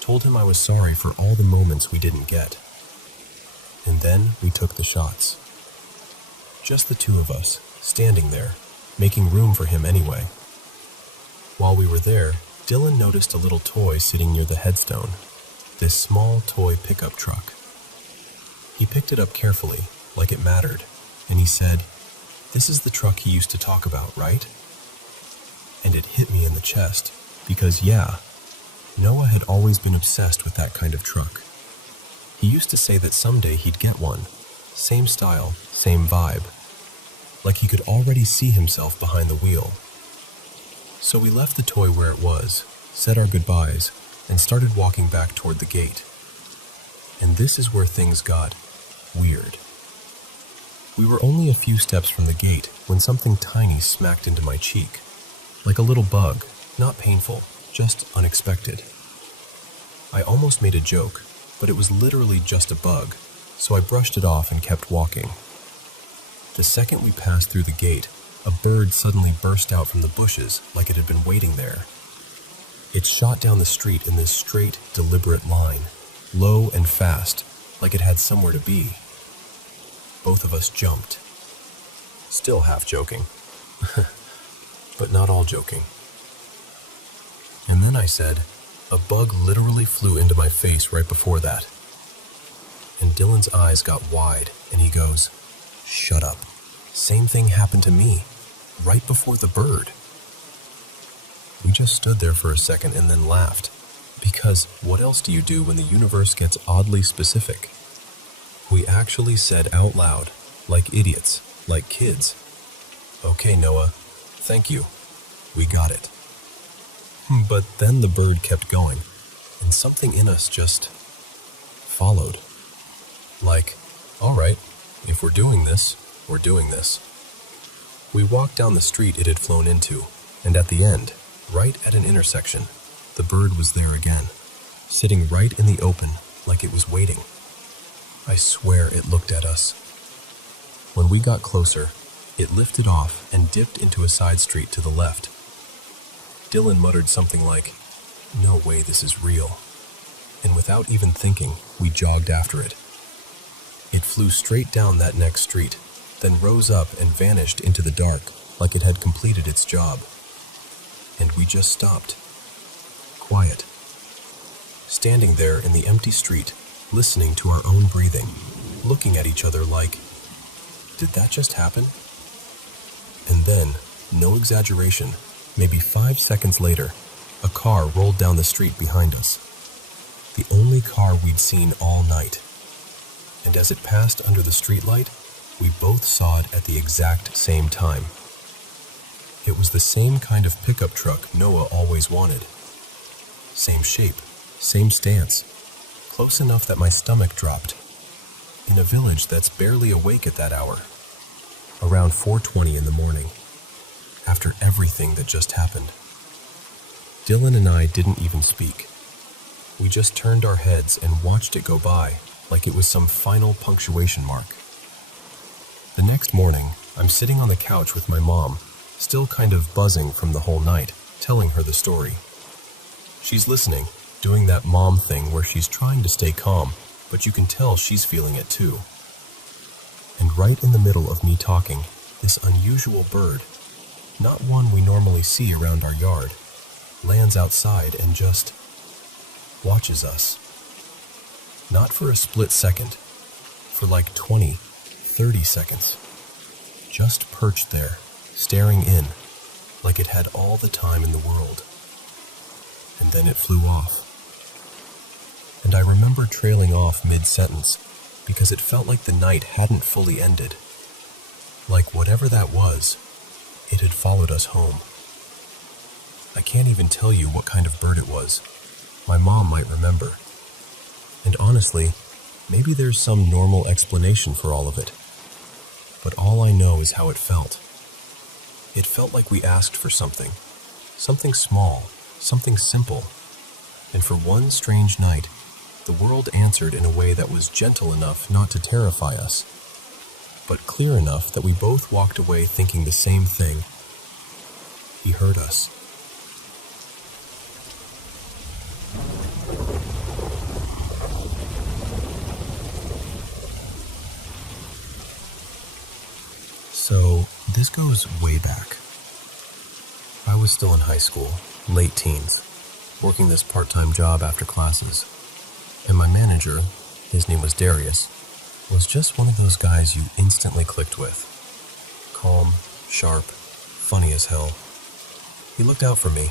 Told him I was sorry for all the moments we didn't get. And then we took the shots. Just the two of us, standing there, making room for him anyway. While we were there, Dylan noticed a little toy sitting near the headstone, this small toy pickup truck. He picked it up carefully, like it mattered, and he said, "This is the truck he used to talk about, right?" And it hit me in the chest, because yeah, Noah had always been obsessed with that kind of truck. He used to say that someday he'd get one, same style, same vibe, like he could already see himself behind the wheel. So we left the toy where it was, said our goodbyes, and started walking back toward the gate. And this is where things got weird. We were only a few steps from the gate when something tiny smacked into my cheek. Like a little bug, not painful, just unexpected. I almost made a joke, but it was literally just a bug, so I brushed it off and kept walking. The second we passed through the gate, a bird suddenly burst out from the bushes like it had been waiting there. It shot down the street in this straight, deliberate line, low and fast, like it had somewhere to be. Both of us jumped. Still half joking. But not all joking. And then I said, a bug literally flew into my face right before that. And Dylan's eyes got wide, and he goes, "Shut up. Same thing happened to me, right before the bird." We just stood there for a second and then laughed, because what else do you do when the universe gets oddly specific? We actually said out loud, like idiots, like kids, "Okay, Noah, thank you. We got it." But then the bird kept going, and something in us just followed. Like, all right, if we're doing this, we're doing this. We walked down the street it had flown into, and at the end, right at an intersection, the bird was there again, sitting right in the open like it was waiting. I swear it looked at us. When we got closer, it lifted off and dipped into a side street to the left. Dylan muttered something like, "No way this is real." And without even thinking, we jogged after it. It flew straight down that next street, then rose up and vanished into the dark like it had completed its job. And we just stopped. Quiet. Standing there in the empty street, listening to our own breathing, looking at each other like, did that just happen? And then, no exaggeration, maybe 5 seconds later, a car rolled down the street behind us. The only car we'd seen all night. And as it passed under the streetlight, we both saw it at the exact same time. It was the same kind of pickup truck Noah always wanted. Same shape, same stance, close enough that my stomach dropped. In a village that's barely awake at that hour. Around 4:20 in the morning, after everything that just happened. Dylan and I didn't even speak. We just turned our heads and watched it go by like it was some final punctuation mark. The next morning, I'm sitting on the couch with my mom, still kind of buzzing from the whole night, telling her the story. She's listening, doing that mom thing where she's trying to stay calm, but you can tell she's feeling it too. And right in the middle of me talking, this unusual bird, not one we normally see around our yard, lands outside and just watches us. Not for a split second, for like 20, 30 seconds. Just perched there, staring in, like it had all the time in the world. And then it flew off. And I remember trailing off mid-sentence because it felt like the night hadn't fully ended. Like whatever that was, it had followed us home. I can't even tell you what kind of bird it was. My mom might remember. And honestly, maybe there's some normal explanation for all of it. But all I know is how it felt. It felt like we asked for something. Something small, something simple. And for one strange night, the world answered in a way that was gentle enough not to terrify us, but clear enough that we both walked away thinking the same thing. He heard us. So, this goes way back. I was still in high school, late teens, working this part-time job after classes. And my manager, his name was Darius, was just one of those guys you instantly clicked with. Calm, sharp, funny as hell. He looked out for me,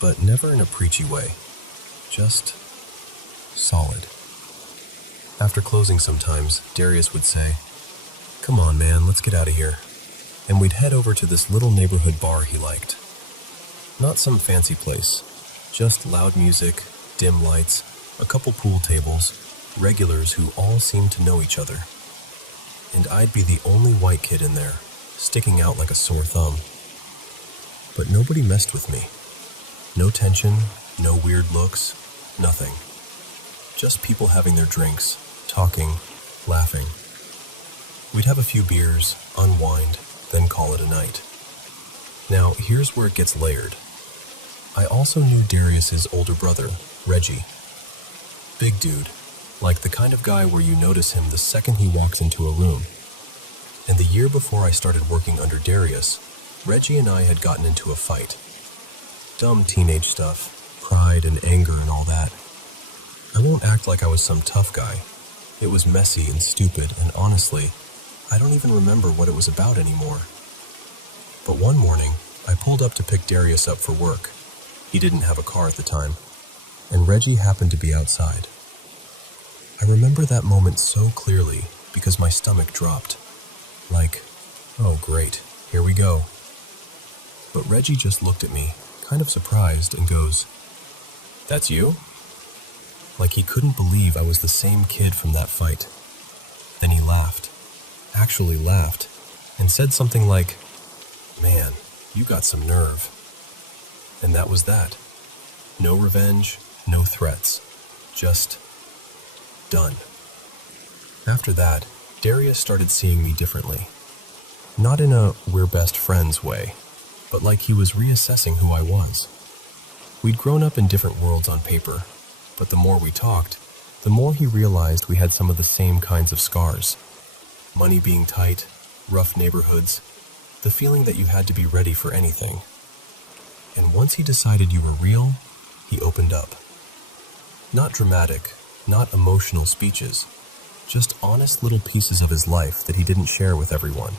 but never in a preachy way. Just solid. After closing sometimes, Darius would say, "Come on, man, let's get out of here." And we'd head over to this little neighborhood bar he liked. Not some fancy place, just loud music, dim lights, a couple pool tables, regulars who all seemed to know each other. And I'd be the only white kid in there, sticking out like a sore thumb. But nobody messed with me. No tension, no weird looks, nothing. Just people having their drinks, talking, laughing. We'd have a few beers, unwind, then call it a night. Now, here's where it gets layered. I also knew Darius's older brother, Reggie. Big dude, like the kind of guy where you notice him the second he walks into a room. And the year before I started working under Darius, Reggie and I had gotten into a fight. Dumb teenage stuff, pride and anger and all that. I won't act like I was some tough guy. It was messy and stupid, and honestly, I don't even remember what it was about anymore. But one morning, I pulled up to pick Darius up for work. He didn't have a car at the time, and Reggie happened to be outside. I remember that moment so clearly because my stomach dropped. Like, oh great, here we go. But Reggie just looked at me, kind of surprised, and goes, "That's you?" Like he couldn't believe I was the same kid from that fight. Then he laughed. Actually laughed, and said something like, "Man, you got some nerve." And that was that. No revenge, no threats. Just done. After that, Darius started seeing me differently. Not in a we're best friends way, but like he was reassessing who I was. We'd grown up in different worlds on paper, but the more we talked, the more he realized we had some of the same kinds of scars. Money being tight, rough neighborhoods, the feeling that you had to be ready for anything. And once he decided you were real, he opened up. Not dramatic, not emotional speeches, just honest little pieces of his life that he didn't share with everyone.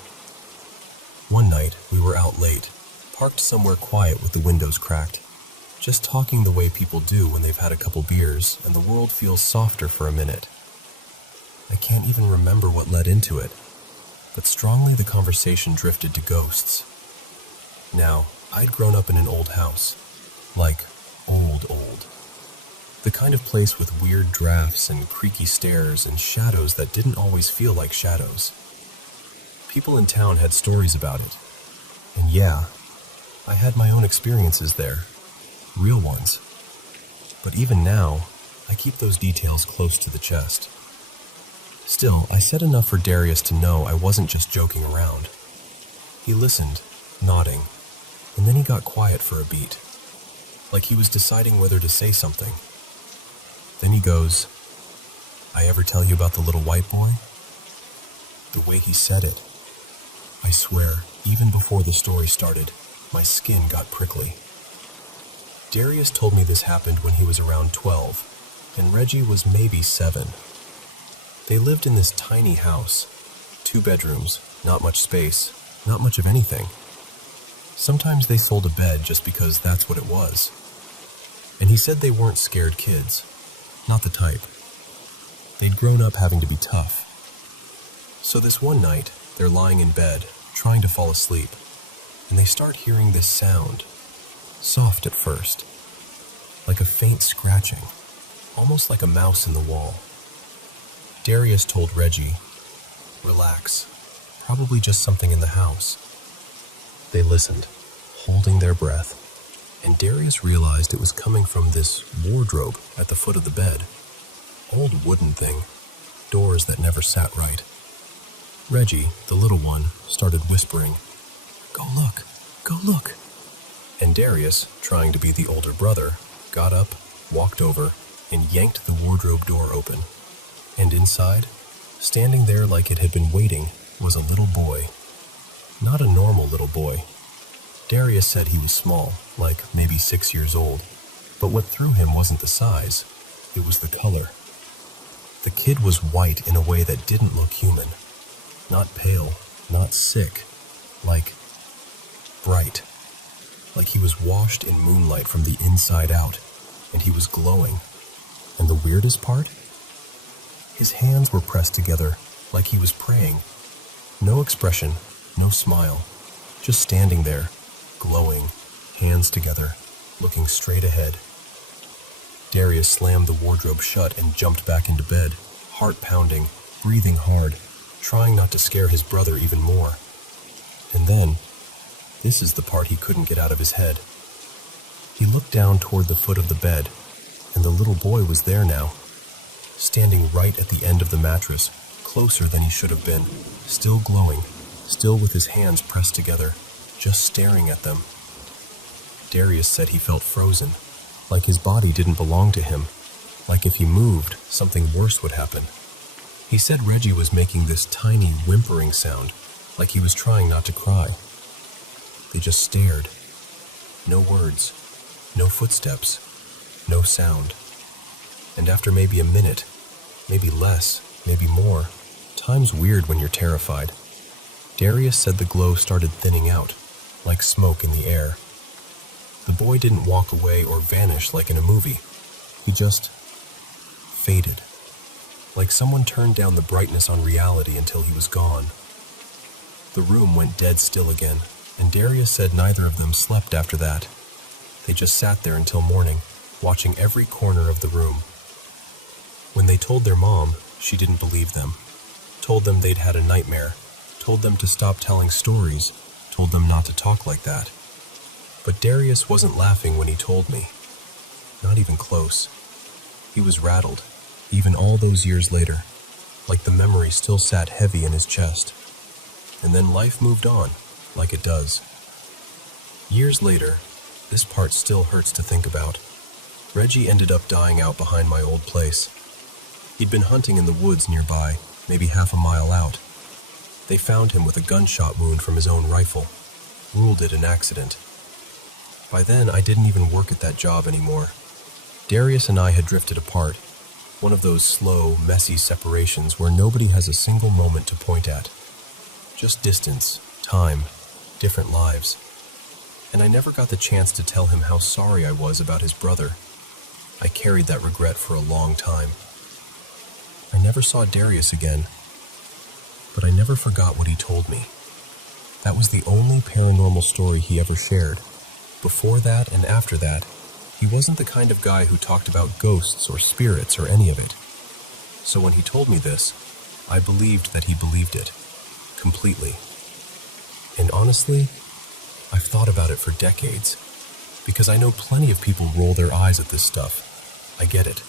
One night, we were out late, parked somewhere quiet with the windows cracked, just talking the way people do when they've had a couple beers and the world feels softer for a minute. I can't even remember what led into it, but strongly the conversation drifted to ghosts. Now, I'd grown up in an old house, like old. The kind of place with weird drafts and creaky stairs and shadows that didn't always feel like shadows. People in town had stories about it, and yeah, I had my own experiences there, real ones. But even now, I keep those details close to the chest. Still, I said enough for Darius to know I wasn't just joking around. He listened, nodding, and then he got quiet for a beat, like he was deciding whether to say something. Then he goes, "I ever tell you about the little white boy?" The way he said it, I swear, even before the story started, my skin got prickly. Darius told me this happened when he was around 12, and Reggie was maybe 7. They lived in this tiny house, 2 bedrooms, not much space, not much of anything. Sometimes they sold a bed just because that's what it was. And he said they weren't scared kids, not the type. They'd grown up having to be tough. So this one night, they're lying in bed, trying to fall asleep, and they start hearing this sound, soft at first, like a faint scratching, almost like a mouse in the wall. Darius told Reggie, "Relax, probably just something in the house." They listened, holding their breath, and Darius realized it was coming from this wardrobe at the foot of the bed. Old wooden thing, doors that never sat right. Reggie, the little one, started whispering, "Go look, go look." And Darius, trying to be the older brother, got up, walked over, and yanked the wardrobe door open. And inside, standing there like it had been waiting, was a little boy. Not a normal little boy. Darius said he was small, like maybe 6 years old, but what threw him wasn't the size, it was the color. The kid was white in a way that didn't look human. Not pale, not sick, like bright. Like he was washed in moonlight from the inside out, and he was glowing. And the weirdest part? His hands were pressed together like he was praying. No expression, no smile, just standing there, glowing, hands together, looking straight ahead. Darius slammed the wardrobe shut and jumped back into bed, heart pounding, breathing hard, trying not to scare his brother even more. And then, this is the part he couldn't get out of his head. He looked down toward the foot of the bed, and the little boy was there now, standing right at the end of the mattress, closer than he should have been, still glowing, still with his hands pressed together, just staring at them. Darius said he felt frozen, like his body didn't belong to him, like if he moved, something worse would happen. He said Reggie was making this tiny whimpering sound, like he was trying not to cry. They just stared. No words, no footsteps, no sound. And after maybe a minute, maybe less, maybe more, time's weird when you're terrified, Darius said the glow started thinning out, like smoke in the air. The boy didn't walk away or vanish like in a movie. He just faded, like someone turned down the brightness on reality until he was gone. The room went dead still again, and Darius said neither of them slept after that. They just sat there until morning, watching every corner of the room. When they told their mom, she didn't believe them. Told them they'd had a nightmare, told them to stop telling stories, told them not to talk like that. But Darius wasn't laughing when he told me. Not even close. He was rattled, even all those years later, like the memory still sat heavy in his chest. And then life moved on, like it does. Years later, this part still hurts to think about. Reggie ended up dying out behind my old place. He'd been hunting in the woods nearby, maybe half a mile out. They found him with a gunshot wound from his own rifle, ruled it an accident. By then, I didn't even work at that job anymore. Darius and I had drifted apart, one of those slow, messy separations where nobody has a single moment to point at. Just distance, time, different lives. And I never got the chance to tell him how sorry I was about his brother. I carried that regret for a long time. I never saw Darius again, but I never forgot what he told me. That was the only paranormal story he ever shared. Before that and after that, he wasn't the kind of guy who talked about ghosts or spirits or any of it. So when he told me this, I believed that he believed it, completely. And honestly, I've thought about it for decades, because I know plenty of people roll their eyes at this stuff. I get it.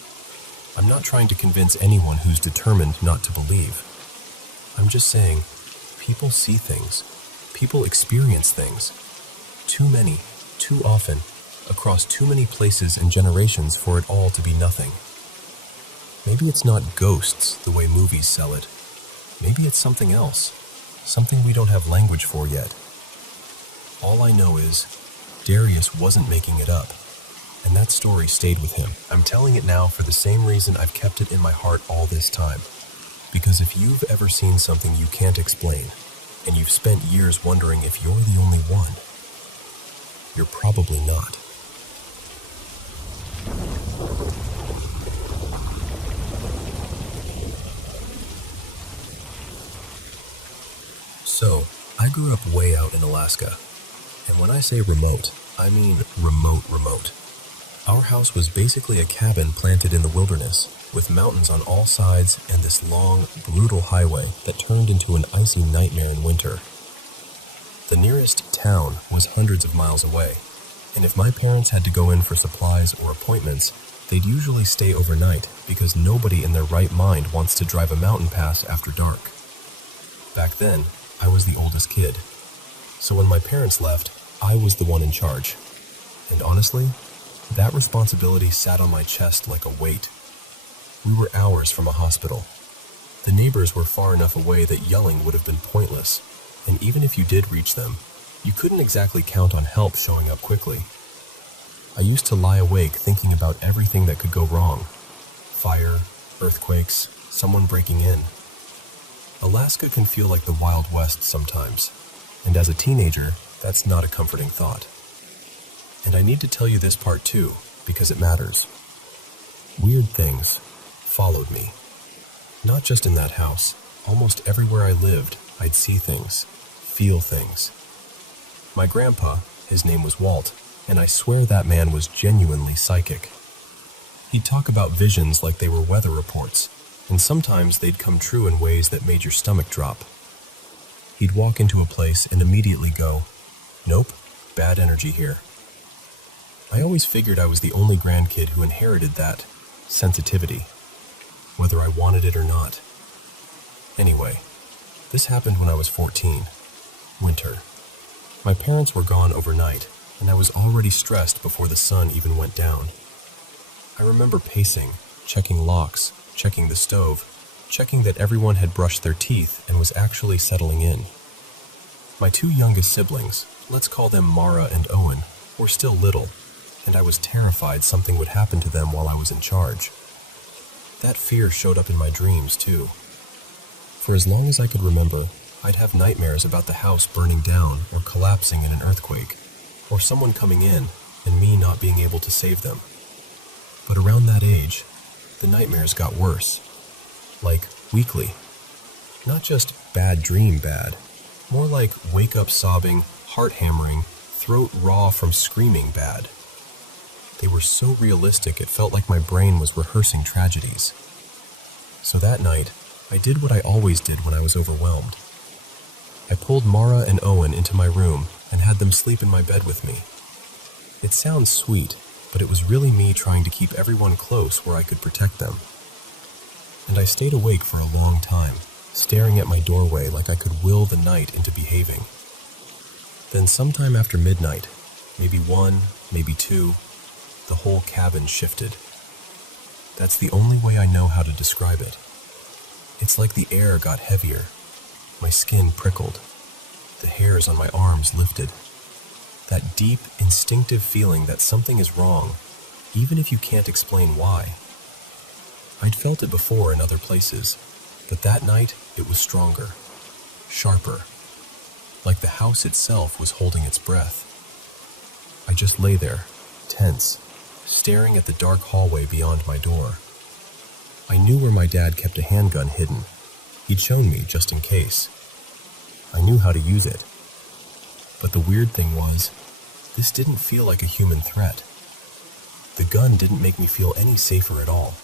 I'm not trying to convince anyone who's determined not to believe. I'm just saying, people see things. People experience things. Too many, too often, across too many places and generations for it all to be nothing. Maybe it's not ghosts the way movies sell it. Maybe it's something else, something we don't have language for yet. All I know is, Darius wasn't making it up, and that story stayed with him. I'm telling it now for the same reason I've kept it in my heart all this time. Because if you've ever seen something you can't explain, and you've spent years wondering if you're the only one, you're probably not. So, I grew up way out in Alaska. And when I say remote, I mean remote. Our house was basically a cabin planted in the wilderness, with mountains on all sides and this long, brutal highway that turned into an icy nightmare in winter. The nearest town was hundreds of miles away, and if my parents had to go in for supplies or appointments, they'd usually stay overnight because nobody in their right mind wants to drive a mountain pass after dark. Back then, I was the oldest kid. So when my parents left, I was the one in charge. And honestly, that responsibility sat on my chest like a weight. We were hours from a hospital. The neighbors were far enough away that yelling would have been pointless, and even if you did reach them, you couldn't exactly count on help showing up quickly. I used to lie awake thinking about everything that could go wrong. Fire, earthquakes, someone breaking in. Alaska can feel like the Wild West sometimes, and as a teenager, that's not a comforting thought. And I need to tell you this part too, because it matters. Weird things followed me. Not just in that house. Almost everywhere I lived, I'd see things, feel things. My grandpa, his name was Walt, and I swear that man was genuinely psychic. He'd talk about visions like they were weather reports, and sometimes they'd come true in ways that made your stomach drop. He'd walk into a place and immediately go, "Nope, bad energy here." I always figured I was the only grandkid who inherited that sensitivity, whether I wanted it or not. Anyway, this happened when I was 14, winter. My parents were gone overnight, and I was already stressed before the sun even went down. I remember pacing, checking locks, checking the stove, checking that everyone had brushed their teeth and was actually settling in. My two youngest siblings, let's call them Mara and Owen, were still little, and I was terrified something would happen to them while I was in charge. That fear showed up in my dreams, too. For as long as I could remember, I'd have nightmares about the house burning down or collapsing in an earthquake, or someone coming in and me not being able to save them. But around that age, the nightmares got worse. Like, weekly. Not just bad dream bad, more like wake up sobbing, heart hammering, throat raw from screaming bad. They were so realistic it felt like my brain was rehearsing tragedies. So that night, I did what I always did when I was overwhelmed. I pulled Mara and Owen into my room and had them sleep in my bed with me. It sounds sweet, but it was really me trying to keep everyone close where I could protect them. And I stayed awake for a long time, staring at my doorway like I could will the night into behaving. Then sometime after midnight, maybe 1, maybe 2, the whole cabin shifted. That's the only way I know how to describe it. It's like the air got heavier, My skin prickled. The hairs on my arms lifted. That deep, instinctive feeling that something is wrong, even if you can't explain why. I'd felt it before in other places, but that night it was stronger, sharper, like the house itself was holding its breath. I just lay there, tense, staring at the dark hallway beyond my door. I knew where my dad kept a handgun hidden. He'd shown me just in case. I knew how to use it. But the weird thing was, this didn't feel like a human threat. The gun didn't make me feel any safer at all.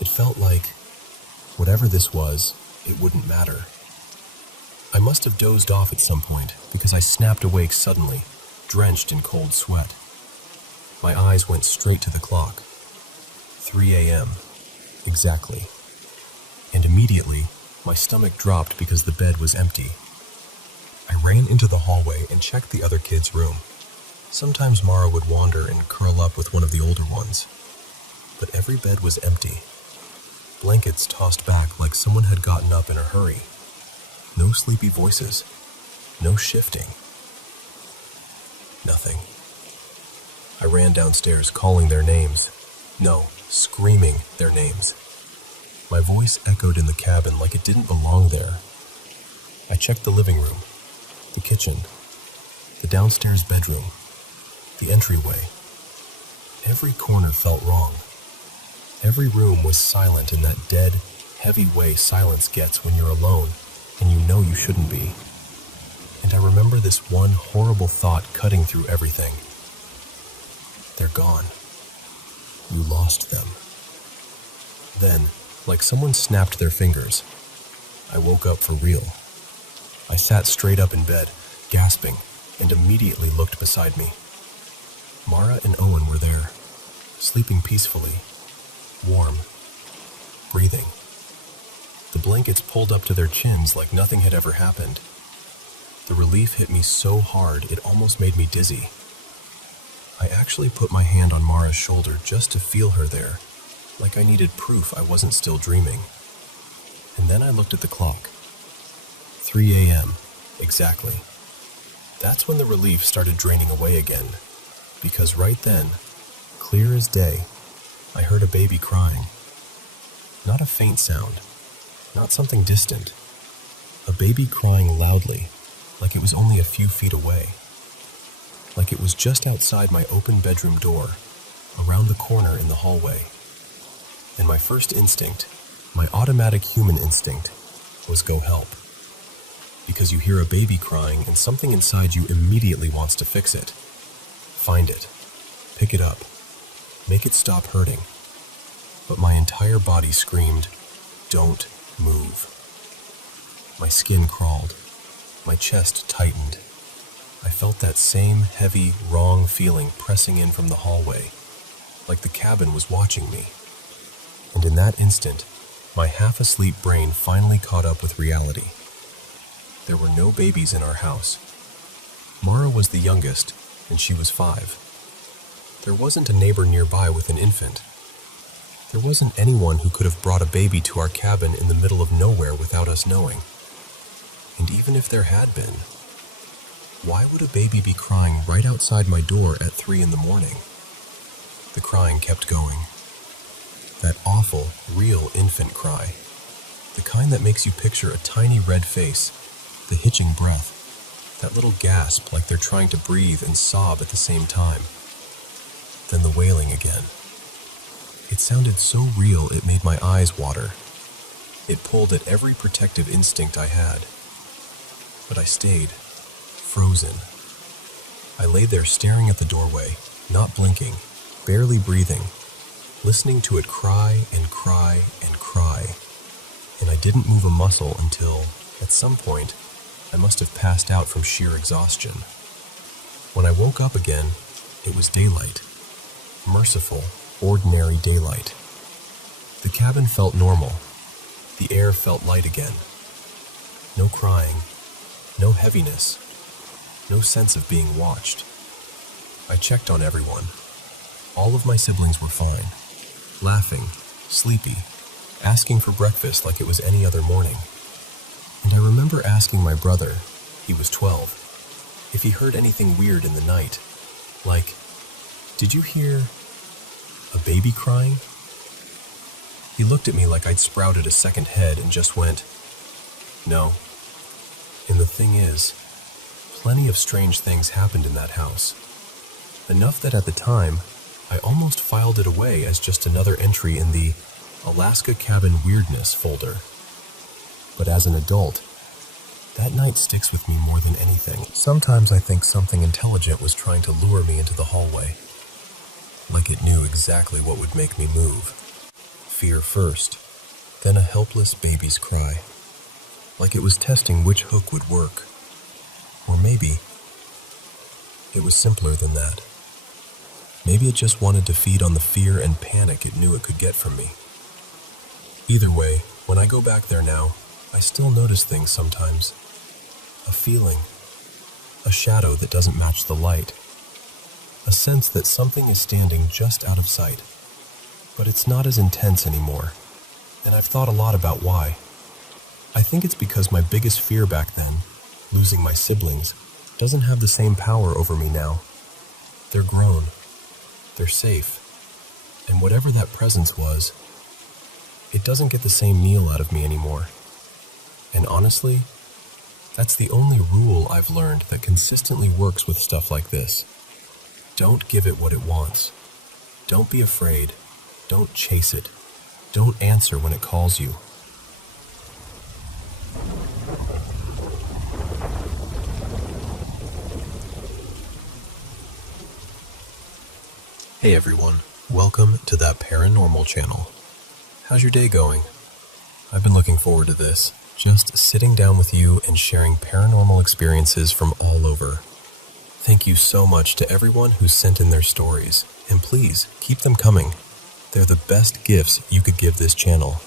It felt like, whatever this was, it wouldn't matter. I must have dozed off at some point because I snapped awake suddenly, drenched in cold sweat. My eyes went straight to the clock. 3 a.m. Exactly. And immediately, my stomach dropped because the bed was empty. I ran into the hallway and checked the other kids' room. Sometimes Mara would wander and curl up with one of the older ones. But every bed was empty. Blankets tossed back like someone had gotten up in a hurry. No sleepy voices. No shifting. Nothing. I ran downstairs calling their names. No, screaming their names. My voice echoed in the cabin like it didn't belong there. I checked the living room, the kitchen, the downstairs bedroom, the entryway. Every corner felt wrong. Every room was silent in that dead, heavy way silence gets when you're alone and you know you shouldn't be. And I remember this one horrible thought cutting through everything. They're gone. You lost them. Then, like someone snapped their fingers, I woke up for real. I sat straight up in bed, gasping, and immediately looked beside me. Mara and Owen were there, sleeping peacefully, warm, breathing. The blankets pulled up to their chins like nothing had ever happened. The relief hit me so hard it almost made me dizzy. I actually put my hand on Mara's shoulder just to feel her there, like I needed proof I wasn't still dreaming. And then I looked at the clock. 3 a.m. Exactly. That's when the relief started draining away again, because right then, clear as day, I heard a baby crying. Not a faint sound, not something distant. A baby crying loudly, like it was only a few feet away. Like it was just outside my open bedroom door, around the corner in the hallway. And my first instinct, my automatic human instinct, was go help. Because you hear a baby crying and something inside you immediately wants to fix it. Find it. Pick it up. Make it stop hurting. But my entire body screamed, "Don't move." My skin crawled. My chest tightened. I felt that same heavy, wrong feeling pressing in from the hallway, like the cabin was watching me. And in that instant, my half-asleep brain finally caught up with reality. There were no babies in our house. Mara was the youngest, and she was 5. There wasn't a neighbor nearby with an infant. There wasn't anyone who could have brought a baby to our cabin in the middle of nowhere without us knowing. And even if there had been, why would a baby be crying right outside my door at 3 in the morning? The crying kept going. That awful, real infant cry. The kind that makes you picture a tiny red face, the hitching breath, that little gasp like they're trying to breathe and sob at the same time. Then the wailing again. It sounded so real it made my eyes water. It pulled at every protective instinct I had. But I stayed, frozen. I lay there staring at the doorway, not blinking, barely breathing, listening to it cry and cry and cry. And I didn't move a muscle until, at some point, I must have passed out from sheer exhaustion. When I woke up again, it was daylight. Merciful, ordinary daylight. The cabin felt normal. The air felt light again. No crying, no heaviness, no sense of being watched. I checked on everyone. All of my siblings were fine, laughing, sleepy, asking for breakfast like it was any other morning. And I remember asking my brother, he was 12, if he heard anything weird in the night. Like, did you hear a baby crying? He looked at me like I'd sprouted a second head and just went, no. And the thing is, plenty of strange things happened in that house. Enough that at the time, I almost filed it away as just another entry in the Alaska Cabin Weirdness folder. But as an adult, that night sticks with me more than anything. Sometimes I think something intelligent was trying to lure me into the hallway. Like it knew exactly what would make me move. Fear first, then a helpless baby's cry. Like it was testing which hook would work. Or maybe it was simpler than that. Maybe it just wanted to feed on the fear and panic it knew it could get from me. Either way, when I go back there now, I still notice things sometimes. A feeling, a shadow that doesn't match the light, a sense that something is standing just out of sight. But it's not as intense anymore, and I've thought a lot about why. I think it's because my biggest fear back then, losing my siblings, doesn't have the same power over me now. They're grown, they're safe, and whatever that presence was, it doesn't get the same meal out of me anymore. And honestly, that's the only rule I've learned that consistently works with stuff like this. Don't give it what it wants. Don't be afraid. Don't chase it. Don't answer when it calls you. Hey everyone, welcome to That Paranormal channel. How's your day going? I've been looking forward to this, just sitting down with you and sharing paranormal experiences from all over. Thank you so much to everyone who sent in their stories, and please keep them coming. They're the best gifts you could give this channel.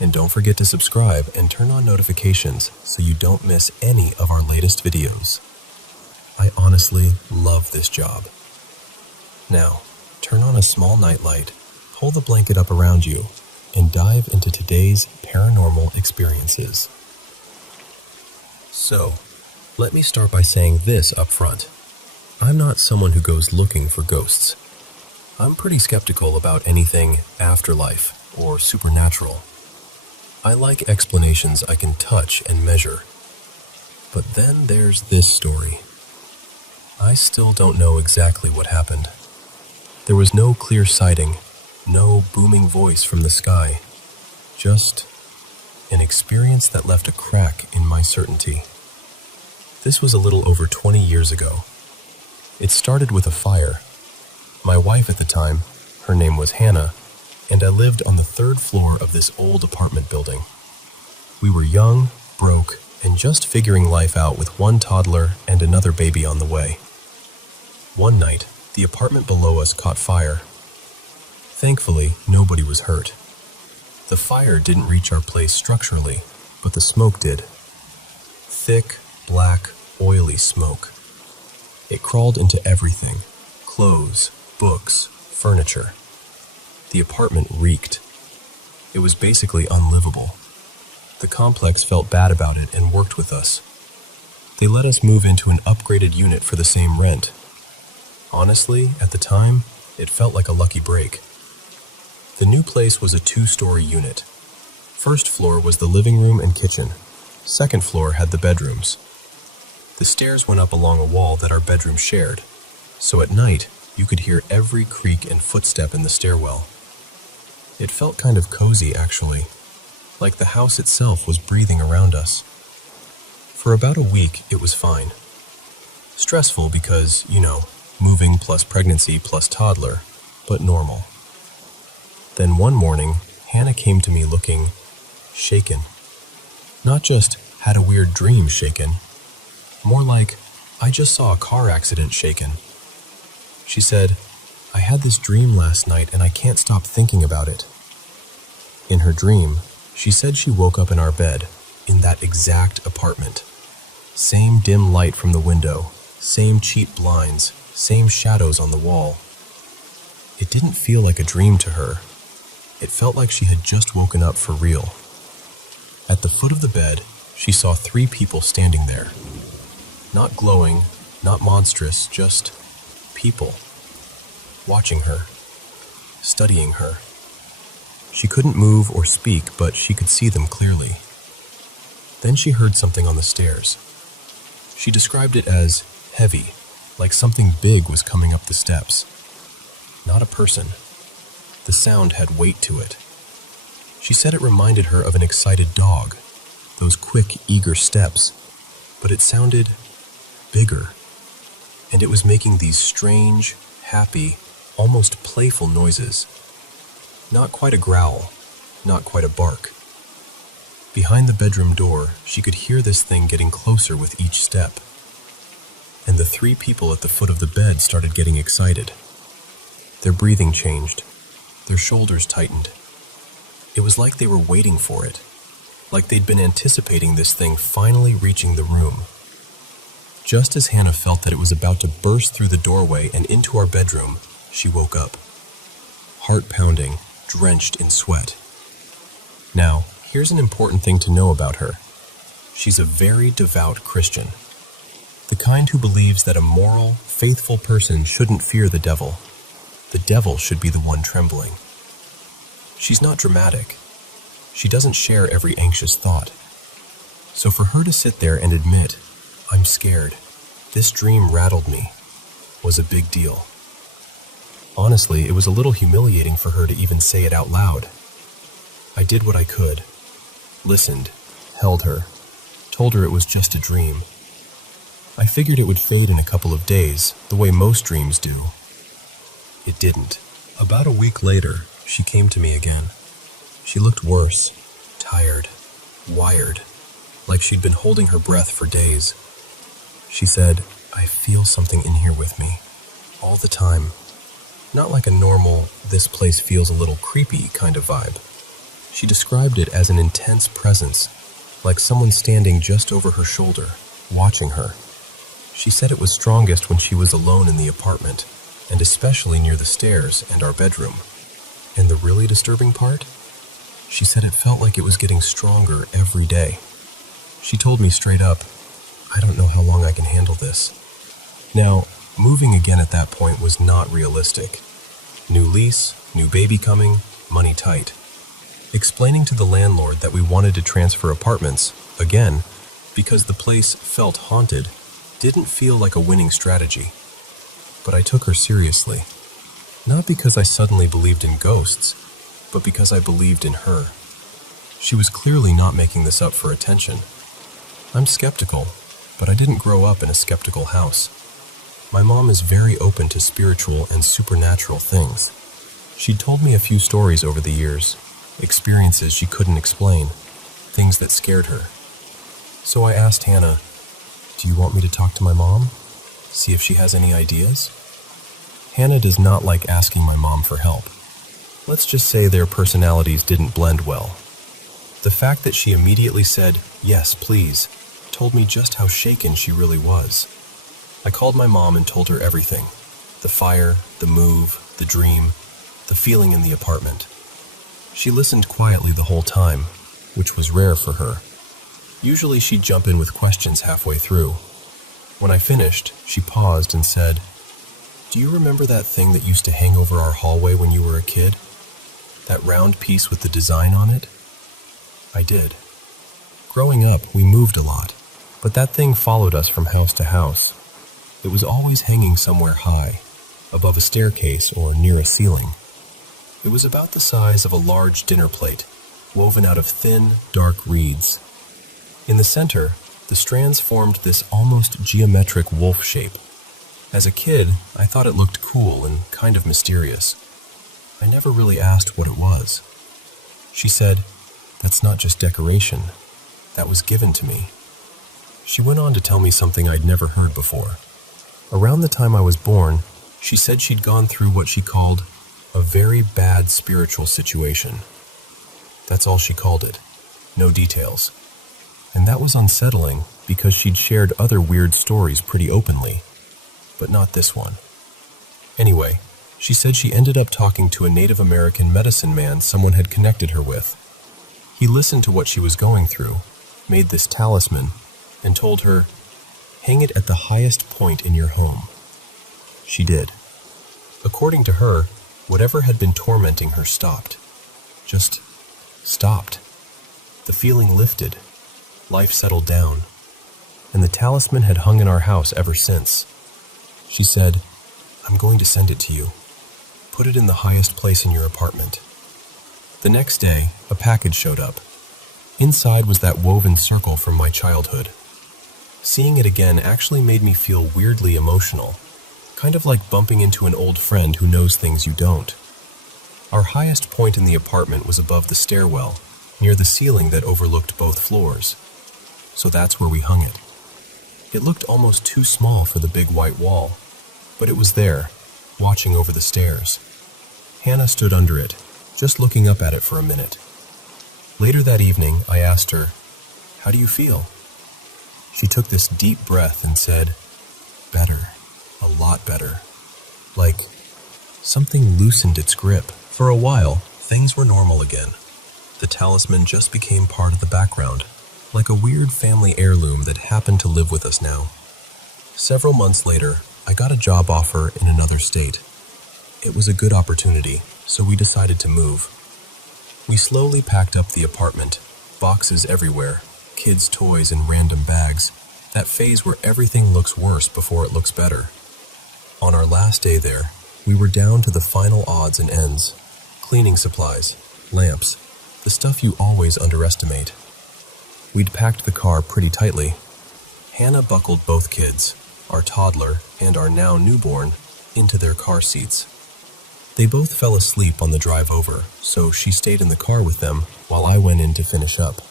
And don't forget to subscribe and turn on notifications so you don't miss any of our latest videos. I honestly love this job. Now, turn on a small nightlight, pull the blanket up around you, and dive into today's paranormal experiences. So, let me start by saying this up front. I'm not someone who goes looking for ghosts. I'm pretty skeptical about anything afterlife or supernatural. I like explanations I can touch and measure. But then there's this story. I still don't know exactly what happened. There was no clear sighting, no booming voice from the sky, just an experience that left a crack in my certainty. This was a little over 20 years ago. It started with a fire. My wife at the time, her name was Hannah, and I lived on the 3rd floor of this old apartment building. We were young, broke, and just figuring life out with one toddler and another baby on the way. One night, the apartment below us caught fire. Thankfully, nobody was hurt. The fire didn't reach our place structurally, but the smoke did. Thick, black, oily smoke. It crawled into everything: clothes, books, furniture. The apartment reeked. It was basically unlivable. The complex felt bad about it and worked with us. They let us move into an upgraded unit for the same rent. Honestly, at the time, it felt like a lucky break. The new place was a 2-story unit. First floor was the living room and kitchen. Second floor had the bedrooms. The stairs went up along a wall that our bedroom shared, so at night you could hear every creak and footstep in the stairwell. It felt kind of cozy, actually, like the house itself was breathing around us. For about a week, it was fine. Stressful because, moving plus pregnancy plus toddler, but normal. Then one morning, Hannah came to me looking shaken. Not just had a weird dream shaken, more like I just saw a car accident shaken. She said, "I had this dream last night and I can't stop thinking about it." In her dream, she said she woke up in our bed, in that exact apartment. Same dim light from the window, same cheap blinds, same shadows on the wall. It didn't feel like a dream to her. It felt like she had just woken up for real. At the foot of the bed, she saw 3 people standing there. Not glowing, not monstrous, just people. Watching her, studying her. She couldn't move or speak, but she could see them clearly. Then she heard something on the stairs. She described it as heavy, like something big was coming up the steps. Not a person. The sound had weight to it. She said it reminded her of an excited dog, those quick, eager steps, but it sounded bigger, and it was making these strange, happy, almost playful noises. Not quite a growl, not quite a bark. Behind the bedroom door, she could hear this thing getting closer with each step. And the 3 people at the foot of the bed started getting excited. Their breathing changed. Their shoulders tightened. It was like they were waiting for it, like they'd been anticipating this thing finally reaching the room. Just as Hannah felt that it was about to burst through the doorway and into our bedroom, she woke up. Heart pounding, drenched in sweat. Now, here's an important thing to know about her. She's a very devout Christian. The kind who believes that a moral, faithful person shouldn't fear the devil. The devil should be the one trembling. She's not dramatic. She doesn't share every anxious thought. So for her to sit there and admit, "I'm scared, this dream rattled me," was a big deal. Honestly, it was a little humiliating for her to even say it out loud. I did what I could. Listened, held her, told her it was just a dream. I figured it would fade in a couple of days, the way most dreams do. It didn't. About a week later, she came to me again. She looked worse, tired, wired, like she'd been holding her breath for days. She said, "I feel something in here with me, all the time." Not like a normal, "this place feels a little creepy" kind of vibe. She described it as an intense presence, like someone standing just over her shoulder, watching her. She said it was strongest when she was alone in the apartment, and especially near the stairs and our bedroom. And the really disturbing part? She said it felt like it was getting stronger every day. She told me straight up, "I don't know how long I can handle this." Now, moving again at that point was not realistic. New lease, new baby coming, money tight. Explaining to the landlord that we wanted to transfer apartments, again, because the place felt haunted, didn't feel like a winning strategy. But I took her seriously. Not because I suddenly believed in ghosts, but because I believed in her. She was clearly not making this up for attention. I'm skeptical, but I didn't grow up in a skeptical house. My mom is very open to spiritual and supernatural things. She'd told me a few stories over the years, experiences she couldn't explain, things that scared her. So I asked Hannah, "Do you want me to talk to my mom? See if she has any ideas?" Hannah does not like asking my mom for help. Let's just say their personalities didn't blend well. The fact that she immediately said, "Yes, please," told me just how shaken she really was. I called my mom and told her everything. The fire, the move, the dream, the feeling in the apartment. She listened quietly the whole time, which was rare for her. Usually she'd jump in with questions halfway through. When I finished, she paused and said, "Do you remember that thing that used to hang over our hallway when you were a kid? That round piece with the design on it?" I did. Growing up, we moved a lot, but that thing followed us from house to house. It was always hanging somewhere high, above a staircase or near a ceiling. It was about the size of a large dinner plate, woven out of thin, dark reeds. In the center, the strands formed this almost geometric wolf shape. As a kid, I thought it looked cool and kind of mysterious. I never really asked what it was. She said, "That's not just decoration. That was given to me." She went on to tell me something I'd never heard before. Around the time I was born, she said she'd gone through what she called a very bad spiritual situation. That's all she called it. No details. And that was unsettling because she'd shared other weird stories pretty openly, but not this one. Anyway, she said she ended up talking to a Native American medicine man someone had connected her with. He listened to what she was going through, made this talisman and told her, "Hang it at the highest point in your home." She did. According to her, whatever had been tormenting her stopped. Just stopped. The feeling lifted. Life settled down. And the talisman had hung in our house ever since. She said, "I'm going to send it to you. Put it in the highest place in your apartment." The next day, a package showed up. Inside was that woven circle from my childhood. Seeing it again actually made me feel weirdly emotional, kind of like bumping into an old friend who knows things you don't. Our highest point in the apartment was above the stairwell, near the ceiling that overlooked both floors. So that's where we hung it. It looked almost too small for the big white wall, but it was there, watching over the stairs. Hannah stood under it, just looking up at it for a minute. Later that evening, I asked her, "How do you feel?" She took this deep breath and said, "Better, a lot better." Like something loosened its grip. For a while, things were normal again. The talisman just became part of the background, like a weird family heirloom that happened to live with us now. Several months later, I got a job offer in another state. It was a good opportunity, so we decided to move. We slowly packed up the apartment, boxes everywhere, kids' toys in random bags, that phase where everything looks worse before it looks better. On our last day there, we were down to the final odds and ends. Cleaning supplies, lamps, the stuff you always underestimate. We'd packed the car pretty tightly. Hannah buckled both kids, our toddler and our now newborn, into their car seats. They both fell asleep on the drive over, so she stayed in the car with them while I went in to finish up.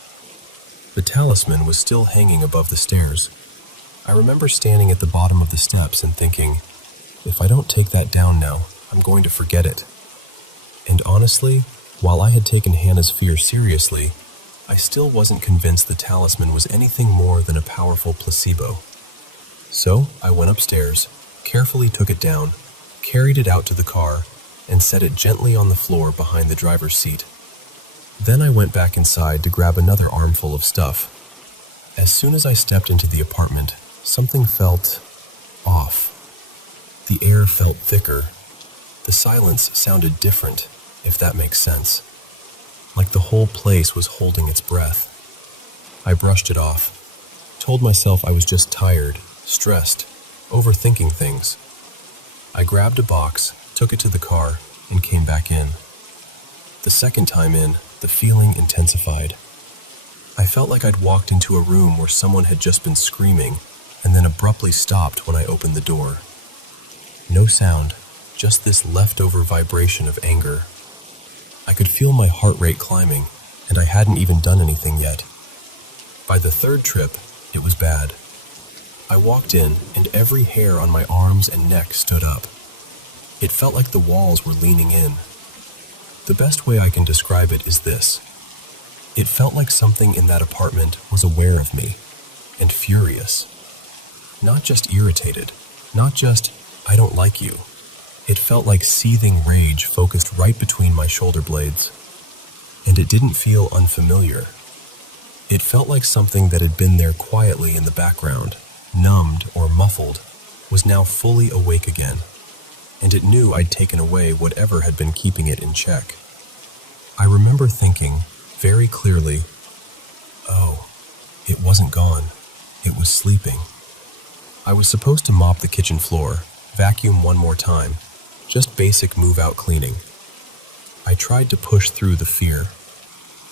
The talisman was still hanging above the stairs. I remember standing at the bottom of the steps and thinking, if I don't take that down now, I'm going to forget it. And honestly, while I had taken Hannah's fear seriously, I still wasn't convinced the talisman was anything more than a powerful placebo. So I went upstairs, carefully took it down, carried it out to the car, and set it gently on the floor behind the driver's seat. Then I went back inside to grab another armful of stuff. As soon as I stepped into the apartment, something felt off. The air felt thicker. The silence sounded different, if that makes sense. Like the whole place was holding its breath. I brushed it off, told myself I was just tired, stressed, overthinking things. I grabbed a box, took it to the car, and came back in. The second time in, the feeling intensified. I felt like I'd walked into a room where someone had just been screaming and then abruptly stopped when I opened the door. No sound, just this leftover vibration of anger. I could feel my heart rate climbing, and I hadn't even done anything yet. By the third trip, it was bad. I walked in, and every hair on my arms and neck stood up. It felt like the walls were leaning in. The best way I can describe it is this. It felt like something in that apartment was aware of me, and furious. Not just irritated, not just, "I don't like you." It felt like seething rage focused right between my shoulder blades. And it didn't feel unfamiliar. It felt like something that had been there quietly in the background, numbed or muffled, was now fully awake again. And it knew I'd taken away whatever had been keeping it in check. I remember thinking, very clearly, oh, it wasn't gone. It was sleeping. I was supposed to mop the kitchen floor, vacuum one more time, just basic move-out cleaning. I tried to push through the fear.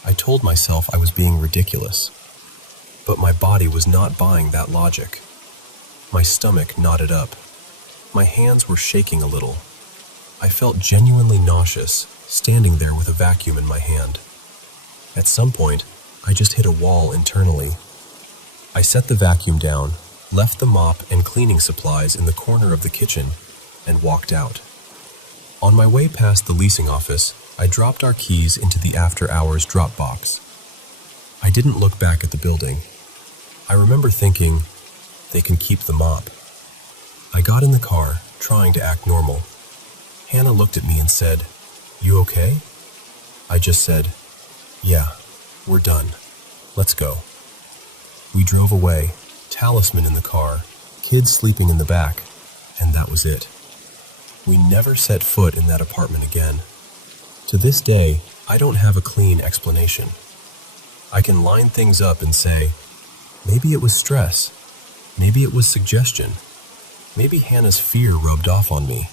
I told myself I was being ridiculous. But my body was not buying that logic. My stomach knotted up. My hands were shaking a little. I felt genuinely nauseous, standing there with a vacuum in my hand. At some point, I just hit a wall internally. I set the vacuum down, left the mop and cleaning supplies in the corner of the kitchen, and walked out. On my way past the leasing office, I dropped our keys into the after-hours drop box. I didn't look back at the building. I remember thinking, they can keep the mop. I got in the car, trying to act normal. Hannah looked at me and said, "You okay?" I just said, "Yeah, we're done. Let's go." We drove away, talisman in the car, kids sleeping in the back, and that was it. We never set foot in that apartment again. To this day, I don't have a clean explanation. I can line things up and say, maybe it was stress, maybe it was suggestion, maybe Hannah's fear rubbed off on me.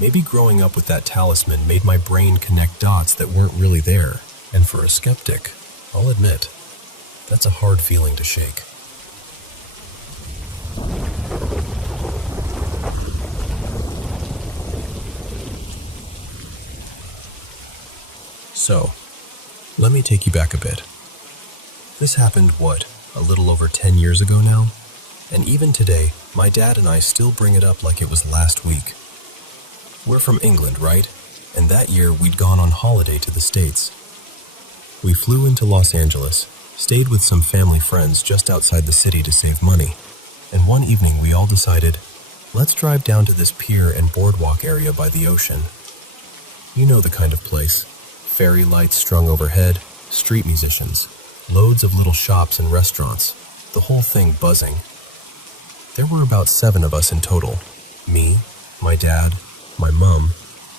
Maybe growing up with that talisman made my brain connect dots that weren't really there. And for a skeptic, I'll admit, that's a hard feeling to shake. So, let me take you back a bit. This happened, a little over 10 years ago now? And even today, my dad and I still bring it up like it was last week. We're from England, right? And that year we'd gone on holiday to the States. We flew into Los Angeles, stayed with some family friends just outside the city to save money, and one evening we all decided, let's drive down to this pier and boardwalk area by the ocean. You know the kind of place. Fairy lights strung overhead, street musicians, loads of little shops and restaurants, the whole thing buzzing. There were about 7 of us in total. Me, my dad, my mom,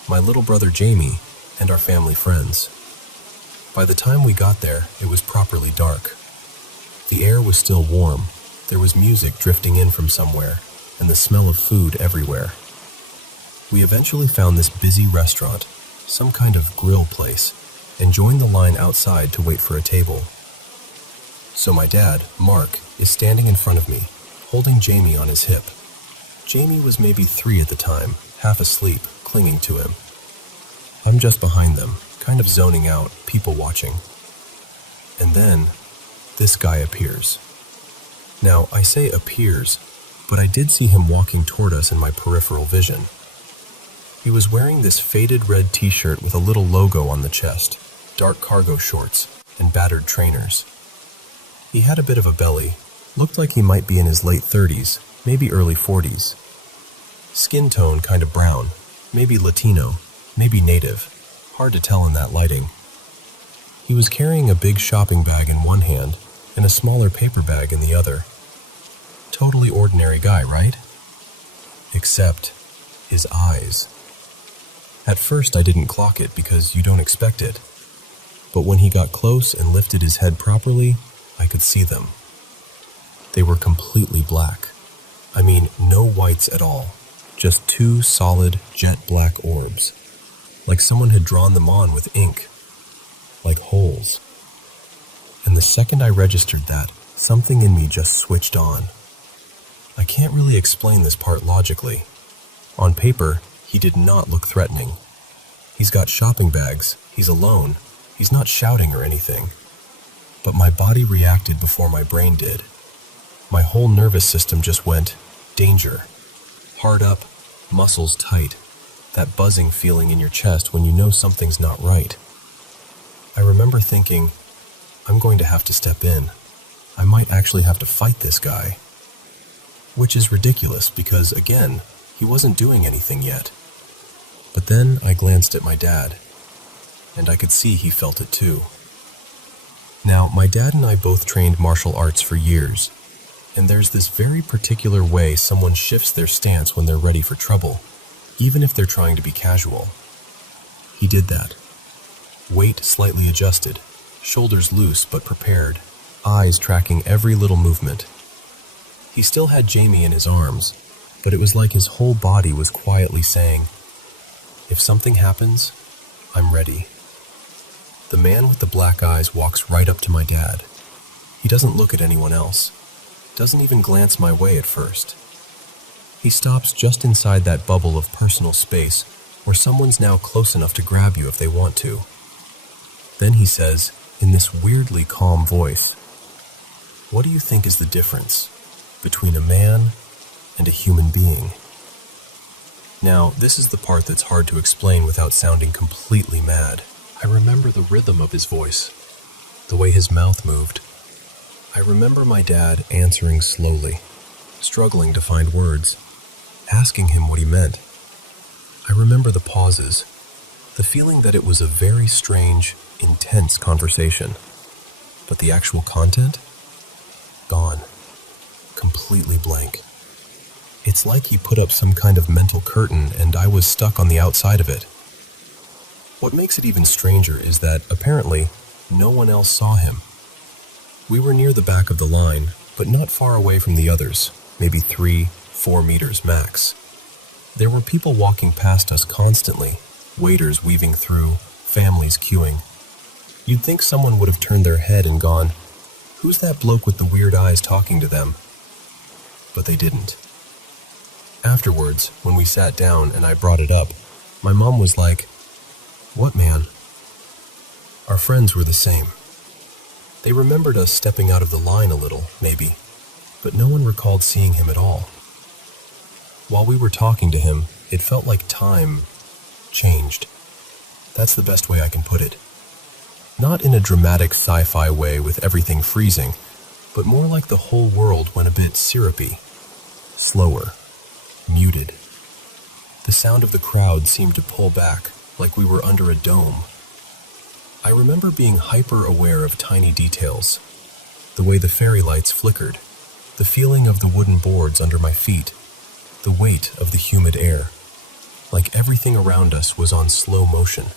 my little brother Jamie, and our family friends. By the time we got there, it was properly dark. The air was still warm, there was music drifting in from somewhere, and the smell of food everywhere. We eventually found this busy restaurant, some kind of grill place, and joined the line outside to wait for a table. So my dad, Mark, is standing in front of me, holding Jamie on his hip. Jamie was maybe 3 at the time, half asleep, clinging to him. I'm just behind them, kind of zoning out, people watching. And then, this guy appears. Now, I say appears, but I did see him walking toward us in my peripheral vision. He was wearing this faded red t-shirt with a little logo on the chest, dark cargo shorts, and battered trainers. He had a bit of a belly, looked like he might be in his late 30s, maybe early 40s. Skin tone kind of brown, maybe Latino, maybe native, hard to tell in that lighting. He was carrying a big shopping bag in one hand and a smaller paper bag in the other. Totally ordinary guy, right? Except his eyes. At first I didn't clock it because you don't expect it. But when he got close and lifted his head properly, I could see them. They were completely black. I mean, no whites at all. Just 2 solid, jet black orbs. Like someone had drawn them on with ink. Like holes. And the second I registered that, something in me just switched on. I can't really explain this part logically. On paper, he did not look threatening. He's got shopping bags, he's alone, he's not shouting or anything. But my body reacted before my brain did. My whole nervous system just went, danger. Hard up, muscles tight. That buzzing feeling in your chest when you know something's not right. I remember thinking, I'm going to have to step in. I might actually have to fight this guy. Which is ridiculous because, again, he wasn't doing anything yet. But then I glanced at my dad, and I could see he felt it too. Now, my dad and I both trained martial arts for years, and there's this very particular way someone shifts their stance when they're ready for trouble, even if they're trying to be casual. He did that. Weight slightly adjusted, shoulders loose but prepared, eyes tracking every little movement. He still had Jamie in his arms, but it was like his whole body was quietly saying, if something happens, I'm ready. The man with the black eyes walks right up to my dad. He doesn't look at anyone else. Doesn't even glance my way at first. He stops just inside that bubble of personal space where someone's now close enough to grab you if they want to. Then he says, in this weirdly calm voice, what do you think is the difference between a man and a human being? Now, this is the part that's hard to explain without sounding completely mad. I remember the rhythm of his voice, the way his mouth moved. I remember my dad answering slowly, struggling to find words, asking him what he meant. I remember the pauses, the feeling that it was a very strange, intense conversation. But the actual content? completely blank. It's like he put up some kind of mental curtain and I was stuck on the outside of it. What makes it even stranger is that, apparently, no one else saw him. We were near the back of the line, but not far away from the others, maybe 3-4 meters max. There were people walking past us constantly, waiters weaving through, families queuing. You'd think someone would have turned their head and gone, "Who's that bloke with the weird eyes talking to them?" But they didn't. Afterwards, when we sat down and I brought it up, my mom was like, "What, man?" Our friends were the same. They remembered us stepping out of the line a little, maybe, but no one recalled seeing him at all. While we were talking to him, it felt like time changed. That's the best way I can put it. Not in a dramatic sci-fi way with everything freezing, but more like the whole world went a bit syrupy, slower, muted. The sound of the crowd seemed to pull back, like we were under a dome. I remember being hyper-aware of tiny details, the way the fairy lights flickered, the feeling of the wooden boards under my feet, the weight of the humid air. Like everything around us was on slow motion,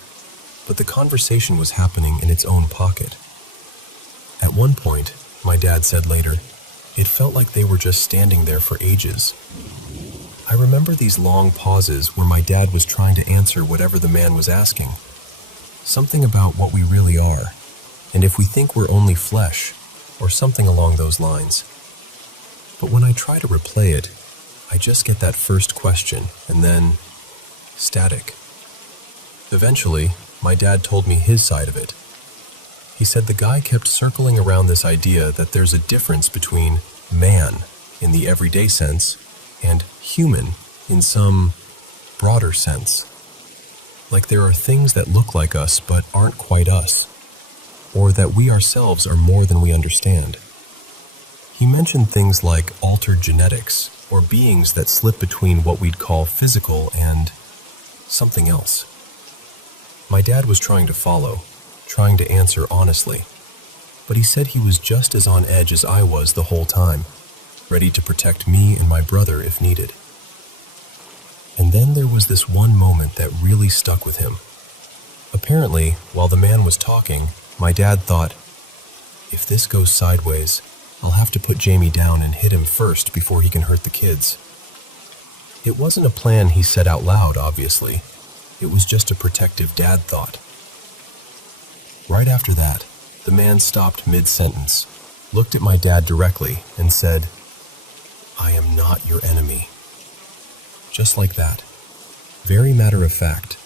but the conversation was happening in its own pocket. At one point, my dad said later, it felt like they were just standing there for ages. I remember these long pauses where my dad was trying to answer whatever the man was asking. Something about what we really are, and if we think we're only flesh, or something along those lines. But when I try to replay it, I just get that first question, and then static. Eventually, my dad told me his side of it. He said the guy kept circling around this idea that there's a difference between man, in the everyday sense, and human, in some broader sense. Like there are things that look like us but aren't quite us, or that we ourselves are more than we understand. He mentioned things like altered genetics, or beings that slip between what we'd call physical and something else. My dad was trying to follow, trying to answer honestly, but he said he was just as on edge as I was the whole time, ready to protect me and my brother if needed. And then there was this one moment that really stuck with him. Apparently, while the man was talking, my dad thought, if this goes sideways, I'll have to put Jamie down and hit him first before he can hurt the kids. It wasn't a plan he said out loud, obviously. It was just a protective dad thought. Right after that, the man stopped mid-sentence, looked at my dad directly, and said, "I am not your enemy." Just like that. Very matter of fact.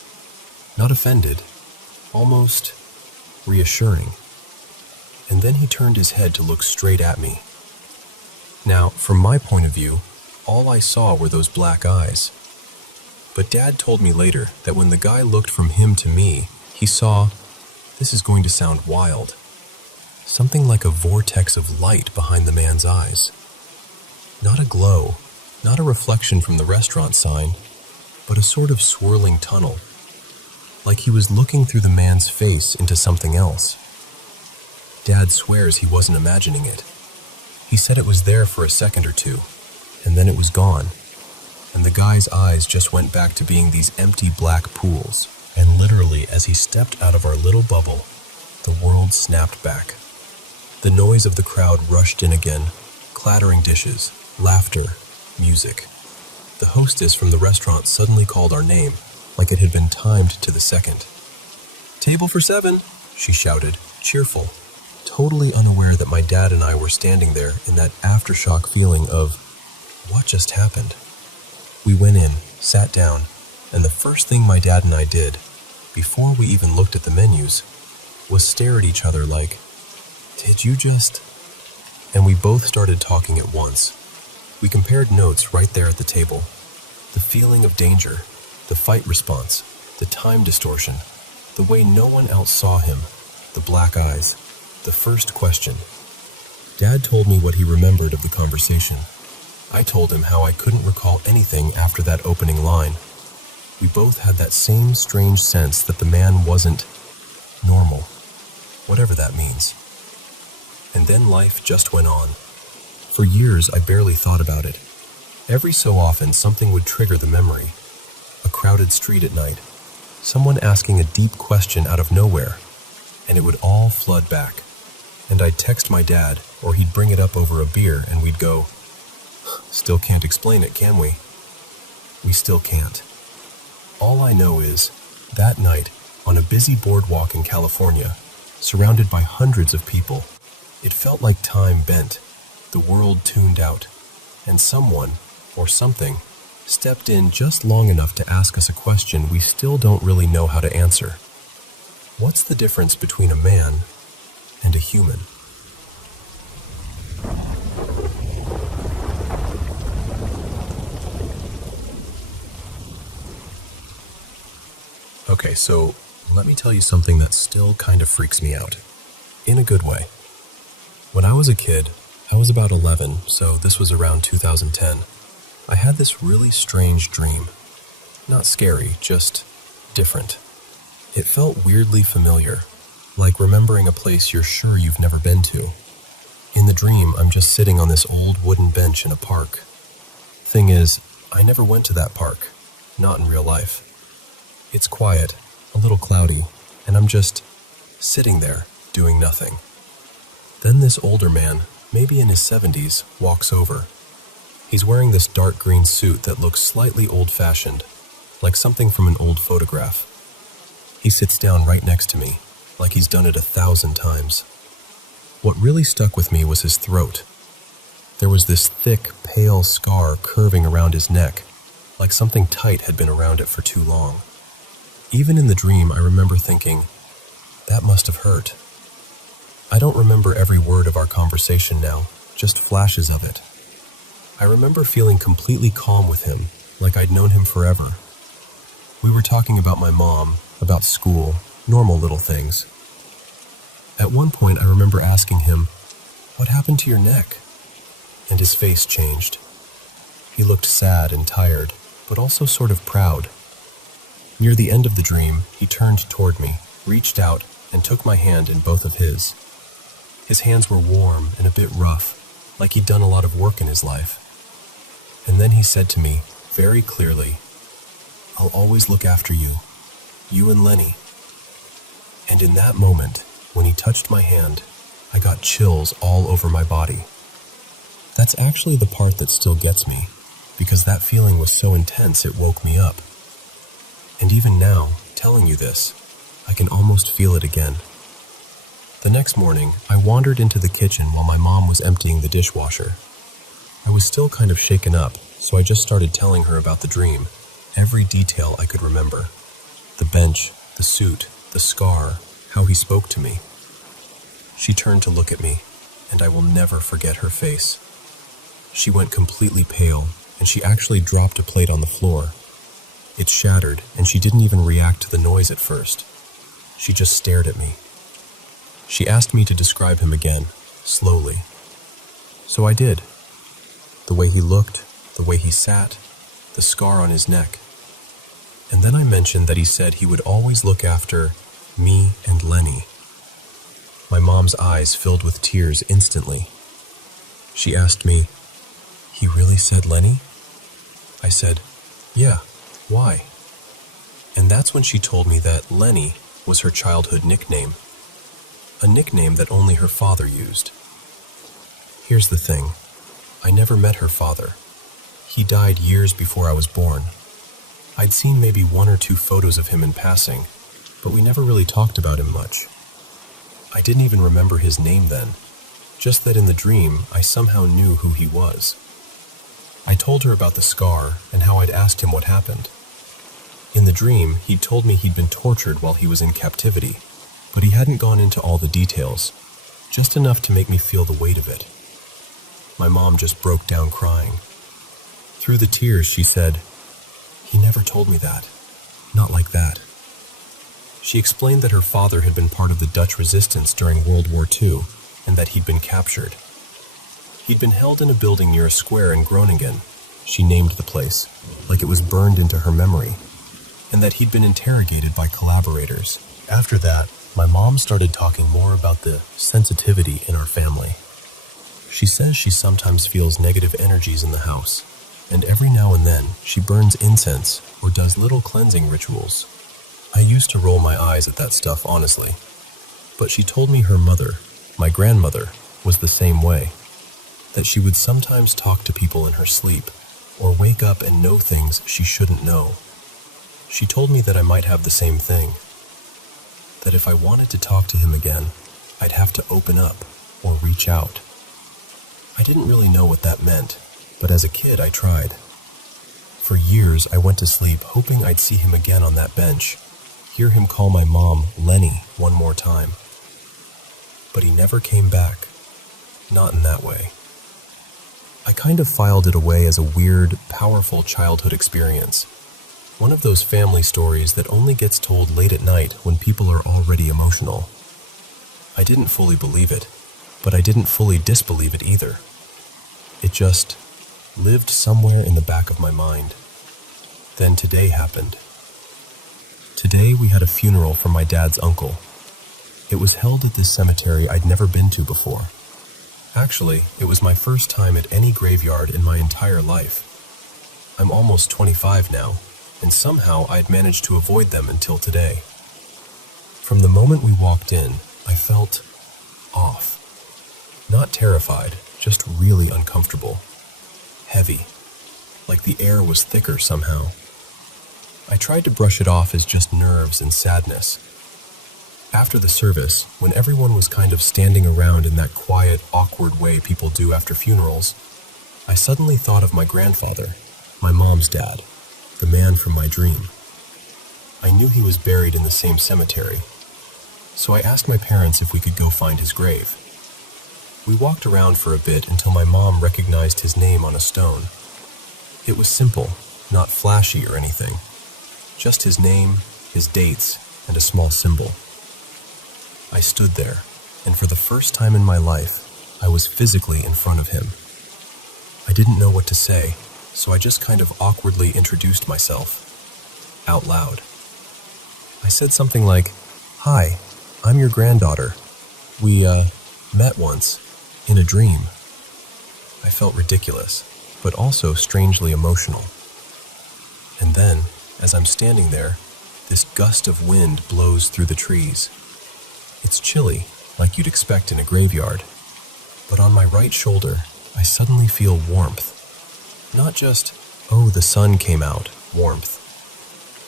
Not offended. Almost reassuring. And then he turned his head to look straight at me. Now, from my point of view, all I saw were those black eyes. But Dad told me later that when the guy looked from him to me, he saw, this is going to sound wild, something like a vortex of light behind the man's eyes. Not a glow, not a reflection from the restaurant sign, but a sort of swirling tunnel, like he was looking through the man's face into something else. Dad swears he wasn't imagining it. He said it was there for a second or two, and then it was gone, and the guy's eyes just went back to being these empty black pools, and literally as he stepped out of our little bubble, the world snapped back. The noise of the crowd rushed in again, clattering dishes, laughter, music. The hostess from the restaurant suddenly called our name, like it had been timed to the second. "Table for 7, she shouted, cheerful, totally unaware that my dad and I were standing there in that aftershock feeling of, what just happened? We went in, sat down, and the first thing my dad and I did, before we even looked at the menus, was stare at each other like, did you just... And we both started talking at once. We compared notes right there at the table. The feeling of danger, the fight response, the time distortion, the way no one else saw him, the black eyes, the first question. Dad told me what he remembered of the conversation. I told him how I couldn't recall anything after that opening line. We both had that same strange sense that the man wasn't whatever that means. And then life just went on. For years, I barely thought about it. Every so often, something would trigger the memory. A crowded street at night, someone asking a deep question out of nowhere, and it would all flood back. And I'd text my dad, or he'd bring it up over a beer, and we'd go, "Still can't explain it, can we?" We still can't. All I know is, that night, on a busy boardwalk in California, surrounded by hundreds of people, it felt like time bent, the world tuned out, and someone, or something, stepped in just long enough to ask us a question we still don't really know how to answer. What's the difference between a man and a human? Okay, so let me tell you something that still kind of freaks me out. In a good way. When I was a kid, I was about 11, so this was around 2010. I had this really strange dream. Not scary, just different. It felt weirdly familiar, like remembering a place you're sure you've never been to. In the dream, I'm just sitting on this old wooden bench in a park. Thing is, I never went to that park, not in real life. It's quiet, a little cloudy, and I'm just sitting there, doing nothing. Then this older man, maybe in his 70s, walks over. He's wearing this dark green suit that looks slightly old-fashioned, like something from an old photograph. He sits down right next to me, like he's done it 1,000 times. What really stuck with me was his throat. There was this thick, pale scar curving around his neck, like something tight had been around it for too long. Even in the dream, I remember thinking, that must have hurt. I don't remember every word of our conversation now, just flashes of it. I remember feeling completely calm with him, like I'd known him forever. We were talking about my mom, about school, normal little things. At one point, I remember asking him, "What happened to your neck?" And his face changed. He looked sad and tired, but also sort of proud. Near the end of the dream, he turned toward me, reached out, and took my hand in both of his. His hands were warm and a bit rough, like he'd done a lot of work in his life. And then he said to me, very clearly, "I'll always look after you, you and Lenny." And in that moment, when he touched my hand, I got chills all over my body. That's actually the part that still gets me, because that feeling was so intense it woke me up. And even now, telling you this, I can almost feel it again. The next morning, I wandered into the kitchen while my mom was emptying the dishwasher. I was still kind of shaken up, so I just started telling her about the dream, every detail I could remember. The bench, the suit, the scar, how he spoke to me. She turned to look at me, and I will never forget her face. She went completely pale, and she actually dropped a plate on the floor. It shattered, and she didn't even react to the noise at first. She just stared at me. She asked me to describe him again, slowly. So I did. The way he looked, the way he sat, the scar on his neck. And then I mentioned that he said he would always look after me and Lenny. My mom's eyes filled with tears instantly. She asked me, "He really said Lenny?" I said, "Yeah, why?" And that's when she told me that Lenny was her childhood nickname. A nickname that only her father used. Here's the thing. I never met her father. He died years before I was born. I'd seen maybe 1 or 2 photos of him in passing, but we never really talked about him much. I didn't even remember his name then, just that in the dream, I somehow knew who he was. I told her about the scar and how I'd asked him what happened. In the dream, he'd told me he'd been tortured while he was in captivity, but he hadn't gone into all the details, just enough to make me feel the weight of it. My mom just broke down crying. Through the tears, she said, "He never told me that. Not like that." She explained that her father had been part of the Dutch resistance during World War II, and that he'd been captured. He'd been held in a building near a square in Groningen. She named the place, like it was burned into her memory, and that he'd been interrogated by collaborators. After that, my mom started talking more about the sensitivity in our family. She says she sometimes feels negative energies in the house, and every now and then she burns incense or does little cleansing rituals. I used to roll my eyes at that stuff, honestly, but she told me her mother, my grandmother, was the same way, that she would sometimes talk to people in her sleep or wake up and know things she shouldn't know. She told me that I might have the same thing, that if I wanted to talk to him again, I'd have to open up or reach out. I didn't really know what that meant, but as a kid I tried. For years I went to sleep hoping I'd see him again on that bench, hear him call my mom Lenny one more time. But he never came back, not in that way. I kind of filed it away as a weird, powerful childhood experience. One of those family stories that only gets told late at night when people are already emotional. I didn't fully believe it, but I didn't fully disbelieve it either. It just lived somewhere in the back of my mind. Then today happened. Today we had a funeral for my dad's uncle. It was held at this cemetery I'd never been to before. Actually, it was my first time at any graveyard in my entire life. I'm almost 25 now, and somehow I'd managed to avoid them until today. From the moment we walked in, I felt off. Not terrified, just really uncomfortable. Heavy, like the air was thicker somehow. I tried to brush it off as just nerves and sadness. After the service, when everyone was kind of standing around in that quiet, awkward way people do after funerals, I suddenly thought of my grandfather, my mom's dad, the man from my dream. I knew he was buried in the same cemetery, so I asked my parents if we could go find his grave. We walked around for a bit until my mom recognized his name on a stone. It was simple, not flashy or anything. Just his name, his dates, and a small symbol. I stood there, and for the first time in my life, I was physically in front of him. I didn't know what to say, so I just kind of awkwardly introduced myself, out loud. I said something like, "Hi, I'm your granddaughter. We, met once, in a dream." I felt ridiculous, but also strangely emotional. And then, as I'm standing there, this gust of wind blows through the trees. It's chilly, like you'd expect in a graveyard, but on my right shoulder, I suddenly feel warmth. Not just, "Oh, the sun came out," warmth.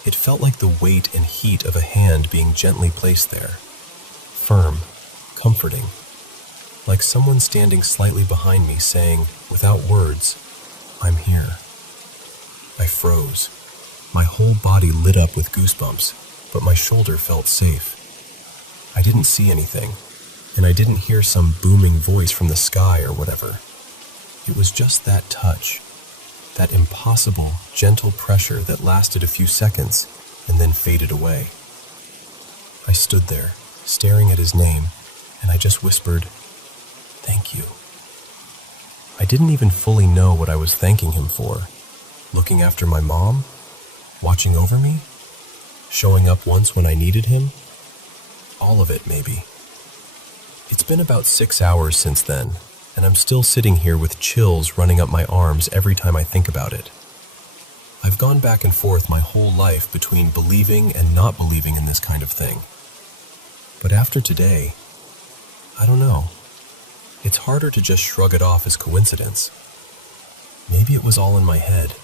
It felt like the weight and heat of a hand being gently placed there. Firm, comforting. Like someone standing slightly behind me saying, without words, "I'm here." I froze. My whole body lit up with goosebumps, but my shoulder felt safe. I didn't see anything, and I didn't hear some booming voice from the sky or whatever. It was just that touch, that impossible, gentle pressure that lasted a few seconds and then faded away. I stood there, staring at his name, and I just whispered, "Thank you." I didn't even fully know what I was thanking him for. Looking after my mom? Watching over me? Showing up once when I needed him? All of it, maybe. It's been about 6 hours since then, and I'm still sitting here with chills running up my arms every time I think about it. I've gone back and forth my whole life between believing and not believing in this kind of thing. But after today, I don't know. It's harder to just shrug it off as coincidence. Maybe it was all in my head.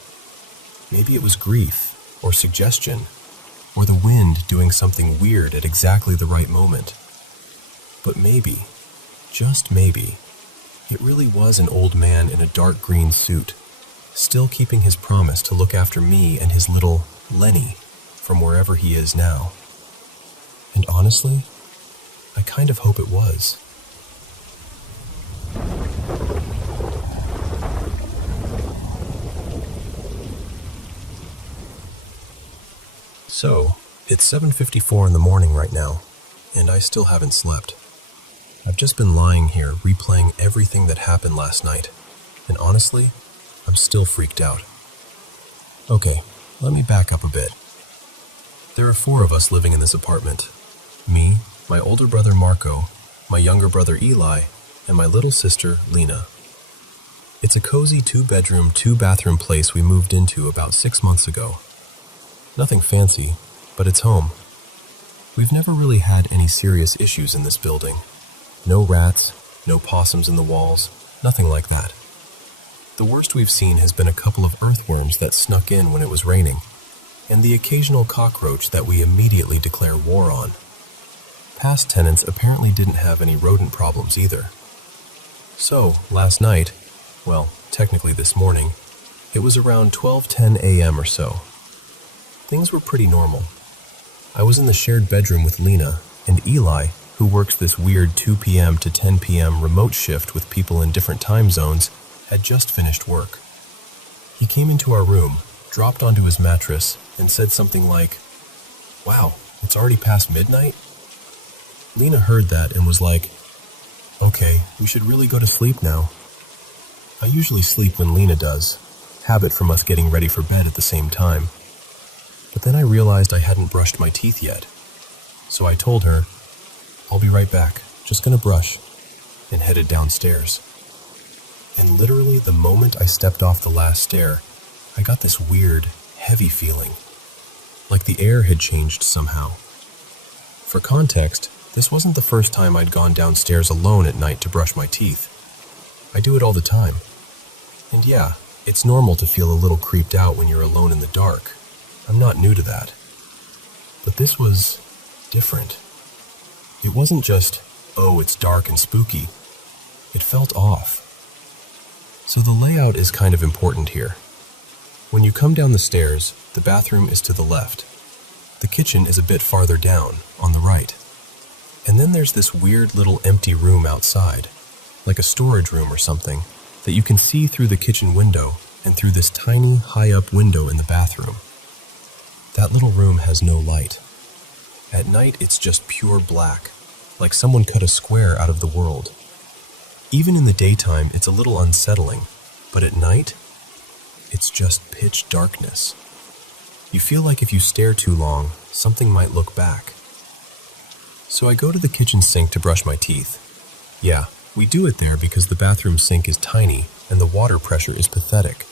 Maybe it was grief, or suggestion, or the wind doing something weird at exactly the right moment. But maybe, just maybe, it really was an old man in a dark green suit, still keeping his promise to look after me and his little Lenny from wherever he is now. And honestly, I kind of hope it was. So, it's 7:54 in the morning right now, and I still haven't slept. I've just been lying here replaying everything that happened last night, and honestly, I'm still freaked out. Okay, let me back up a bit. There are 4 of us living in this apartment. Me, my older brother Marco, my younger brother Eli, and my little sister, Lena. It's a cozy 2-bedroom, 2-bathroom place we moved into about 6 months ago. Nothing fancy, but it's home. We've never really had any serious issues in this building. No rats, no possums in the walls, nothing like that. The worst we've seen has been a couple of earthworms that snuck in when it was raining, and the occasional cockroach that we immediately declare war on. Past tenants apparently didn't have any rodent problems either. So, last night, well, technically this morning, it was around 12:10 a.m. or so. Things were pretty normal. I was in the shared bedroom with Lena, and Eli, who works this weird 2 p.m. to 10 p.m. remote shift with people in different time zones, had just finished work. He came into our room, dropped onto his mattress, and said something like, "Wow, it's already past midnight?" Lena heard that and was like, "Okay, we should really go to sleep now." I usually sleep when Lena does, habit from us getting ready for bed at the same time. But then I realized I hadn't brushed my teeth yet. So I told her, "I'll be right back, just gonna brush," and headed downstairs. And literally the moment I stepped off the last stair, I got this weird, heavy feeling, like the air had changed somehow. For context, this wasn't the first time I'd gone downstairs alone at night to brush my teeth. I do it all the time. And yeah, it's normal to feel a little creeped out when you're alone in the dark. I'm not new to that. But this was different. It wasn't just, oh, it's dark and spooky. It felt off. So the layout is kind of important here. When you come down the stairs, the bathroom is to the left. The kitchen is a bit farther down, on the right. And then there's this weird little empty room outside, like a storage room or something, that you can see through the kitchen window and through this tiny, high-up window in the bathroom. That little room has no light. At night, it's just pure black, like someone cut a square out of the world. Even in the daytime, it's a little unsettling, but at night, it's just pitch darkness. You feel like if you stare too long, something might look back. So I go to the kitchen sink to brush my teeth. Yeah, we do it there because the bathroom sink is tiny and the water pressure is pathetic.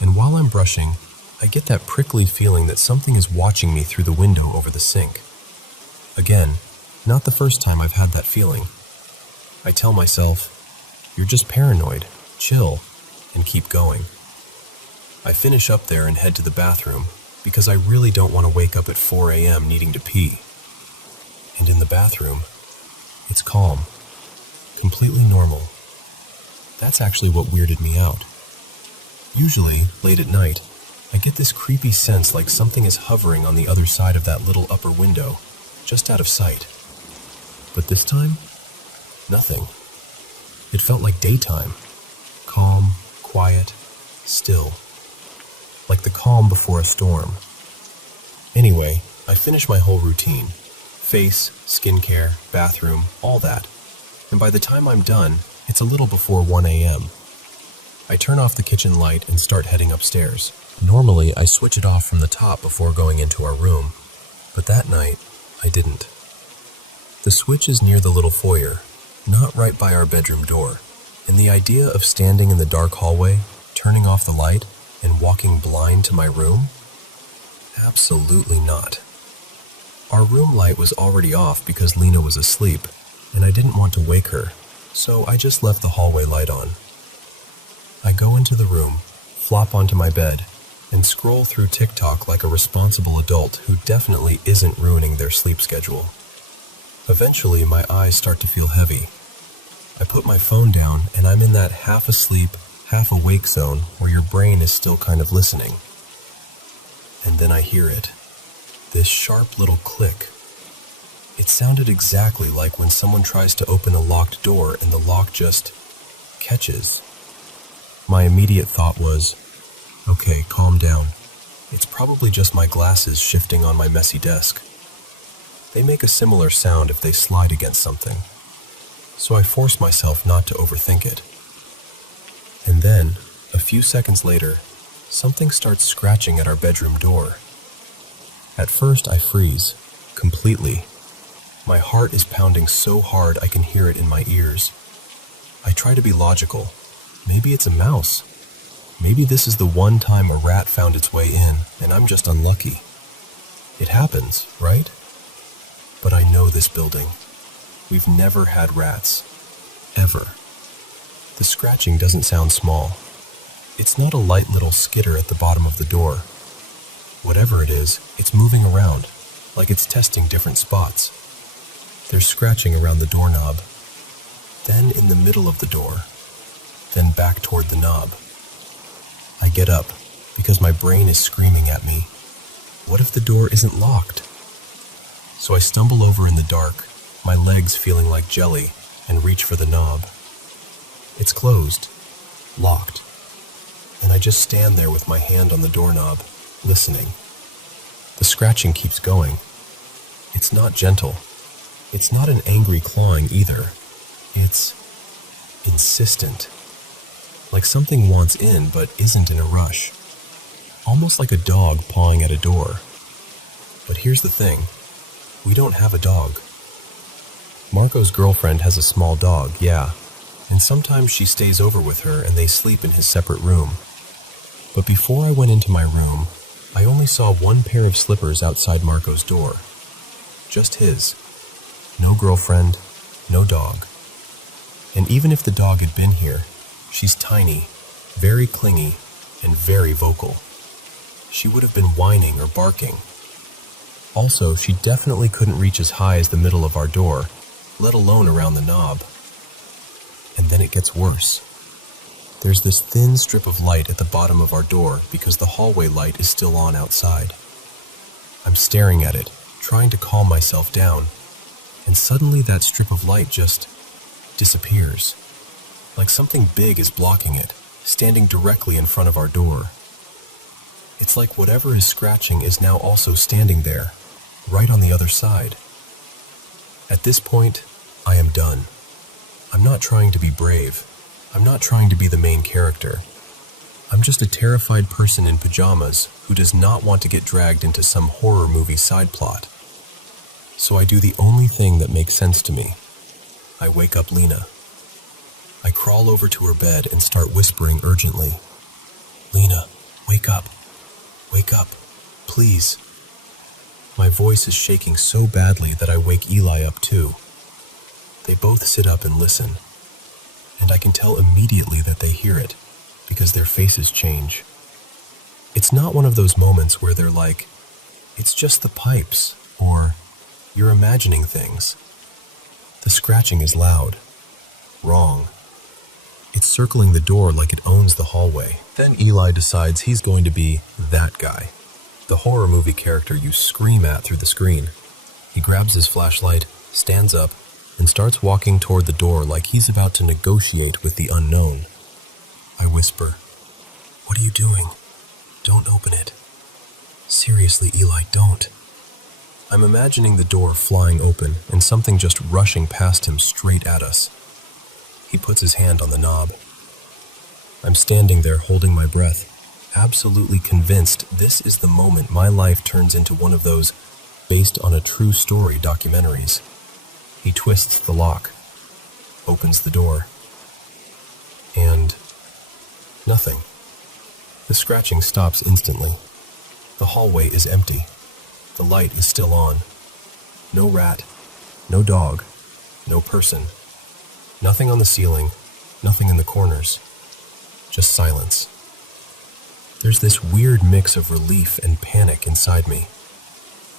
And while I'm brushing, I get that prickly feeling that something is watching me through the window over the sink. Again, not the first time I've had that feeling. I tell myself, "You're just paranoid, chill," and keep going. I finish up there and head to the bathroom because I really don't want to wake up at 4 a.m. needing to pee. And in the bathroom, it's calm, completely normal. That's actually what weirded me out. Usually, late at night, I get this creepy sense like something is hovering on the other side of that little upper window, just out of sight. But this time, nothing. It felt like daytime. Calm, quiet, still. Like the calm before a storm. Anyway, I finish my whole routine. Face, skincare, bathroom, all that. And by the time I'm done, it's a little before 1 a.m. I turn off the kitchen light and start heading upstairs. Normally, I switch it off from the top before going into our room, but that night, I didn't. The switch is near the little foyer, not right by our bedroom door, and the idea of standing in the dark hallway, turning off the light, and walking blind to my room? Absolutely not. Our room light was already off because Lena was asleep, and I didn't want to wake her, so I just left the hallway light on. I go into the room, flop onto my bed, and scroll through TikTok like a responsible adult who definitely isn't ruining their sleep schedule. Eventually, my eyes start to feel heavy. I put my phone down, and I'm in that half-asleep, half-awake zone where your brain is still kind of listening. And then I hear it. This sharp little click. It sounded exactly like when someone tries to open a locked door and the lock just catches. My immediate thought was, okay, calm down. It's probably just my glasses shifting on my messy desk. They make a similar sound if they slide against something. So I force myself not to overthink it. And then, a few seconds later, something starts scratching at our bedroom door. At first, I freeze, completely. My heart is pounding so hard I can hear it in my ears. I try to be logical. Maybe it's a mouse. Maybe this is the one time a rat found its way in, and I'm just unlucky. It happens, right? But I know this building. We've never had rats. Ever. The scratching doesn't sound small. It's not a light little skitter at the bottom of the door. Whatever it is, it's moving around, like it's testing different spots. There's scratching around the doorknob, then in the middle of the door, then back toward the knob. I get up, because my brain is screaming at me. What if the door isn't locked? So I stumble over in the dark, my legs feeling like jelly, and reach for the knob. It's closed, locked, and I just stand there with my hand on the doorknob, listening. The scratching keeps going. It's not gentle. It's not an angry clawing either. It's insistent. Like something wants in but isn't in a rush. Almost like a dog pawing at a door. But here's the thing. We don't have a dog. Marco's girlfriend has a small dog, yeah, and sometimes she stays over with her and they sleep in his separate room. But before I went into my room, I only saw one pair of slippers outside Marco's door. Just his. No girlfriend, no dog. And even if the dog had been here, she's tiny, very clingy, and very vocal. She would have been whining or barking. Also, she definitely couldn't reach as high as the middle of our door, let alone around the knob. And then it gets worse. There's this thin strip of light at the bottom of our door because the hallway light is still on outside. I'm staring at it, trying to calm myself down, and suddenly that strip of light just disappears. Like something big is blocking it, standing directly in front of our door. It's like whatever is scratching is now also standing there, right on the other side. At this point, I am done. I'm not trying to be brave. I'm not trying to be the main character. I'm just a terrified person in pajamas who does not want to get dragged into some horror movie side plot. So I do the only thing that makes sense to me. I wake up Lena. I crawl over to her bed and start whispering urgently. Lena, wake up. Wake up. Please. My voice is shaking so badly that I wake Eli up too. They both sit up and listen. And I can tell immediately that they hear it, because their faces change. It's not one of those moments where they're like, it's just the pipes, or you're imagining things. The scratching is loud. Wrong. It's circling the door like it owns the hallway. Then Eli decides he's going to be that guy, the horror movie character you scream at through the screen. He grabs his flashlight, stands up, and starts walking toward the door like he's about to negotiate with the unknown. I whisper, "What are you doing? Don't open it. Seriously, Eli, don't." I'm imagining the door flying open and something just rushing past him straight at us. He puts his hand on the knob. I'm standing there holding my breath, absolutely convinced this is the moment my life turns into one of those based on a true story documentaries. He twists the lock, opens the door, and nothing. The scratching stops instantly. The hallway is empty. The light is still on. No rat, no dog, no person. Nothing on the ceiling, nothing in the corners. Just silence. There's this weird mix of relief and panic inside me.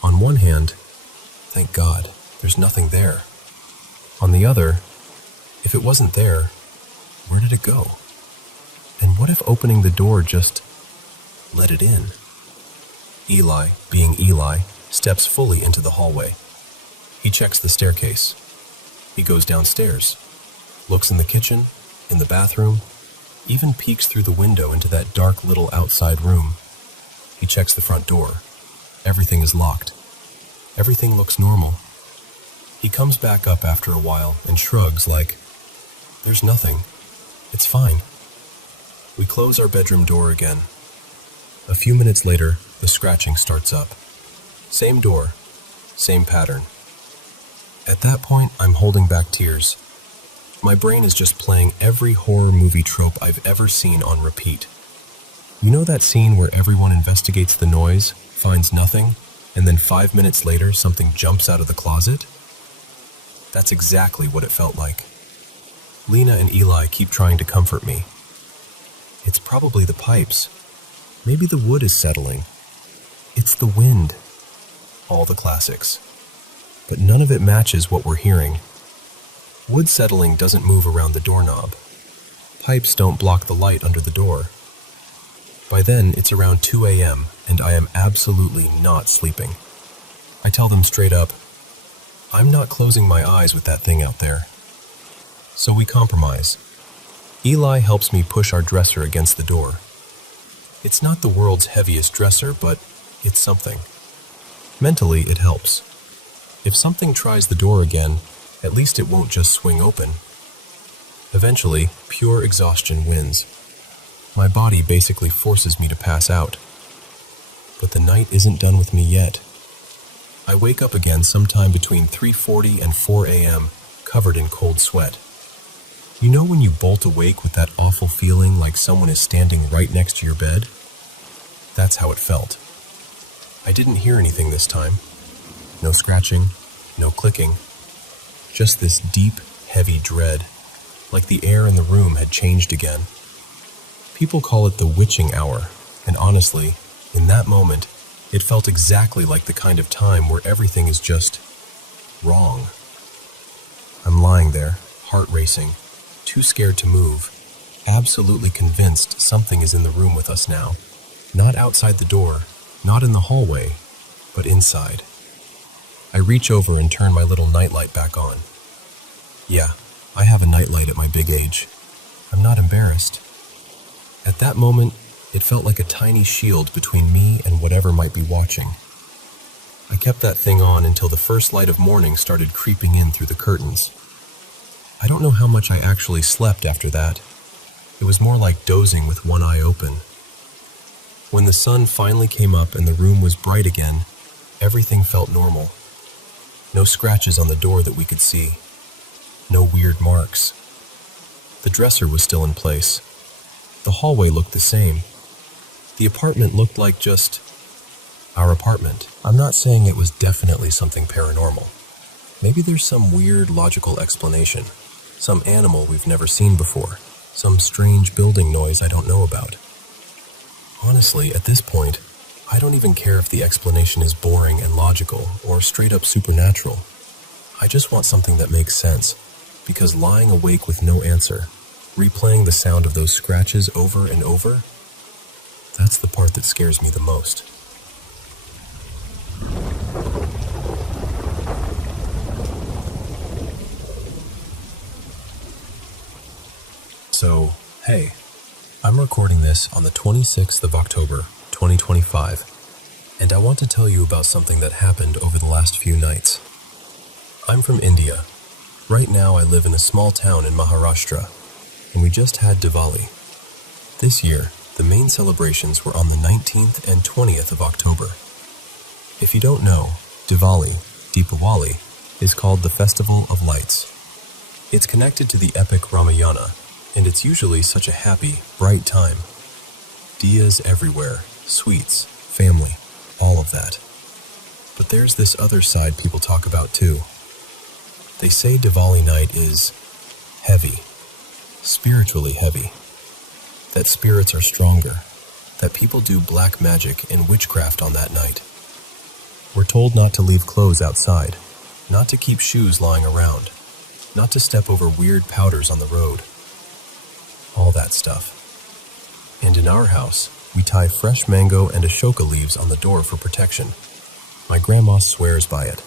On one hand, thank God, there's nothing there. On the other, if it wasn't there, where did it go? And what if opening the door just let it in? Eli, being Eli, steps fully into the hallway. He checks the staircase. He goes downstairs, looks in the kitchen, in the bathroom, even peeks through the window into that dark little outside room. He checks the front door. Everything is locked. Everything looks normal. He comes back up after a while and shrugs like, "There's nothing. It's fine." We close our bedroom door again. A few minutes later, the scratching starts up. Same door, same pattern. At that point, I'm holding back tears. My brain is just playing every horror movie trope I've ever seen on repeat. You know that scene where everyone investigates the noise, finds nothing, and then 5 minutes later something jumps out of the closet? That's exactly what it felt like. Lena and Eli keep trying to comfort me. It's probably the pipes. Maybe the wood is settling. It's the wind. All the classics. But none of it matches what we're hearing. Wood settling doesn't move around the doorknob. Pipes don't block the light under the door. By then, it's around 2 a.m., and I am absolutely not sleeping. I tell them straight up, I'm not closing my eyes with that thing out there. So we compromise. Eli helps me push our dresser against the door. It's not the world's heaviest dresser, but it's something. Mentally, it helps. If something tries the door again, at least it won't just swing open. Eventually, pure exhaustion wins. My body basically forces me to pass out. But the night isn't done with me yet. I wake up again sometime between 3:40 and 4 a.m., covered in cold sweat. You know when you bolt awake with that awful feeling like someone is standing right next to your bed? That's how it felt. I didn't hear anything this time. No scratching, no clicking. Just this deep, heavy dread, like the air in the room had changed again. People call it the witching hour, and honestly, in that moment, it felt exactly like the kind of time where everything is just wrong. I'm lying there, heart racing, too scared to move, absolutely convinced something is in the room with us now. Not outside the door, not in the hallway, but inside. I reach over and turn my little nightlight back on. Yeah, I have a nightlight at my big age. I'm not embarrassed. At that moment, it felt like a tiny shield between me and whatever might be watching. I kept that thing on until the first light of morning started creeping in through the curtains. I don't know how much I actually slept after that. It was more like dozing with one eye open. When the sun finally came up and the room was bright again, everything felt normal. No scratches on the door that we could see. No weird marks. The dresser was still in place. The hallway looked the same. The apartment looked like just our apartment. I'm not saying it was definitely something paranormal. Maybe there's some weird logical explanation. Some animal we've never seen before. Some strange building noise I don't know about. Honestly, at this point, I don't even care if the explanation is boring and logical or straight up supernatural. I just want something that makes sense, because lying awake with no answer, replaying the sound of those scratches over and over, that's the part that scares me the most. So, hey, I'm recording this on the 26th of October, 2025, and I want to tell you about something that happened over the last few nights. I'm from India. Right now I live in a small town in Maharashtra, and we just had Diwali. This year, the main celebrations were on the 19th and 20th of October. If you don't know, Diwali, is called the Festival of Lights. It's connected to the epic Ramayana, and it's usually such a happy, bright time. Diyas everywhere, sweets, family, all of that. But there's this other side people talk about too. They say Diwali night is heavy, spiritually heavy. That spirits are stronger, that people do black magic and witchcraft on that night. We're told not to leave clothes outside, not to keep shoes lying around, not to step over weird powders on the road. All that stuff. And in our house, we tie fresh mango and ashoka leaves on the door for protection. My grandma swears by it.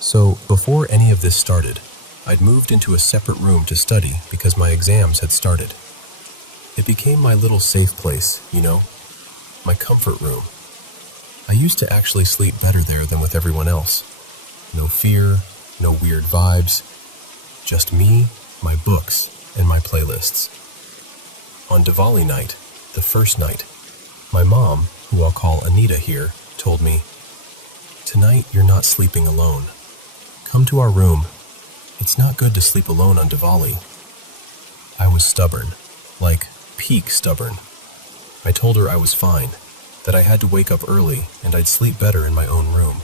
So, before any of this started, I'd moved into a separate room to study because my exams had started. It became my little safe place, you know, my comfort room. I used to actually sleep better there than with everyone else. No fear, no weird vibes, just me, my books, and my playlists. On Diwali night, the first night, my mom, who I'll call Anita here, told me, "Tonight you're not sleeping alone. Come to our room. It's not good to sleep alone on Diwali. I was stubborn, like peak stubborn. I told her I was fine, that I had to wake up early and I'd sleep better in my own room.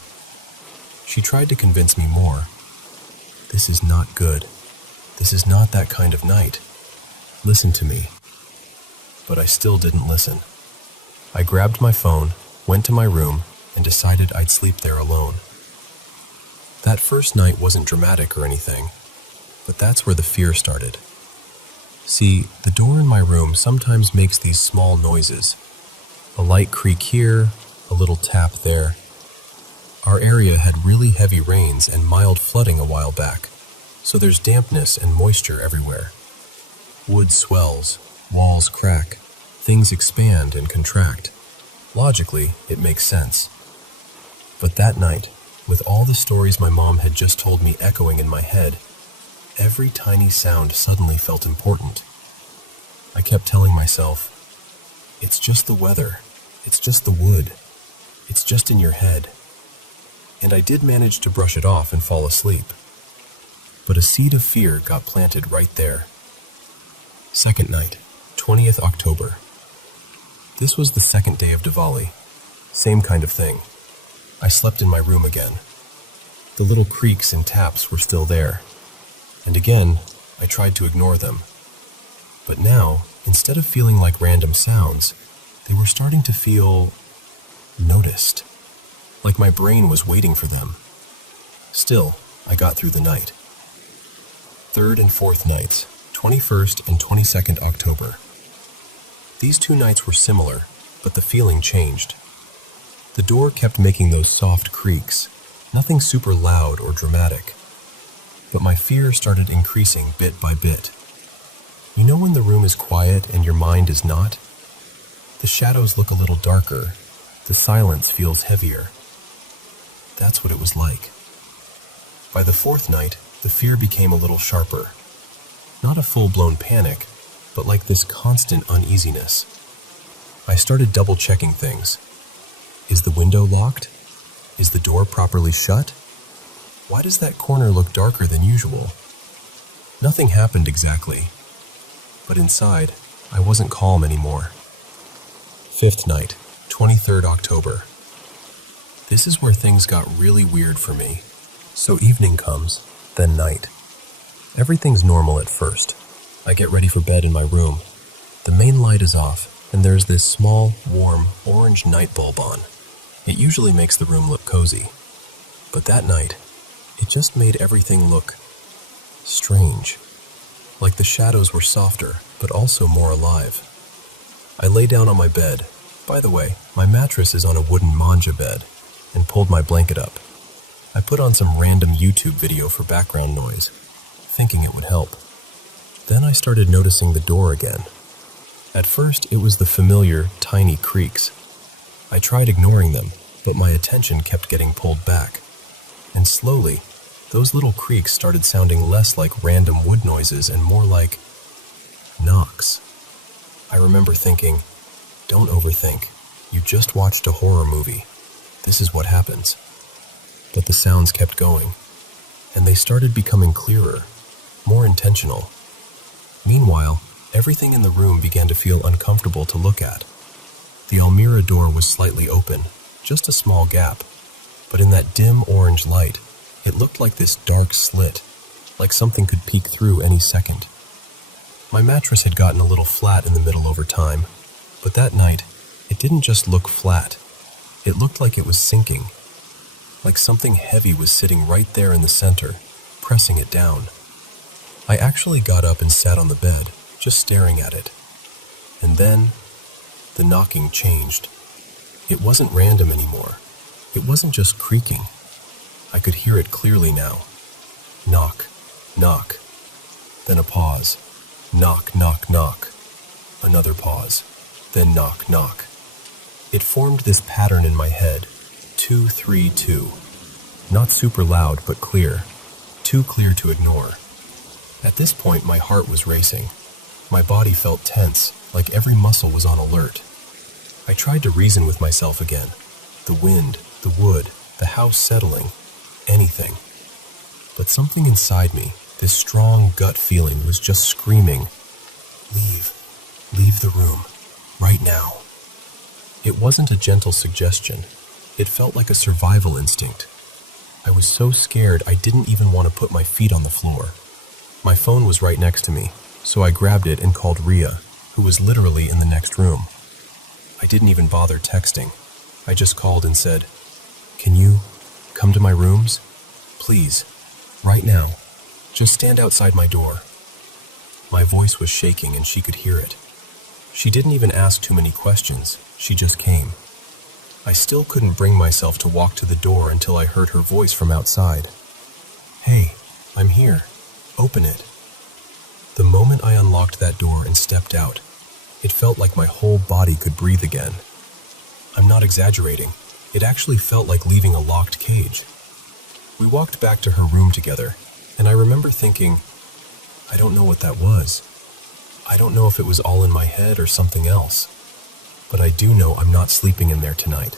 She tried to convince me more. This is not good. This is not that kind of night. Listen to me. But I still didn't listen. I grabbed my phone, went to my room, and decided I'd sleep there alone. That first night wasn't dramatic or anything, but that's where the fear started. See, the door in my room sometimes makes these small noises. A light creak here, a little tap there. Our area had really heavy rains and mild flooding a while back, so there's dampness and moisture everywhere. Wood swells, walls crack, things expand and contract. Logically, it makes sense. But that night, with all the stories my mom had just told me echoing in my head, every tiny sound suddenly felt important. I kept telling myself, it's just the weather, it's just the wood, it's just in your head. And I did manage to brush it off and fall asleep. But a seed of fear got planted right there. Second night, 20th October. This was the second day of Diwali. Same kind of thing. I slept in my room again. The little creaks and taps were still there. And again, I tried to ignore them. But now, instead of feeling like random sounds, they were starting to feel noticed. Like my brain was waiting for them. Still, I got through the night. Third and fourth nights, 21st and 22nd October. These two nights were similar, but the feeling changed. The door kept making those soft creaks, nothing super loud or dramatic. But my fear started increasing bit by bit. You know when the room is quiet and your mind is not? The shadows look a little darker, the silence feels heavier. That's what it was like. By the fourth night, the fear became a little sharper. Not a full-blown panic, but like this constant uneasiness. I started double-checking things. Is the window locked? Is the door properly shut? Why does that corner look darker than usual? Nothing happened exactly, but inside, I wasn't calm anymore. Fifth night, 23rd October. This is where things got really weird for me. So evening comes, then night. Everything's normal at first. I get ready for bed in my room. The main light is off, and there's this small, warm, orange night bulb on. It usually makes the room look cozy. But that night, it just made everything look strange. Like the shadows were softer, but also more alive. I lay down on my bed. By the way, my mattress is on a wooden manja bed, and pulled my blanket up. I put on some random YouTube video for background noise, thinking it would help. Then I started noticing the door again. At first, it was the familiar, tiny creaks. I tried ignoring them, but my attention kept getting pulled back. And slowly, those little creaks started sounding less like random wood noises and more like knocks. I remember thinking, don't overthink. You just watched a horror movie. This is what happens. But the sounds kept going, and they started becoming clearer, more intentional. Meanwhile, everything in the room began to feel uncomfortable to look at. The Almirah door was slightly open, just a small gap, but in that dim orange light, it looked like this dark slit, like something could peek through any second. My mattress had gotten a little flat in the middle over time, but that night, it didn't just look flat. It looked like it was sinking, like something heavy was sitting right there in the center, pressing it down. I actually got up and sat on the bed, just staring at it. And then, the knocking changed. It wasn't random anymore. It wasn't just creaking. I could hear it clearly now. Knock, knock. Then a pause. Knock, knock, knock. Another pause. Then knock, knock. It formed this pattern in my head. 2, 3, 2. Not super loud, but clear. Too clear to ignore. At this point, my heart was racing. My body felt tense, like every muscle was on alert. I tried to reason with myself again. The wind, the wood, the house settling, anything. But something inside me, This strong gut feeling was just screaming, "Leave. Leave the room. Right now." It wasn't a gentle suggestion. It felt like a survival instinct. I was so scared I didn't even want to put my feet on the floor. My phone was right next to me, so I grabbed it and called Ria, who was literally in the next room. I didn't even bother texting. I just called and said, "Can you come to my rooms? Please, right now. Just stand outside my door." My voice was shaking and she could hear it. She didn't even ask too many questions. She just came. I still couldn't bring myself to walk to the door until I heard her voice from outside. "Hey, I'm here. Open it." The moment I unlocked that door and stepped out, it felt like my whole body could breathe again. I'm not exaggerating. It actually felt like leaving a locked cage. We walked back to her room together, and I remember thinking, I don't know what that was. I don't know if it was all in my head or something else, but I do know I'm not sleeping in there tonight.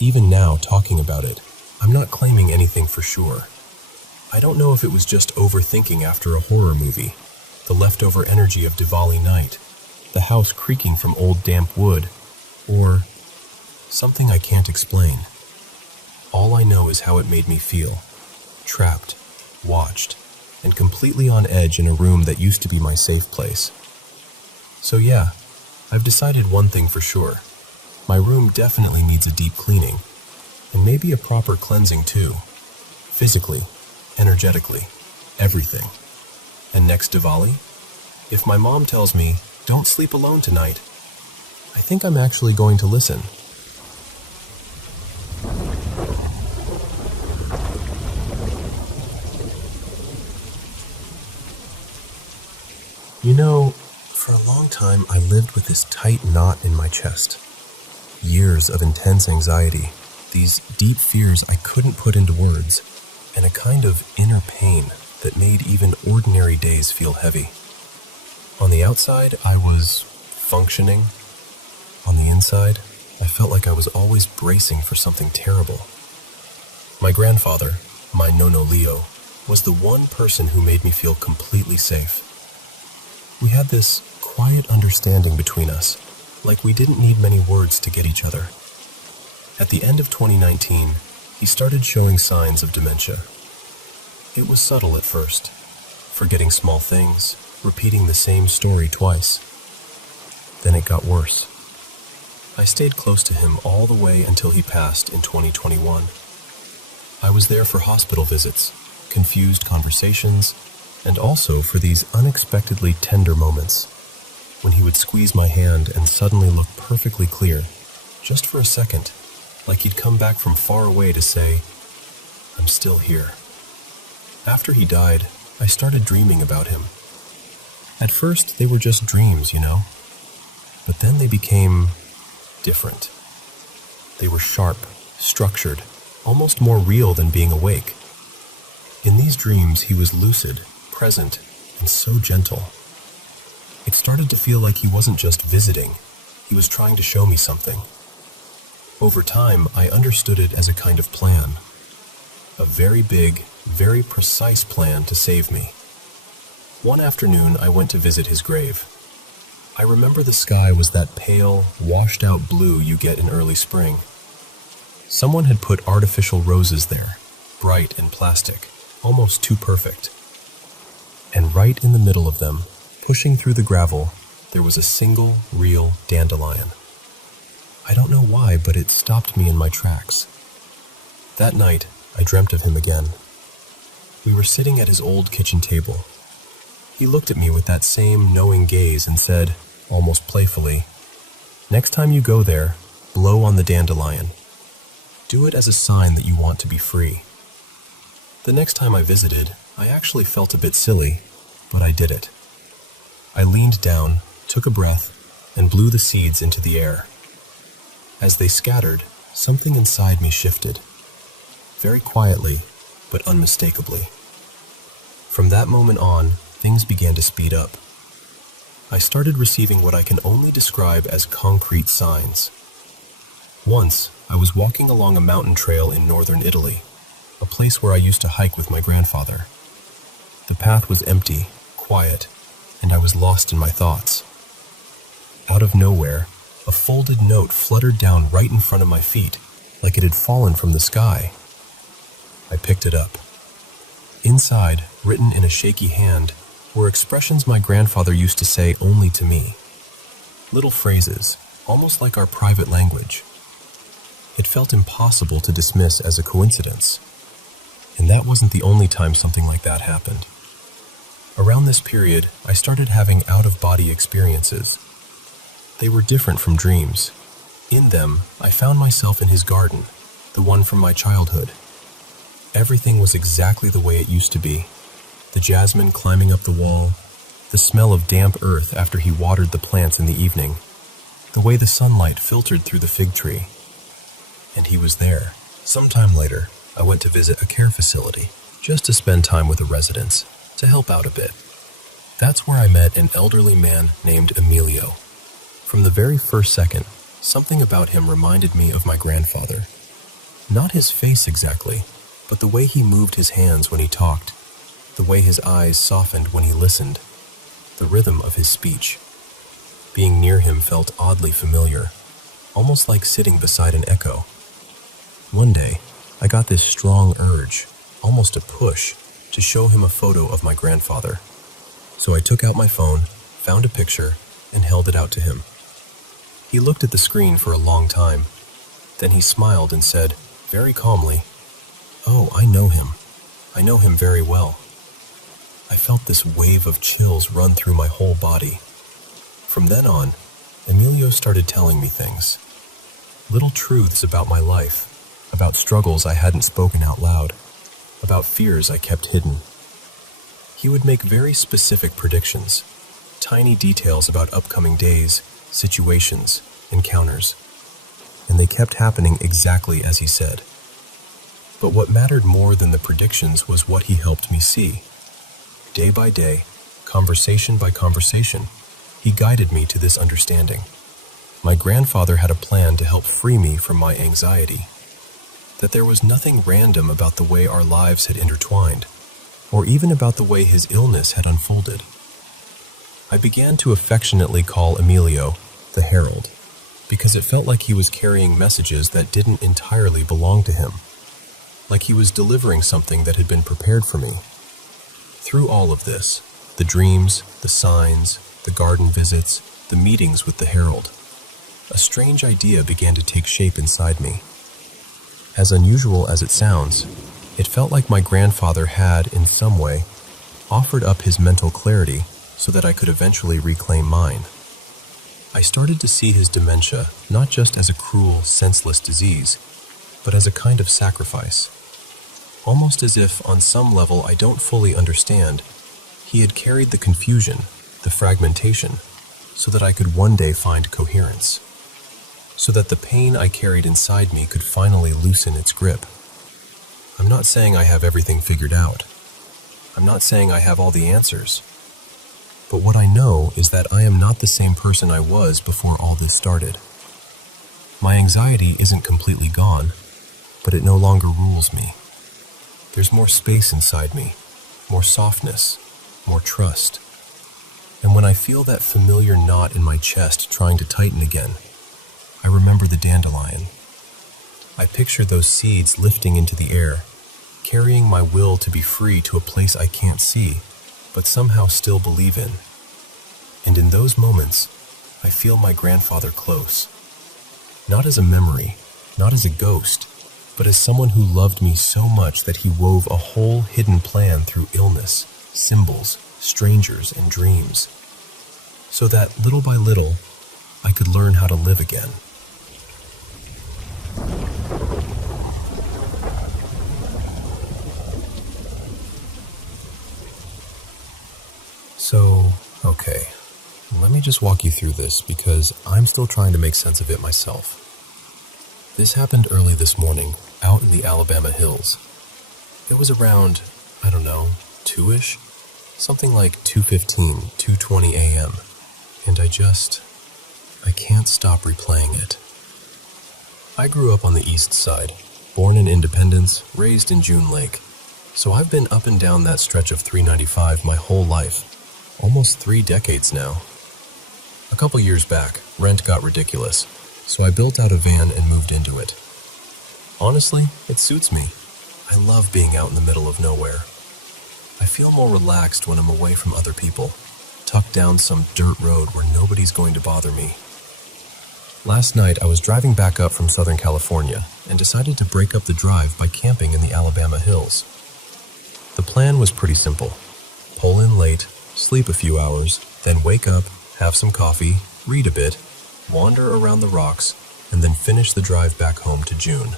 Even now, talking about it, I'm not claiming anything for sure. I don't know if it was just overthinking after a horror movie, the leftover energy of Diwali night, the house creaking from old damp wood, or something I can't explain. All I know is how it made me feel, trapped, watched, and completely on edge in a room that used to be my safe place. So yeah, I've decided one thing for sure. My room definitely needs a deep cleaning, and maybe a proper cleansing too. Physically, energetically, everything. And next Diwali, if my mom tells me, "Don't sleep alone tonight," I think I'm actually going to listen. You know, for a long time I lived with this tight knot in my chest. Years of intense anxiety, these deep fears I couldn't put into words, and a kind of inner pain that made even ordinary days feel heavy. On the outside, I was functioning. On the inside, I felt like I was always bracing for something terrible. My grandfather, my Nono Leo, was the one person who made me feel completely safe. We had this quiet understanding between us, like we didn't need many words to get each other. At the end of 2019, he started showing signs of dementia. It was subtle at first, forgetting small things, repeating the same story twice. Then it got worse. I stayed close to him all the way until he passed in 2021. I was there for hospital visits, confused conversations, and also for these unexpectedly tender moments, when he would squeeze my hand and suddenly look perfectly clear, just for a second, like he'd come back from far away to say, "I'm still here." After he died, I started dreaming about him. At first, they were just dreams, but then they became different. They were sharp, structured, almost more real than being awake. In these dreams, he was lucid, present, and so gentle. It started to feel like he wasn't just visiting, he was trying to show me something. Over time, I understood it as a kind of plan. A very big, very precise plan to save me. One afternoon, I went to visit his grave. I remember the sky was that pale, washed-out blue you get in early spring. Someone had put artificial roses there, bright and plastic, almost too perfect. And right in the middle of them, pushing through the gravel, there was a single, real dandelion. I don't know why, but it stopped me in my tracks. That night, I dreamt of him again. We were sitting at his old kitchen table. He looked at me with that same knowing gaze and said, almost playfully, "Next time you go there, blow on the dandelion. Do it as a sign that you want to be free." The next time I visited, I actually felt a bit silly, but I did it. I leaned down, took a breath, and blew the seeds into the air. As they scattered, something inside me shifted. Very quietly, but unmistakably. From that moment on, things began to speed up. I started receiving what I can only describe as concrete signs. Once, I was walking along a mountain trail in northern Italy, a place where I used to hike with my grandfather. The path was empty, quiet, and I was lost in my thoughts. Out of nowhere, a folded note fluttered down right in front of my feet, like it had fallen from the sky. I picked it up. Inside, written in a shaky hand, were expressions my grandfather used to say only to me. Little phrases, almost like our private language. It felt impossible to dismiss as a coincidence. And that wasn't the only time something like that happened. Around this period, I started having out-of-body experiences. They were different from dreams. In them, I found myself in his garden, the one from my childhood. Everything was exactly the way it used to be. The jasmine climbing up the wall, the smell of damp earth after he watered the plants in the evening, the way the sunlight filtered through the fig tree. And he was there. Sometime later, I went to visit a care facility, just to spend time with the residents, to help out a bit. That's where I met an elderly man named Emilio. From the very first second, something about him reminded me of my grandfather. Not his face exactly, but the way he moved his hands when he talked, the way his eyes softened when he listened, the rhythm of his speech. Being near him felt oddly familiar, almost like sitting beside an echo. One day, I got this strong urge, almost a push, to show him a photo of my grandfather. So I took out my phone, found a picture, and held it out to him. He looked at the screen for a long time. Then he smiled and said, very calmly, "Oh, I know him. I know him very well." I felt this wave of chills run through my whole body. From then on, Emilio started telling me things. Little truths about my life, about struggles I hadn't spoken out loud, about fears I kept hidden. He would make very specific predictions, tiny details about upcoming days, situations, encounters, and they kept happening exactly as he said. But what mattered more than the predictions was what he helped me see. Day by day, conversation by conversation, he guided me to this understanding. My grandfather had a plan to help free me from my anxiety. That there was nothing random about the way our lives had intertwined, or even about the way his illness had unfolded. I began to affectionately call Emilio the Herald, because it felt like he was carrying messages that didn't entirely belong to him, like he was delivering something that had been prepared for me. Through all of this, the dreams, the signs, the garden visits, the meetings with the Herald, a strange idea began to take shape inside me. As unusual as it sounds, it felt like my grandfather had, in some way, offered up his mental clarity so that I could eventually reclaim mine. I started to see his dementia not just as a cruel, senseless disease, but as a kind of sacrifice. Almost as if, on some level I don't fully understand, he had carried the confusion, the fragmentation, so that I could one day find coherence. So that the pain I carried inside me could finally loosen its grip. I'm not saying I have everything figured out. I'm not saying I have all the answers. But what I know is that I am not the same person I was before all this started. My anxiety isn't completely gone, but it no longer rules me. There's more space inside me, more softness, more trust. And when I feel that familiar knot in my chest trying to tighten again, I remember the dandelion. I picture those seeds lifting into the air, carrying my will to be free to a place I can't see, but somehow still believe in. And in those moments, I feel my grandfather close. Not as a memory, not as a ghost, but as someone who loved me so much that he wove a whole hidden plan through illness, symbols, strangers, and dreams, so that, little by little, I could learn how to live again. So, okay, let me just walk you through this because I'm still trying to make sense of it myself. This happened early this morning, out in the Alabama hills. It was around, 2-ish? Something like 2:15, 2:20 a.m. And I can't stop replaying it. I grew up on the east side, born in Independence, raised in June Lake. So I've been up and down that stretch of 395 my whole life, almost 3 decades now. A couple years back, rent got ridiculous, so I built out a van and moved into it. Honestly, it suits me. I love being out in the middle of nowhere. I feel more relaxed when I'm away from other people, tucked down some dirt road where nobody's going to bother me. Last night, I was driving back up from Southern California and decided to break up the drive by camping in the Alabama hills. The plan was pretty simple. Pull in late, sleep a few hours, then wake up, have some coffee, read a bit, wander around the rocks, and then finish the drive back home to June.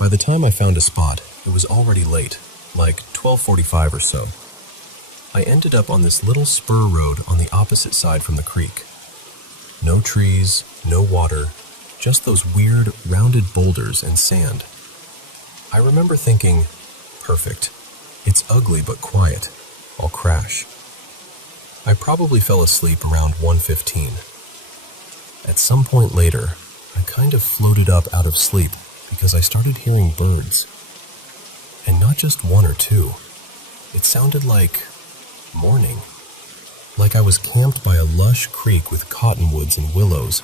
By the time I found a spot, it was already late, like 12:45 or so. I ended up on this little spur road on the opposite side from the creek. No trees, no water, just those weird, rounded boulders and sand. I remember thinking, perfect. It's ugly but quiet. I'll crash. I probably fell asleep around 1:15. At some point later, I kind of floated up out of sleep because I started hearing birds. And not just one or two. It sounded like morning. Like I was camped by a lush creek with cottonwoods and willows,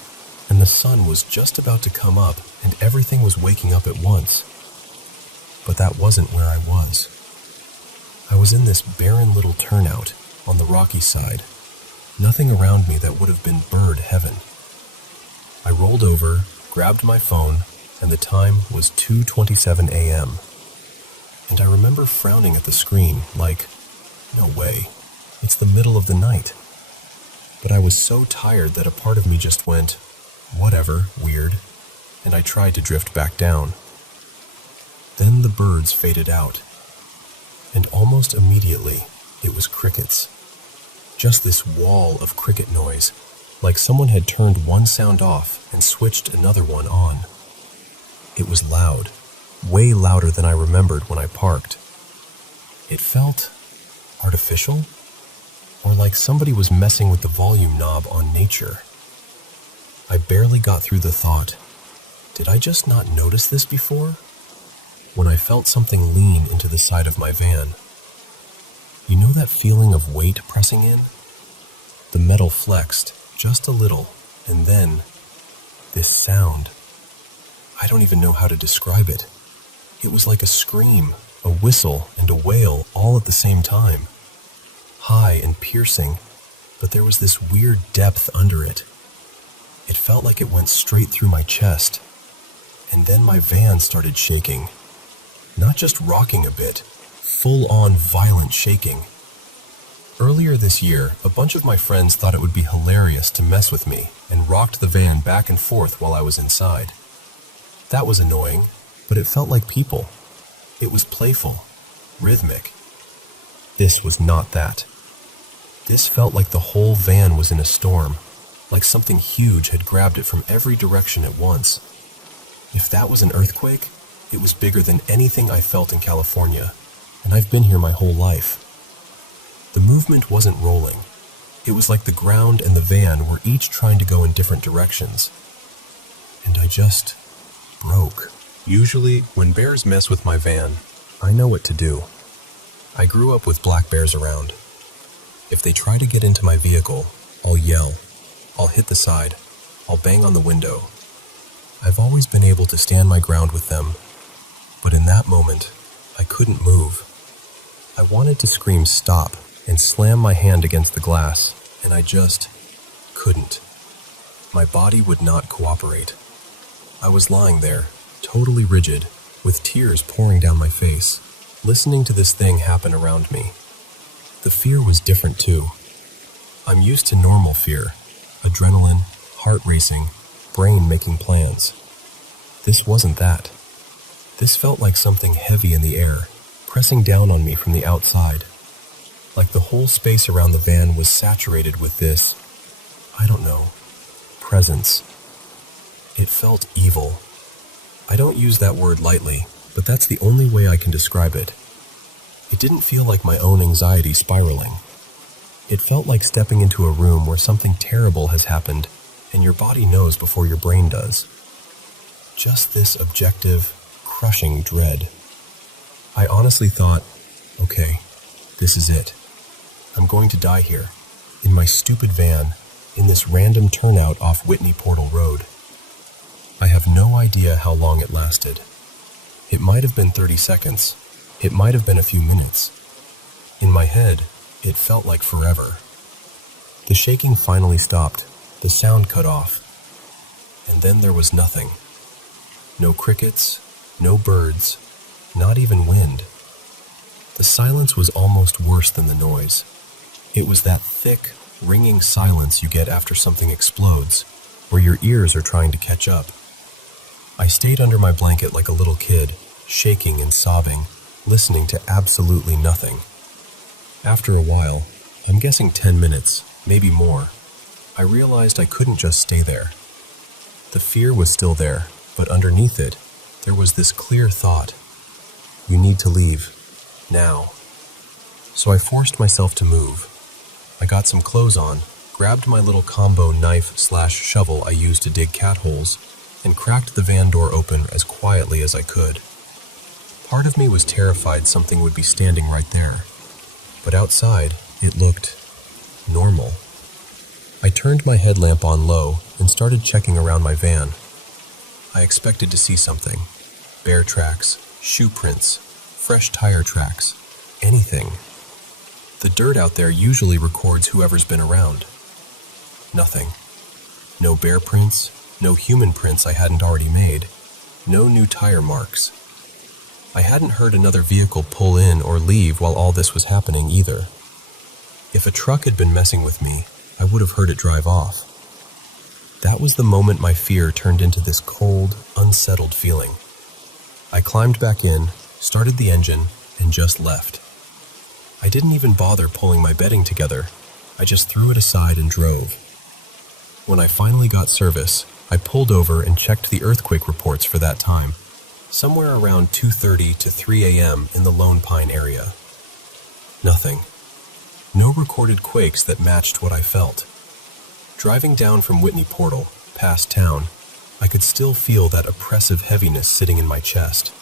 and the sun was just about to come up and everything was waking up at once. But that wasn't where I was. I was in this barren little turnout on the rocky side, nothing around me that would have been bird heaven. I rolled over, grabbed my phone, and the time was 2:27 a.m. And I remember frowning at the screen like, no way, it's the middle of the night. But I was so tired that a part of me just went, whatever, weird, and I tried to drift back down. Then the birds faded out, and almost immediately it was crickets. Just this wall of cricket noise, like someone had turned one sound off and switched another one on. It was loud, way louder than I remembered when I parked. It felt artificial, or like somebody was messing with the volume knob on nature. I barely got through the thought, did I just not notice this before? When I felt something lean into the side of my van. You know that feeling of weight pressing in? The metal flexed just a little, and then this sound. I don't even know how to describe it. It was like a scream, a whistle, and a wail all at the same time. High and piercing, but there was this weird depth under it. It felt like it went straight through my chest. And then my van started shaking. Not just rocking a bit, full-on violent shaking. Earlier this year, a bunch of my friends thought it would be hilarious to mess with me and rocked the van back and forth while I was inside. That was annoying, but it felt like people. It was playful, rhythmic. This was not that. This felt like the whole van was in a storm, like something huge had grabbed it from every direction at once. If that was an earthquake, it was bigger than anything I felt in California, and I've been here my whole life. The movement wasn't rolling. It was like the ground and the van were each trying to go in different directions. And I just broke. Usually, when bears mess with my van, I know what to do. I grew up with black bears around. If they try to get into my vehicle, I'll yell. I'll hit the side. I'll bang on the window. I've always been able to stand my ground with them, but in that moment, I couldn't move. I wanted to scream stop and slam my hand against the glass, and I just couldn't. My body would not cooperate. I was lying there, totally rigid, with tears pouring down my face, listening to this thing happen around me. The fear was different too. I'm used to normal fear, adrenaline, heart racing, brain making plans. This wasn't that. This felt like something heavy in the air, pressing down on me from the outside. Like the whole space around the van was saturated with this, I don't know, presence. It felt evil. I don't use that word lightly, but that's the only way I can describe it. It didn't feel like my own anxiety spiraling. It felt like stepping into a room where something terrible has happened, and your body knows before your brain does. Just this objective, crushing dread. I honestly thought, okay, this is it. I'm going to die here, in my stupid van, in this random turnout off Whitney Portal Road. I have no idea how long it lasted. It might have been 30 seconds. It might have been a few minutes. In my head, it felt like forever. The shaking finally stopped. The sound cut off. And then there was nothing. No crickets, no birds, not even wind. The silence was almost worse than the noise. It was that thick, ringing silence you get after something explodes, where your ears are trying to catch up. I stayed under my blanket like a little kid, shaking and sobbing, listening to absolutely nothing. After a while, I'm guessing 10 minutes, maybe more, I realized I couldn't just stay there. The fear was still there, but underneath it, there was this clear thought. You need to leave. Now. So I forced myself to move. I got some clothes on, grabbed my little combo knife/shovel I used to dig cat holes, and cracked the van door open as quietly as I could. Part of me was terrified something would be standing right there, but outside, it looked normal. I turned my headlamp on low and started checking around my van. I expected to see something. Bear tracks, shoe prints, fresh tire tracks, anything. The dirt out there usually records whoever's been around. Nothing. No bear prints, no human prints I hadn't already made, no new tire marks. I hadn't heard another vehicle pull in or leave while all this was happening either. If a truck had been messing with me, I would have heard it drive off. That was the moment my fear turned into this cold, unsettled feeling. I climbed back in, started the engine, and just left. I didn't even bother pulling my bedding together. I just threw it aside and drove. When I finally got service, I pulled over and checked the earthquake reports for that time, somewhere around 2:30 to 3 a.m. in the Lone Pine area. Nothing. No recorded quakes that matched what I felt. Driving down from Whitney Portal, past town, I could still feel that oppressive heaviness sitting in my chest.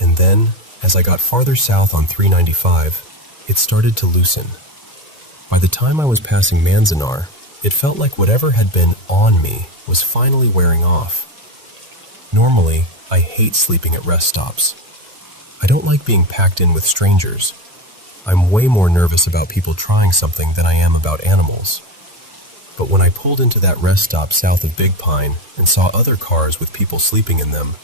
And then, as I got farther south on 395, it started to loosen. By the time I was passing Manzanar, it felt like whatever had been on me was finally wearing off. Normally, I hate sleeping at rest stops. I don't like being packed in with strangers. I'm way more nervous about people trying something than I am about animals. But when I pulled into that rest stop south of Big Pine and saw other cars with people sleeping in them,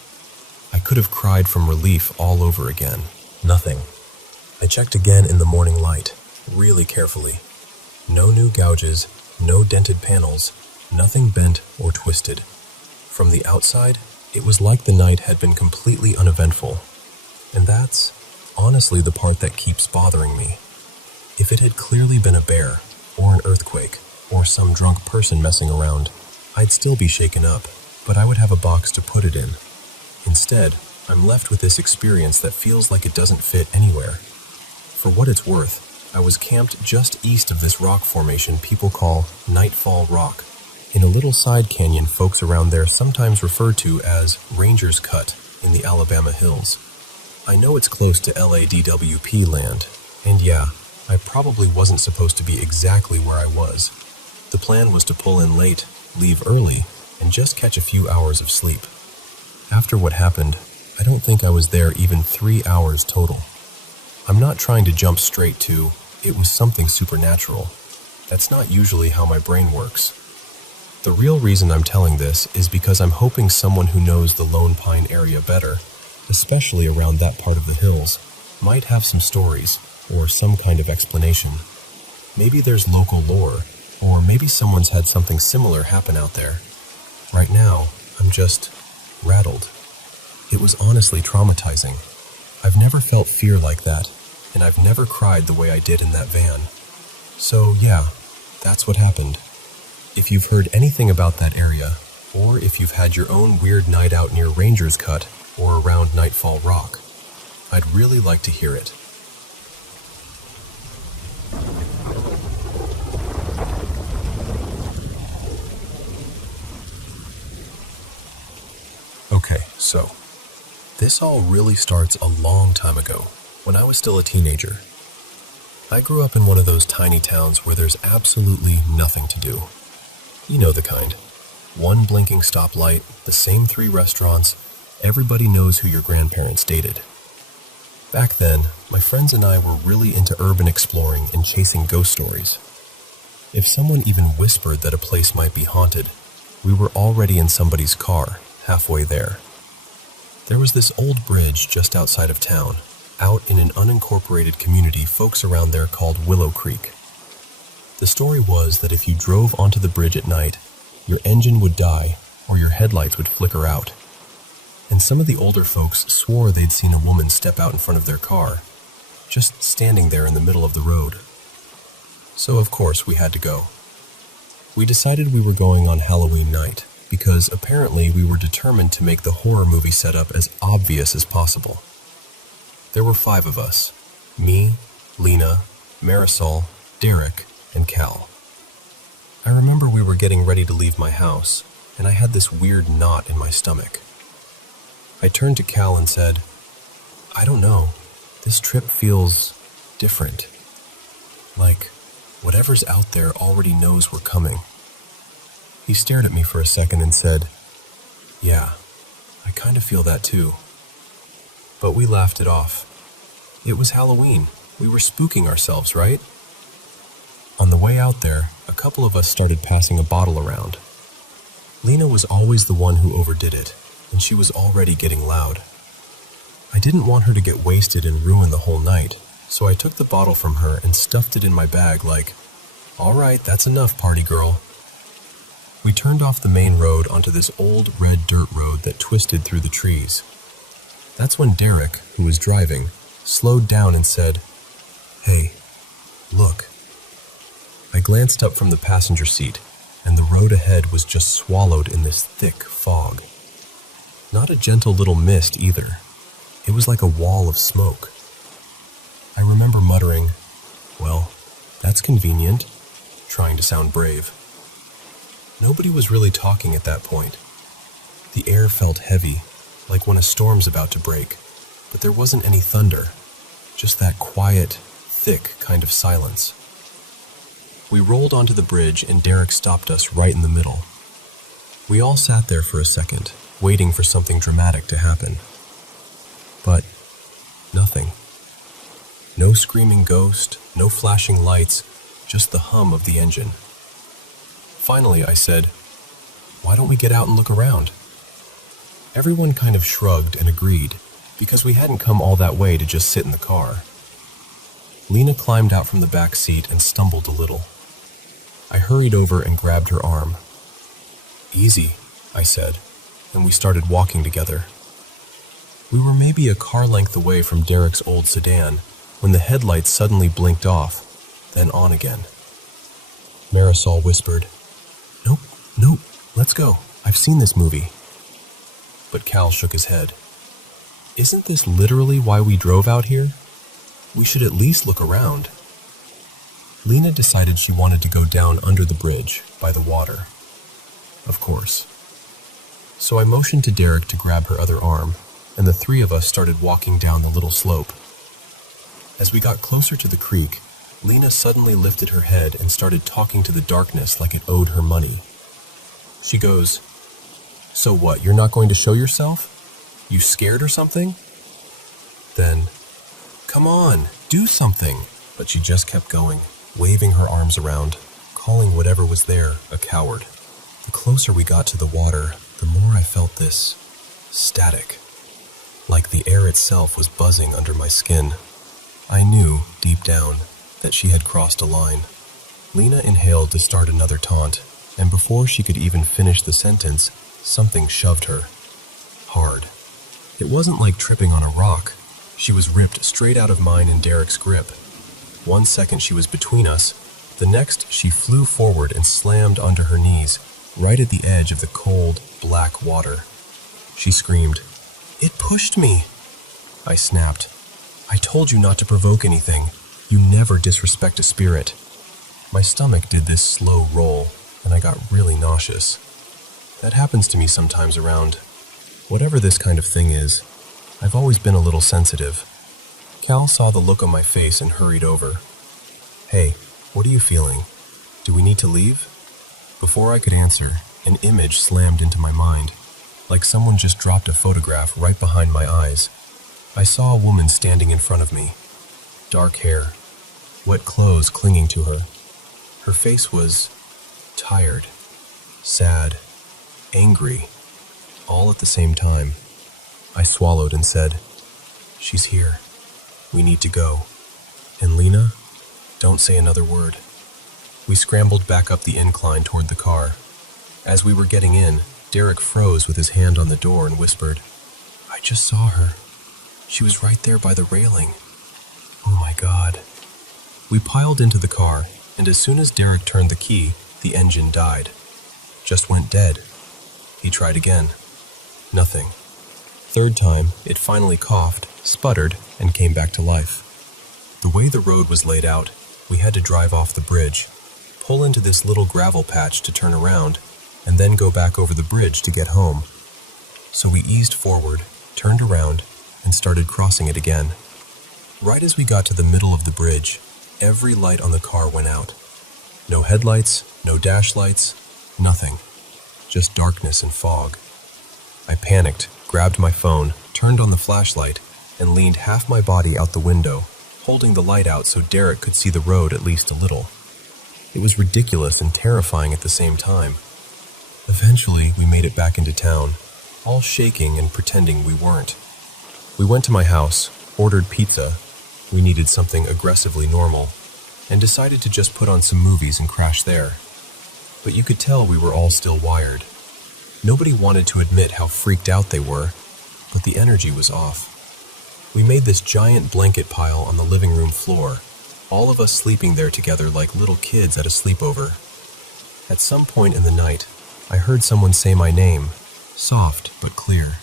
I could have cried from relief all over again. Nothing. I checked again in the morning light, really carefully. No new gouges, no dented panels, nothing bent or twisted. From the outside, it was like the night had been completely uneventful. And that's honestly the part that keeps bothering me. If it had clearly been a bear, or an earthquake, or some drunk person messing around, I'd still be shaken up, but I would have a box to put it in. Instead, I'm left with this experience that feels like it doesn't fit anywhere. For what it's worth, I was camped just east of this rock formation people call Nightfall Rock, in a little side canyon folks around there sometimes refer to as Ranger's Cut in the Alabama hills. I know it's close to LADWP land, and yeah, I probably wasn't supposed to be exactly where I was. The plan was to pull in late, leave early, and just catch a few hours of sleep. After what happened, I don't think I was there even 3 hours total. I'm not trying to jump straight to, it was something supernatural. That's not usually how my brain works. The real reason I'm telling this is because I'm hoping someone who knows the Lone Pine area better, especially around that part of the hills, might have some stories or some kind of explanation. Maybe there's local lore, or maybe someone's had something similar happen out there. Right now, I'm just rattled. It was honestly traumatizing. I've never felt fear like that, and I've never cried the way I did in that van. So yeah, that's what happened. If you've heard anything about that area, or if you've had your own weird night out near Ranger's Cut or around Nightfall Rock, I'd really like to hear it. Okay, so This all really starts a long time ago, when I was still a teenager. I grew up in one of those tiny towns where there's absolutely nothing to do. You know the kind. One blinking stoplight, the same 3 restaurants, everybody knows who your grandparents dated. Back then, my friends and I were really into urban exploring and chasing ghost stories. If someone even whispered that a place might be haunted, we were already in somebody's car, halfway there. There was this old bridge just outside of town, out in an unincorporated community folks around there called Willow Creek. The story was that if you drove onto the bridge at night, your engine would die or your headlights would flicker out. And some of the older folks swore they'd seen a woman step out in front of their car, just standing there in the middle of the road. So of course we had to go. We decided we were going on Halloween night because apparently we were determined to make the horror movie setup as obvious as possible. There were 5 of us: me, Lena, Marisol, Derek, and Cal. I remember we were getting ready to leave my house, and I had this weird knot in my stomach. I turned to Cal and said, "I don't know, this trip feels different. Like, whatever's out there already knows we're coming." He stared at me for a second and said, "Yeah, I kind of feel that too." But we laughed it off. It was Halloween. We were spooking ourselves, right? On the way out there, a couple of us started passing a bottle around. Lena was always the one who overdid it, and she was already getting loud. I didn't want her to get wasted and ruin the whole night, so I took the bottle from her and stuffed it in my bag like, "All right, that's enough, party girl." We turned off the main road onto this old red dirt road that twisted through the trees. That's when Derek, who was driving, slowed down and said, "Hey, look." I glanced up from the passenger seat, and the road ahead was just swallowed in this thick fog. Not a gentle little mist either. It was like a wall of smoke. I remember muttering, "Well, that's convenient," trying to sound brave. Nobody was really talking at that point. The air felt heavy, like when a storm's about to break, but there wasn't any thunder, just that quiet, thick kind of silence. We rolled onto the bridge and Derek stopped us right in the middle. We all sat there for a second, waiting for something dramatic to happen. But nothing. No screaming ghost, no flashing lights, just the hum of the engine. Finally, I said, "Why don't we get out and look around?" Everyone kind of shrugged and agreed, because we hadn't come all that way to just sit in the car. Lena climbed out from the back seat and stumbled a little. I hurried over and grabbed her arm. "Easy," I said, and we started walking together. We were maybe a car length away from Derek's old sedan when the headlights suddenly blinked off, then on again. Marisol whispered, Nope, let's go. I've seen this movie." But Cal shook his head. "Isn't this literally why we drove out here? We should at least look around." Lena decided she wanted to go down under the bridge, by the water. Of course. So I motioned to Derek to grab her other arm, and the 3 of us started walking down the little slope. As we got closer to the creek, Lena suddenly lifted her head and started talking to the darkness like it owed her money. She goes, "So what, you're not going to show yourself? You scared or something?" Then, "Come on, do something." But she just kept going, waving her arms around, calling whatever was there a coward. The closer we got to the water, the more I felt this static, like the air itself was buzzing under my skin. I knew, deep down, that she had crossed a line. Lena inhaled to start another taunt, and before she could even finish the sentence, something shoved her. Hard. It wasn't like tripping on a rock. She was ripped straight out of mine and Derek's grip. One second she was between us, the next she flew forward and slammed onto her knees, right at the edge of the cold, black water. She screamed, "It pushed me!" I snapped, "I told you not to provoke anything. You never disrespect a spirit." My stomach did this slow roll, and I got really nauseous. That happens to me sometimes around whatever this kind of thing is. I've always been a little sensitive. Cal saw the look on my face and hurried over. "Hey, what are you feeling? Do we need to leave?" Before I could answer, an image slammed into my mind, like someone just dropped a photograph right behind my eyes. I saw a woman standing in front of me. Dark hair, wet clothes clinging to her. Her face was tired, sad, angry, all at the same time. I swallowed and said, "She's here. We need to go. And Lena, don't say another word." We scrambled back up the incline toward the car. As we were getting in, Derek froze with his hand on the door and whispered, "I just saw her. She was right there by the railing. Oh my God." We piled into the car, and as soon as Derek turned the key, the engine died. Just went dead. He tried again. Nothing. Third time, it finally coughed, sputtered, and came back to life. The way the road was laid out, we had to drive off the bridge, pull into this little gravel patch to turn around, and then go back over the bridge to get home. So we eased forward, turned around, and started crossing it again. Right as we got to the middle of the bridge, every light on the car went out. No headlights, no dash lights, nothing. Just darkness and fog. I panicked, grabbed my phone, turned on the flashlight, and leaned half my body out the window, holding the light out so Derek could see the road at least a little. It was ridiculous and terrifying at the same time. Eventually, we made it back into town, all shaking and pretending we weren't. We went to my house, ordered pizza, we needed something aggressively normal, and decided to just put on some movies and crash there. But you could tell we were all still wired. Nobody wanted to admit how freaked out they were, but the energy was off. We made this giant blanket pile on the living room floor, all of us sleeping there together like little kids at a sleepover. At some point in the night, I heard someone say my name, soft but clear.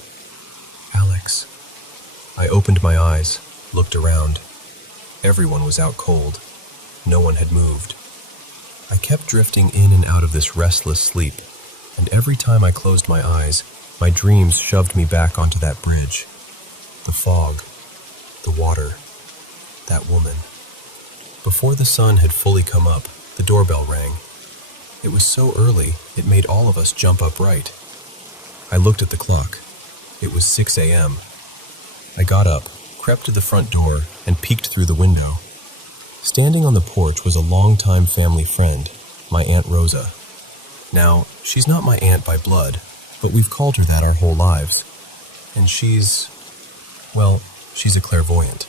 "Alex." I opened my eyes, looked around. Everyone was out cold. No one had moved. I kept drifting in and out of this restless sleep, and every time I closed my eyes, my dreams shoved me back onto that bridge. The fog, the water, that woman. Before the sun had fully come up, the doorbell rang. It was so early, it made all of us jump upright. I looked at the clock. It was 6 a.m. I got up, crept to the front door, and peeked through the window. Standing on the porch was a longtime family friend, my Aunt Rosa. Now, she's not my aunt by blood, but we've called her that our whole lives. And she's a clairvoyant.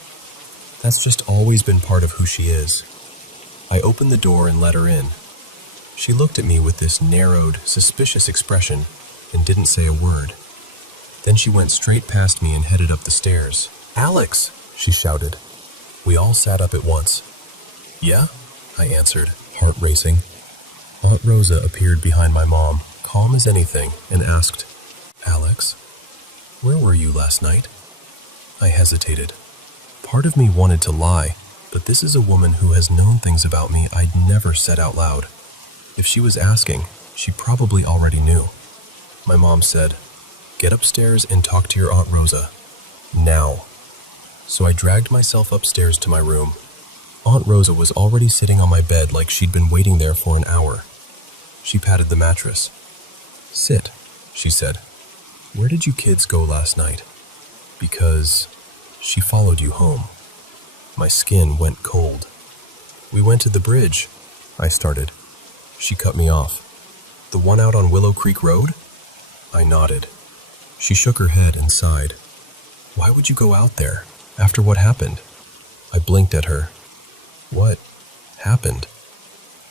That's just always been part of who she is. I opened the door and let her in. She looked at me with this narrowed, suspicious expression and didn't say a word. Then she went straight past me and headed up the stairs. "Alex!" she shouted. We all sat up at once. "Yeah?" I answered, heart racing. Aunt Rosa appeared behind my mom, calm as anything, and asked, "Alex, where were you last night?" I hesitated. Part of me wanted to lie, but this is a woman who has known things about me I'd never said out loud. If she was asking, she probably already knew. My mom said, "Get upstairs and talk to your Aunt Rosa. Now." So I dragged myself upstairs to my room. Aunt Rosa was already sitting on my bed like she'd been waiting there for an hour. She patted the mattress. "Sit," she said. "Where did you kids go last night?" Because she followed you home. My skin went cold. "We went to the bridge," I started. She cut me off. "The one out on Willow Creek Road?" I nodded. She shook her head and sighed. "Why would you go out there, after what happened?" I blinked at her. "What happened?"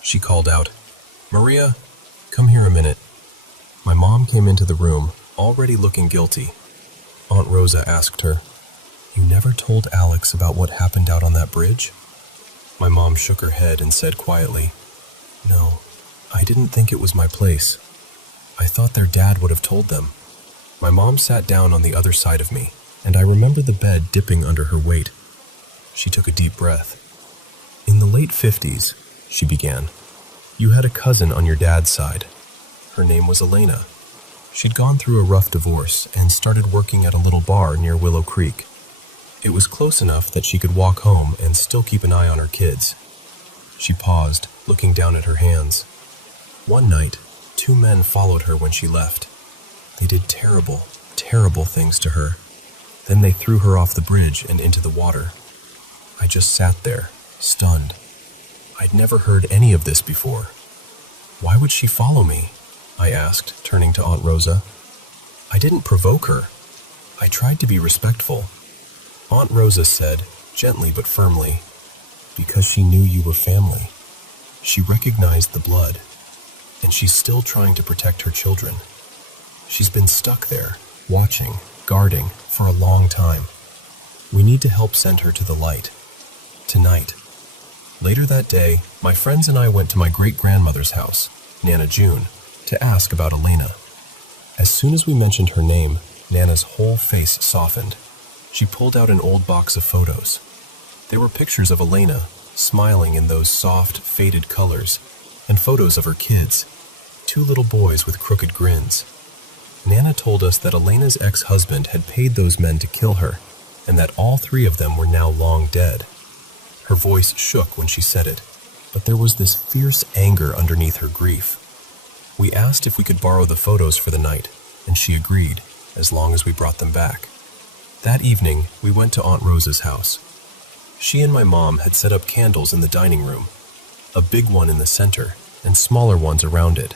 She called out, "Maria, come here a minute." My mom came into the room, already looking guilty. Aunt Rosa asked her, "You never told Alex about what happened out on that bridge?" My mom shook her head and said quietly, "No, I didn't think it was my place. I thought their dad would have told them." My mom sat down on the other side of me, and I remember the bed dipping under her weight. She took a deep breath. "In the late 50s, she began, "you had a cousin on your dad's side. Her name was Elena. She'd gone through a rough divorce and started working at a little bar near Willow Creek. It was close enough that she could walk home and still keep an eye on her kids. She paused, looking down at her hands. One night, 2 men followed her when she left. They did terrible, terrible things to her. Then they threw her off the bridge and into the water. I just sat there, stunned. I'd never heard any of this before. Why would she follow me? I asked, turning to Aunt Rosa. I didn't provoke her. I tried to be respectful. Aunt Rosa said, gently but firmly, because she knew you were family. She recognized the blood, and she's still trying to protect her children. She's been stuck there, watching, guarding, for a long time. We need to help send her to the light. Tonight. Later that day, my friends and I went to my great-grandmother's house, Nana June, to ask about Elena. As soon as we mentioned her name, Nana's whole face softened. She pulled out an old box of photos. They were pictures of Elena, smiling in those soft, faded colors, and photos of her kids, 2 little boys with crooked grins. Nana told us that Elena's ex-husband had paid those men to kill her, and that all 3 of them were now long dead. Her voice shook when she said it, but there was this fierce anger underneath her grief. We asked if we could borrow the photos for the night, and she agreed, as long as we brought them back. That evening, we went to Aunt Rosa's house. She and my mom had set up candles in the dining room, a big one in the center, and smaller ones around it.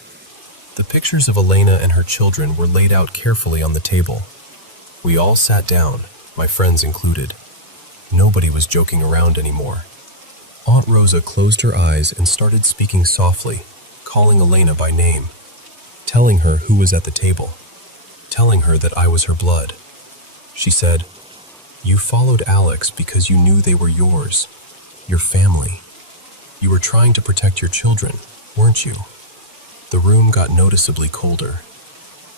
The pictures of Elena and her children were laid out carefully on the table. We all sat down, my friends included. Nobody was joking around anymore. Aunt Rosa closed her eyes and started speaking softly, calling Elena by name, telling her who was at the table, telling her that I was her blood. She said, "You followed Alex because you knew they were yours, your family. You were trying to protect your children, weren't you?" The room got noticeably colder.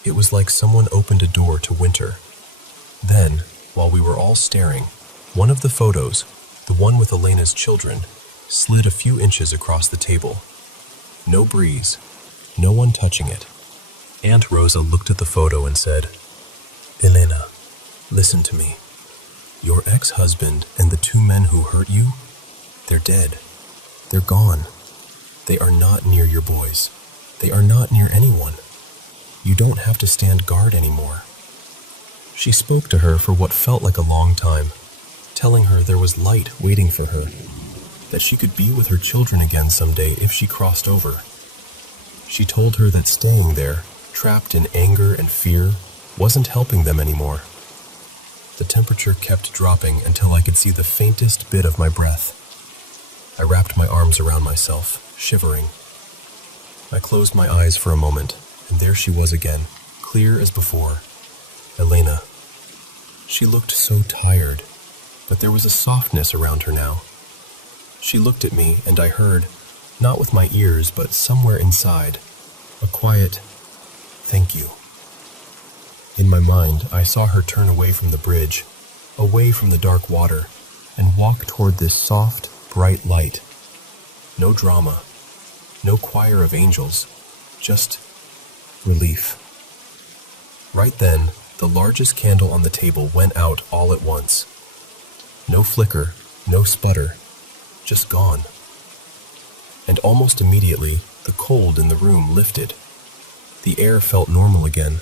It was like someone opened a door to winter. Then, while we were all staring, one of the photos, the one with Elena's children, slid a few inches across the table. No breeze, no one touching it. Aunt Rosa looked at the photo and said, "Elena, listen to me. Your ex-husband and the 2 men who hurt you, they're dead. They're gone. They are not near your boys. They are not near anyone. You don't have to stand guard anymore." She spoke to her for what felt like a long time, telling her there was light waiting for her, that she could be with her children again someday if she crossed over. She told her that staying there, trapped in anger and fear, wasn't helping them anymore. The temperature kept dropping until I could see the faintest bit of my breath. I wrapped my arms around myself, shivering. I closed my eyes for a moment, and there she was again, clear as before. Elena. She looked so tired, but there was a softness around her now. She looked at me, and I heard, not with my ears, but somewhere inside, a quiet, "Thank you." In my mind, I saw her turn away from the bridge, away from the dark water, and walk toward this soft, bright light. No drama, no choir of angels, just relief. Right then, the largest candle on the table went out all at once. No flicker, no sputter, just gone. And almost immediately, the cold in the room lifted. The air felt normal again.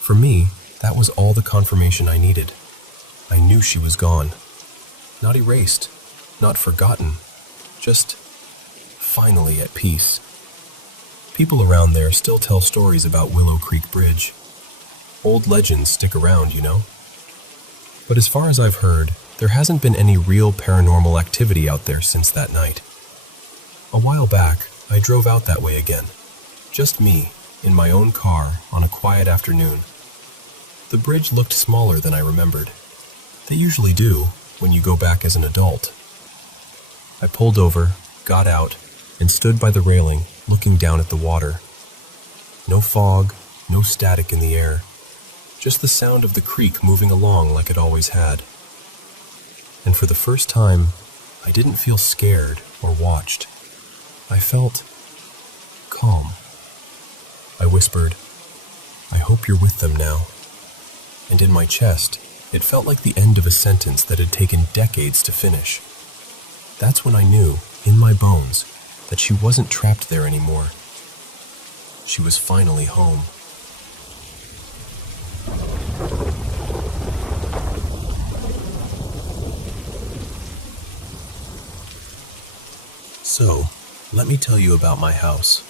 For me, that was all the confirmation I needed. I knew she was gone. Not erased, not forgotten, just finally at peace. People around there still tell stories about Willow Creek Bridge. Old legends stick around, you know. But as far as I've heard, there hasn't been any real paranormal activity out there since that night. A while back, I drove out that way again. Just me, in my own car, on a quiet afternoon. The bridge looked smaller than I remembered. They usually do, when you go back as an adult. I pulled over, got out, and stood by the railing, looking down at the water. No fog, no static in the air. Just the sound of the creek moving along like it always had. And for the first time, I didn't feel scared or watched. I felt calm. I whispered, I hope you're with them now. And in my chest, it felt like the end of a sentence that had taken decades to finish. That's when I knew, in my bones, that she wasn't trapped there anymore. She was finally home. So, let me tell you about my house.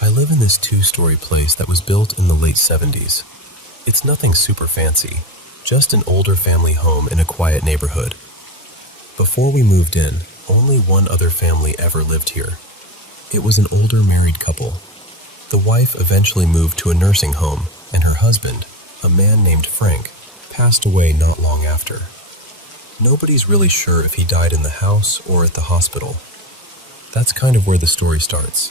I live in this 2-story place that was built in the late 70s. It's nothing super fancy, just an older family home in a quiet neighborhood. Before we moved in, only one other family ever lived here. It was an older married couple. The wife eventually moved to a nursing home, and her husband, a man named Frank, passed away not long after. Nobody's really sure if he died in the house or at the hospital. That's kind of where the story starts.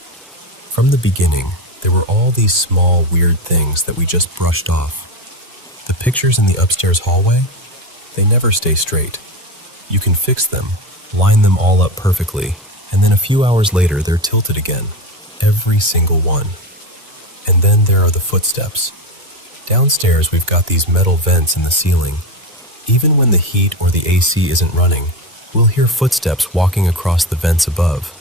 From the beginning, there were all these small, weird things that we just brushed off. The pictures in the upstairs hallway, they never stay straight. You can fix them, line them all up perfectly, and then a few hours later they're tilted again. Every single one. And then there are the footsteps. Downstairs we've got these metal vents in the ceiling. Even when the heat or the AC isn't running, we'll hear footsteps walking across the vents above,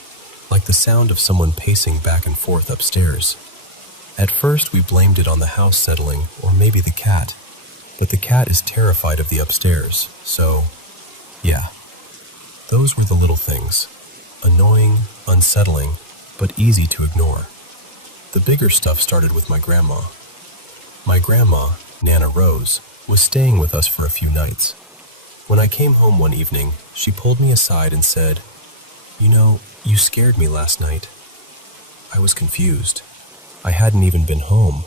like the sound of someone pacing back and forth upstairs. At first we blamed it on the house settling, or maybe the cat. But the cat is terrified of the upstairs, so, yeah. Those were the little things. Annoying, unsettling, but easy to ignore. The bigger stuff started with my grandma. My grandma, Nana Rose, was staying with us for a few nights. When I came home one evening, she pulled me aside and said, "You know, you scared me last night." I was confused. I hadn't even been home.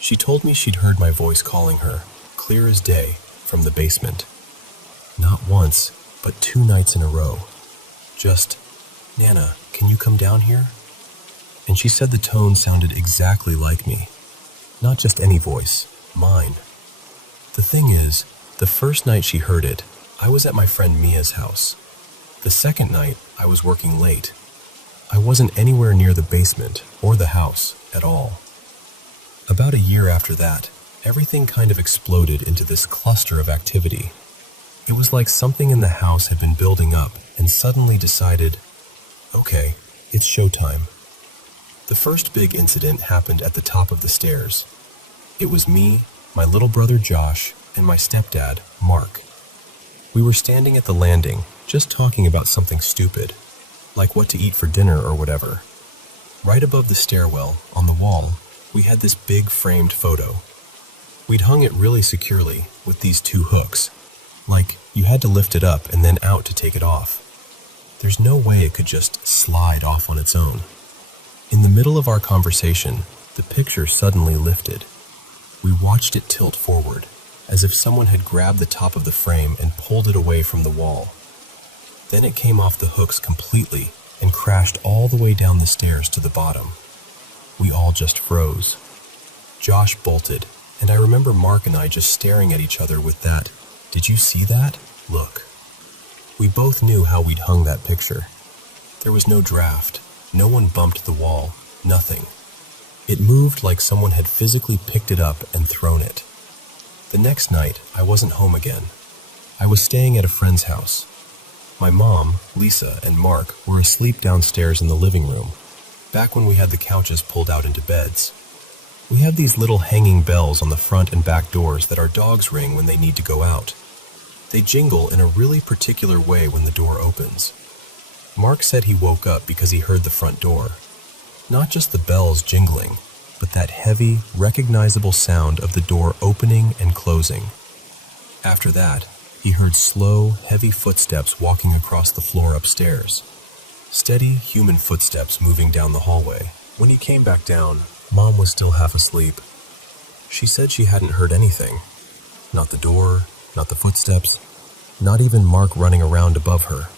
She told me she'd heard my voice calling her, clear as day, from the basement. Not once, but 2 nights in a row. Just, "Nana, can you come down here?" And she said the tone sounded exactly like me. Not just any voice, mine. The thing is, the first night she heard it, I was at my friend Mia's house. The second night, I was working late. I wasn't anywhere near the basement or the house at all. About a year after that, everything kind of exploded into this cluster of activity. It was like something in the house had been building up and suddenly decided, okay, it's showtime. The first big incident happened at the top of the stairs. It was me, my little brother Josh, and my stepdad, Mark. We were standing at the landing, just talking about something stupid, like what to eat for dinner or whatever. Right above the stairwell, on the wall, we had this big framed photo. We'd hung it really securely with these 2 hooks, like you had to lift it up and then out to take it off. There's no way it could just slide off on its own. In the middle of our conversation, the picture suddenly lifted. We watched it tilt forward, as if someone had grabbed the top of the frame and pulled it away from the wall. Then it came off the hooks completely and crashed all the way down the stairs to the bottom. We all just froze. Josh bolted, and I remember Mark and I just staring at each other with that, "Did you see that? Look." We both knew how we'd hung that picture. There was no draft. No one bumped the wall. Nothing. It moved like someone had physically picked it up and thrown it. The next night, I wasn't home again. I was staying at a friend's house. My mom, Lisa, and Mark were asleep downstairs in the living room, back when we had the couches pulled out into beds. We have these little hanging bells on the front and back doors that our dogs ring when they need to go out. They jingle in a really particular way when the door opens. Mark said he woke up because he heard the front door. Not just the bells jingling, but that heavy, recognizable sound of the door opening and closing. After that, he heard slow, heavy footsteps walking across the floor upstairs. Steady, human footsteps moving down the hallway. When he came back down, Mom was still half asleep. She said she hadn't heard anything. Not the door, not the footsteps, not even Mark running around above her.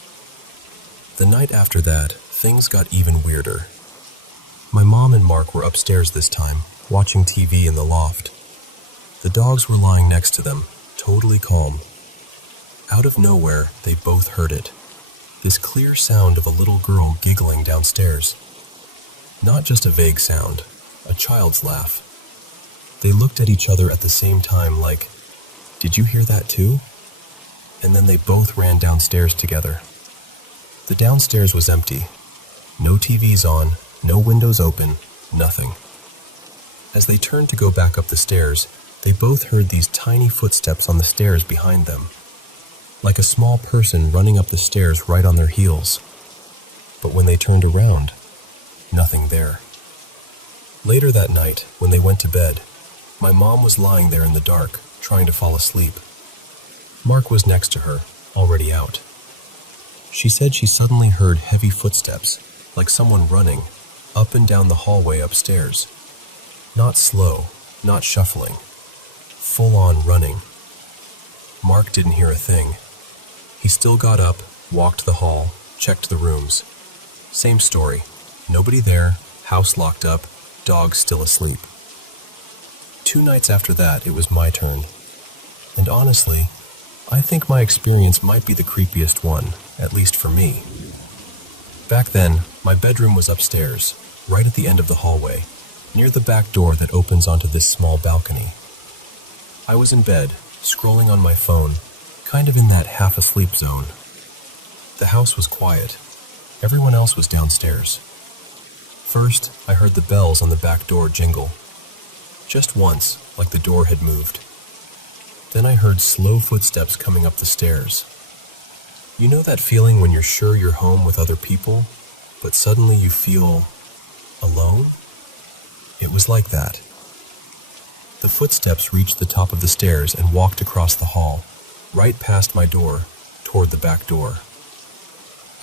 The night after that, things got even weirder. My mom and Mark were upstairs this time, watching TV in the loft. The dogs were lying next to them, totally calm. Out of nowhere, they both heard it. This clear sound of a little girl giggling downstairs. Not just a vague sound, a child's laugh. They looked at each other at the same time like, "Did you hear that too?" And then they both ran downstairs together. The downstairs was empty. No TVs on, no windows open, nothing. As they turned to go back up the stairs, they both heard these tiny footsteps on the stairs behind them, like a small person running up the stairs right on their heels. But when they turned around, nothing there. Later that night, when they went to bed, my mom was lying there in the dark, trying to fall asleep. Mark was next to her, already out. She said she suddenly heard heavy footsteps, like someone running, up and down the hallway upstairs. Not slow, not shuffling. Full-on running. Mark didn't hear a thing. He still got up, walked the hall, checked the rooms. Same story. Nobody there, house locked up, dogs still asleep. 2 nights after that, it was my turn. And honestly, I think my experience might be the creepiest one, at least for me. Back then, my bedroom was upstairs, right at the end of the hallway, near the back door that opens onto this small balcony. I was in bed, scrolling on my phone, kind of in that half-asleep zone. The house was quiet. Everyone else was downstairs. First, I heard the bells on the back door jingle. Just once, like the door had moved. Then I heard slow footsteps coming up the stairs. You know that feeling when you're sure you're home with other people, but suddenly you feel alone? It was like that. The footsteps reached the top of the stairs and walked across the hall, right past my door, toward the back door.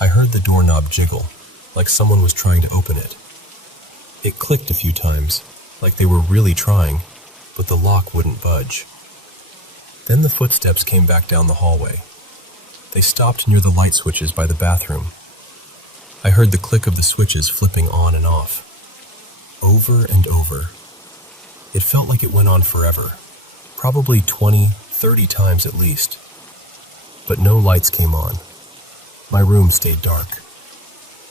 I heard the doorknob jiggle, like someone was trying to open it. It clicked a few times, like they were really trying, but the lock wouldn't budge. Then the footsteps came back down the hallway. They stopped near the light switches by the bathroom. I heard the click of the switches flipping on and off. Over and over. It felt like it went on forever, probably 20, 30 times at least. But no lights came on. My room stayed dark.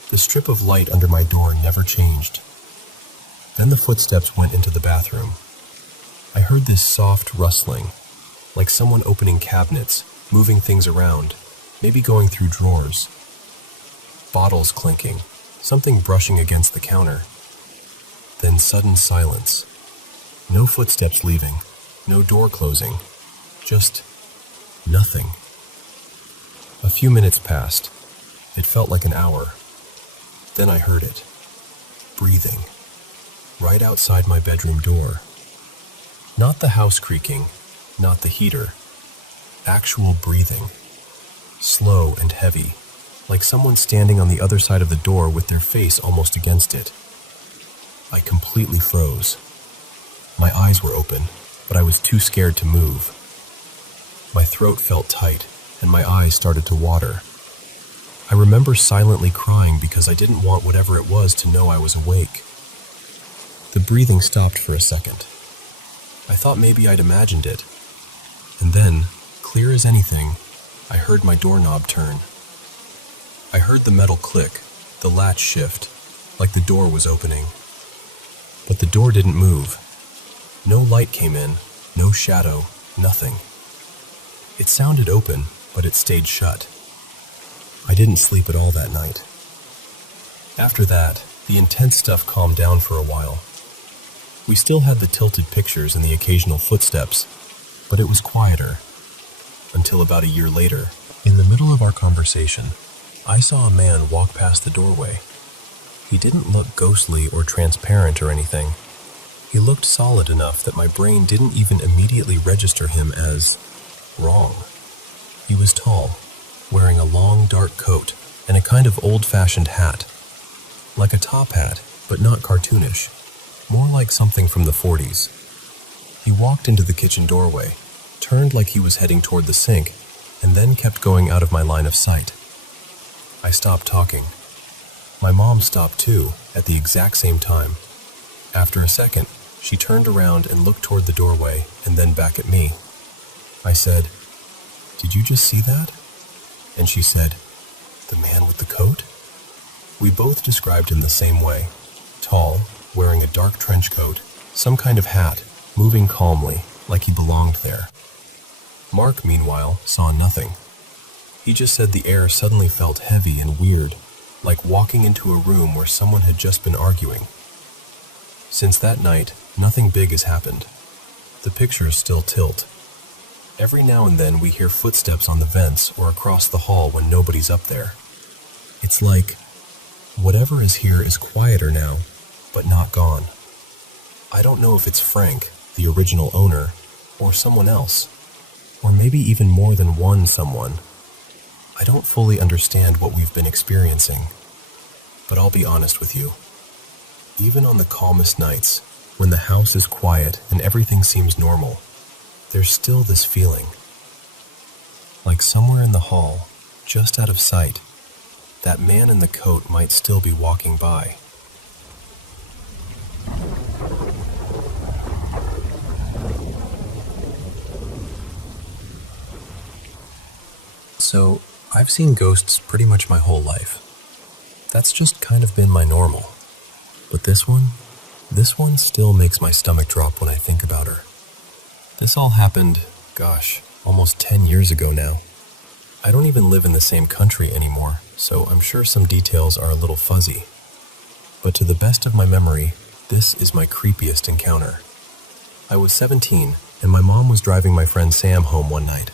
The strip of light under my door never changed. Then the footsteps went into the bathroom. I heard this soft rustling, like someone opening cabinets, moving things around, maybe going through drawers. Bottles clinking, something brushing against the counter. Then sudden silence. No footsteps leaving, no door closing, just nothing. A few minutes passed. It felt like an hour. Then I heard it. Breathing. Right outside my bedroom door. Not the house creaking, not the heater. Actual breathing. Slow and heavy, like someone standing on the other side of the door with their face almost against it. I completely froze. My eyes were open, but I was too scared to move. My throat felt tight, and my eyes started to water. I remember silently crying because I didn't want whatever it was to know I was awake. The breathing stopped for a second. I thought maybe I'd imagined it. And then, clear as anything, I heard my doorknob turn. I heard the metal click, the latch shift, like the door was opening. But the door didn't move. No light came in, no shadow, nothing. It sounded open, but it stayed shut. I didn't sleep at all that night. After that, the intense stuff calmed down for a while. We still had the tilted pictures and the occasional footsteps, but it was quieter. Until about a year later, in the middle of our conversation, I saw a man walk past the doorway. He didn't look ghostly or transparent or anything. He looked solid enough that my brain didn't even immediately register him as wrong. He was tall, wearing a long dark coat and a kind of old-fashioned hat. Like a top hat, but not cartoonish. More like something from the 40s. He walked into the kitchen doorway, turned like he was heading toward the sink, and then kept going out of my line of sight. I stopped talking. My mom stopped too, at the exact same time. After a second, she turned around and looked toward the doorway, and then back at me. I said, "Did you just see that?" And she said, "The man with the coat?" We both described him the same way. Tall, wearing a dark trench coat, some kind of hat, moving calmly, like he belonged there. Mark, meanwhile, saw nothing. He just said the air suddenly felt heavy and weird, like walking into a room where someone had just been arguing. Since that night, nothing big has happened. The pictures still tilt. Every now and then we hear footsteps on the vents or across the hall when nobody's up there. It's like whatever is here is quieter now, but not gone. I don't know if it's Frank, the original owner, or someone else, or maybe even more than one someone. I don't fully understand what we've been experiencing, but I'll be honest with you. Even on the calmest nights, when the house is quiet and everything seems normal, there's still this feeling. Like somewhere in the hall, just out of sight, that man in the coat might still be walking by. So, I've seen ghosts pretty much my whole life. That's just kind of been my normal. But this one still makes my stomach drop when I think about her. This all happened, almost 10 years ago now. I don't even live in the same country anymore, so I'm sure some details are a little fuzzy. But to the best of my memory, this is my creepiest encounter. I was 17, and my mom was driving my friend Sam home one night.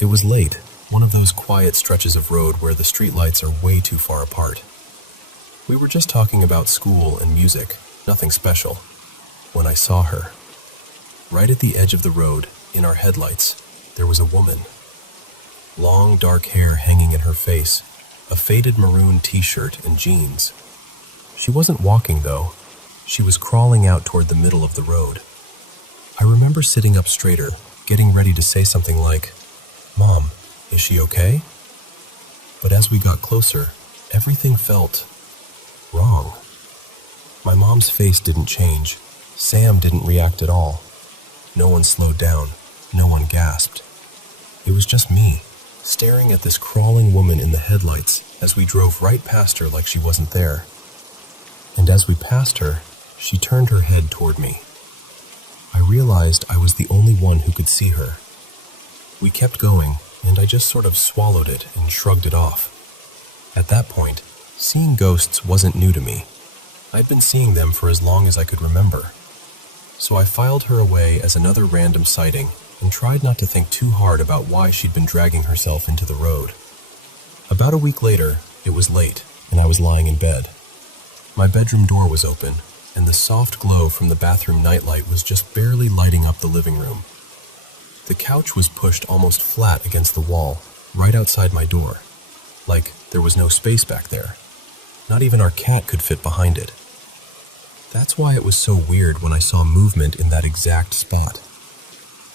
It was late, one of those quiet stretches of road where the streetlights are way too far apart. We were just talking about school and music, nothing special, when I saw her. Right at the edge of the road, in our headlights, there was a woman. Long dark hair hanging in her face, a faded maroon t-shirt and jeans. She wasn't walking though. She was crawling out toward the middle of the road. I remember sitting up straighter, getting ready to say something like, "Mom, is she okay?" But as we got closer, everything felt wrong. My mom's face didn't change. Sam didn't react at all. No one slowed down. No one gasped. It was just me, staring at this crawling woman in the headlights as we drove right past her like she wasn't there. And as we passed her, she turned her head toward me. I realized I was the only one who could see her. We kept going, and I just sort of swallowed it and shrugged it off. At that point, seeing ghosts wasn't new to me. I'd been seeing them for as long as I could remember. So I filed her away as another random sighting and tried not to think too hard about why she'd been dragging herself into the road. About a week later, it was late, and I was lying in bed. My bedroom door was open, and the soft glow from the bathroom nightlight was just barely lighting up the living room. The couch was pushed almost flat against the wall, right outside my door. Like there was no space back there. Not even our cat could fit behind it. That's why it was so weird when I saw movement in that exact spot.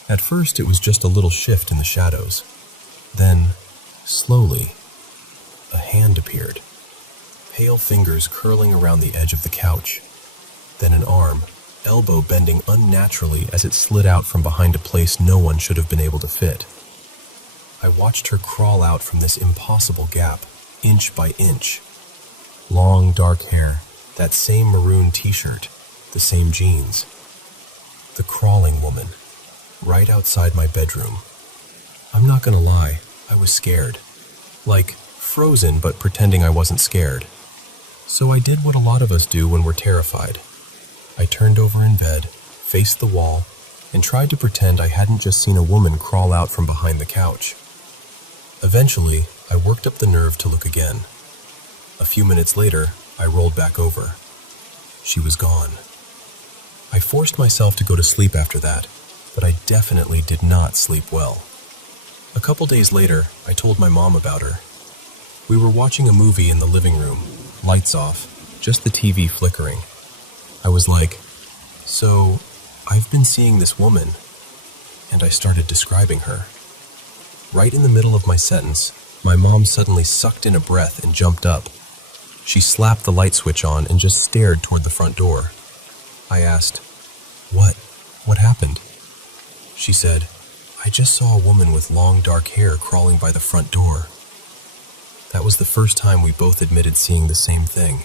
At first, it was just a little shift in the shadows. Then, slowly, a hand appeared. Pale fingers curling around the edge of the couch. Then an arm, elbow bending unnaturally as it slid out from behind a place no one should have been able to fit. I watched her crawl out from this impossible gap, inch by inch. Long, dark hair, that same maroon t-shirt, the same jeans. The crawling woman, right outside my bedroom. I'm not gonna lie, I was scared. Like, frozen but pretending I wasn't scared. So I did what a lot of us do when we're terrified. I turned over in bed, faced the wall, and tried to pretend I hadn't just seen a woman crawl out from behind the couch. Eventually, I worked up the nerve to look again. A few minutes later, I rolled back over. She was gone. I forced myself to go to sleep after that, but I definitely did not sleep well. A couple days later, I told my mom about her. We were watching a movie in the living room, lights off, just the TV flickering. I was like, "So, I've been seeing this woman," and I started describing her. Right in the middle of my sentence, my mom suddenly sucked in a breath and jumped up. She slapped the light switch on and just stared toward the front door. I asked, What happened?" She said, "I just saw a woman with long dark hair crawling by the front door." That was the first time we both admitted seeing the same thing.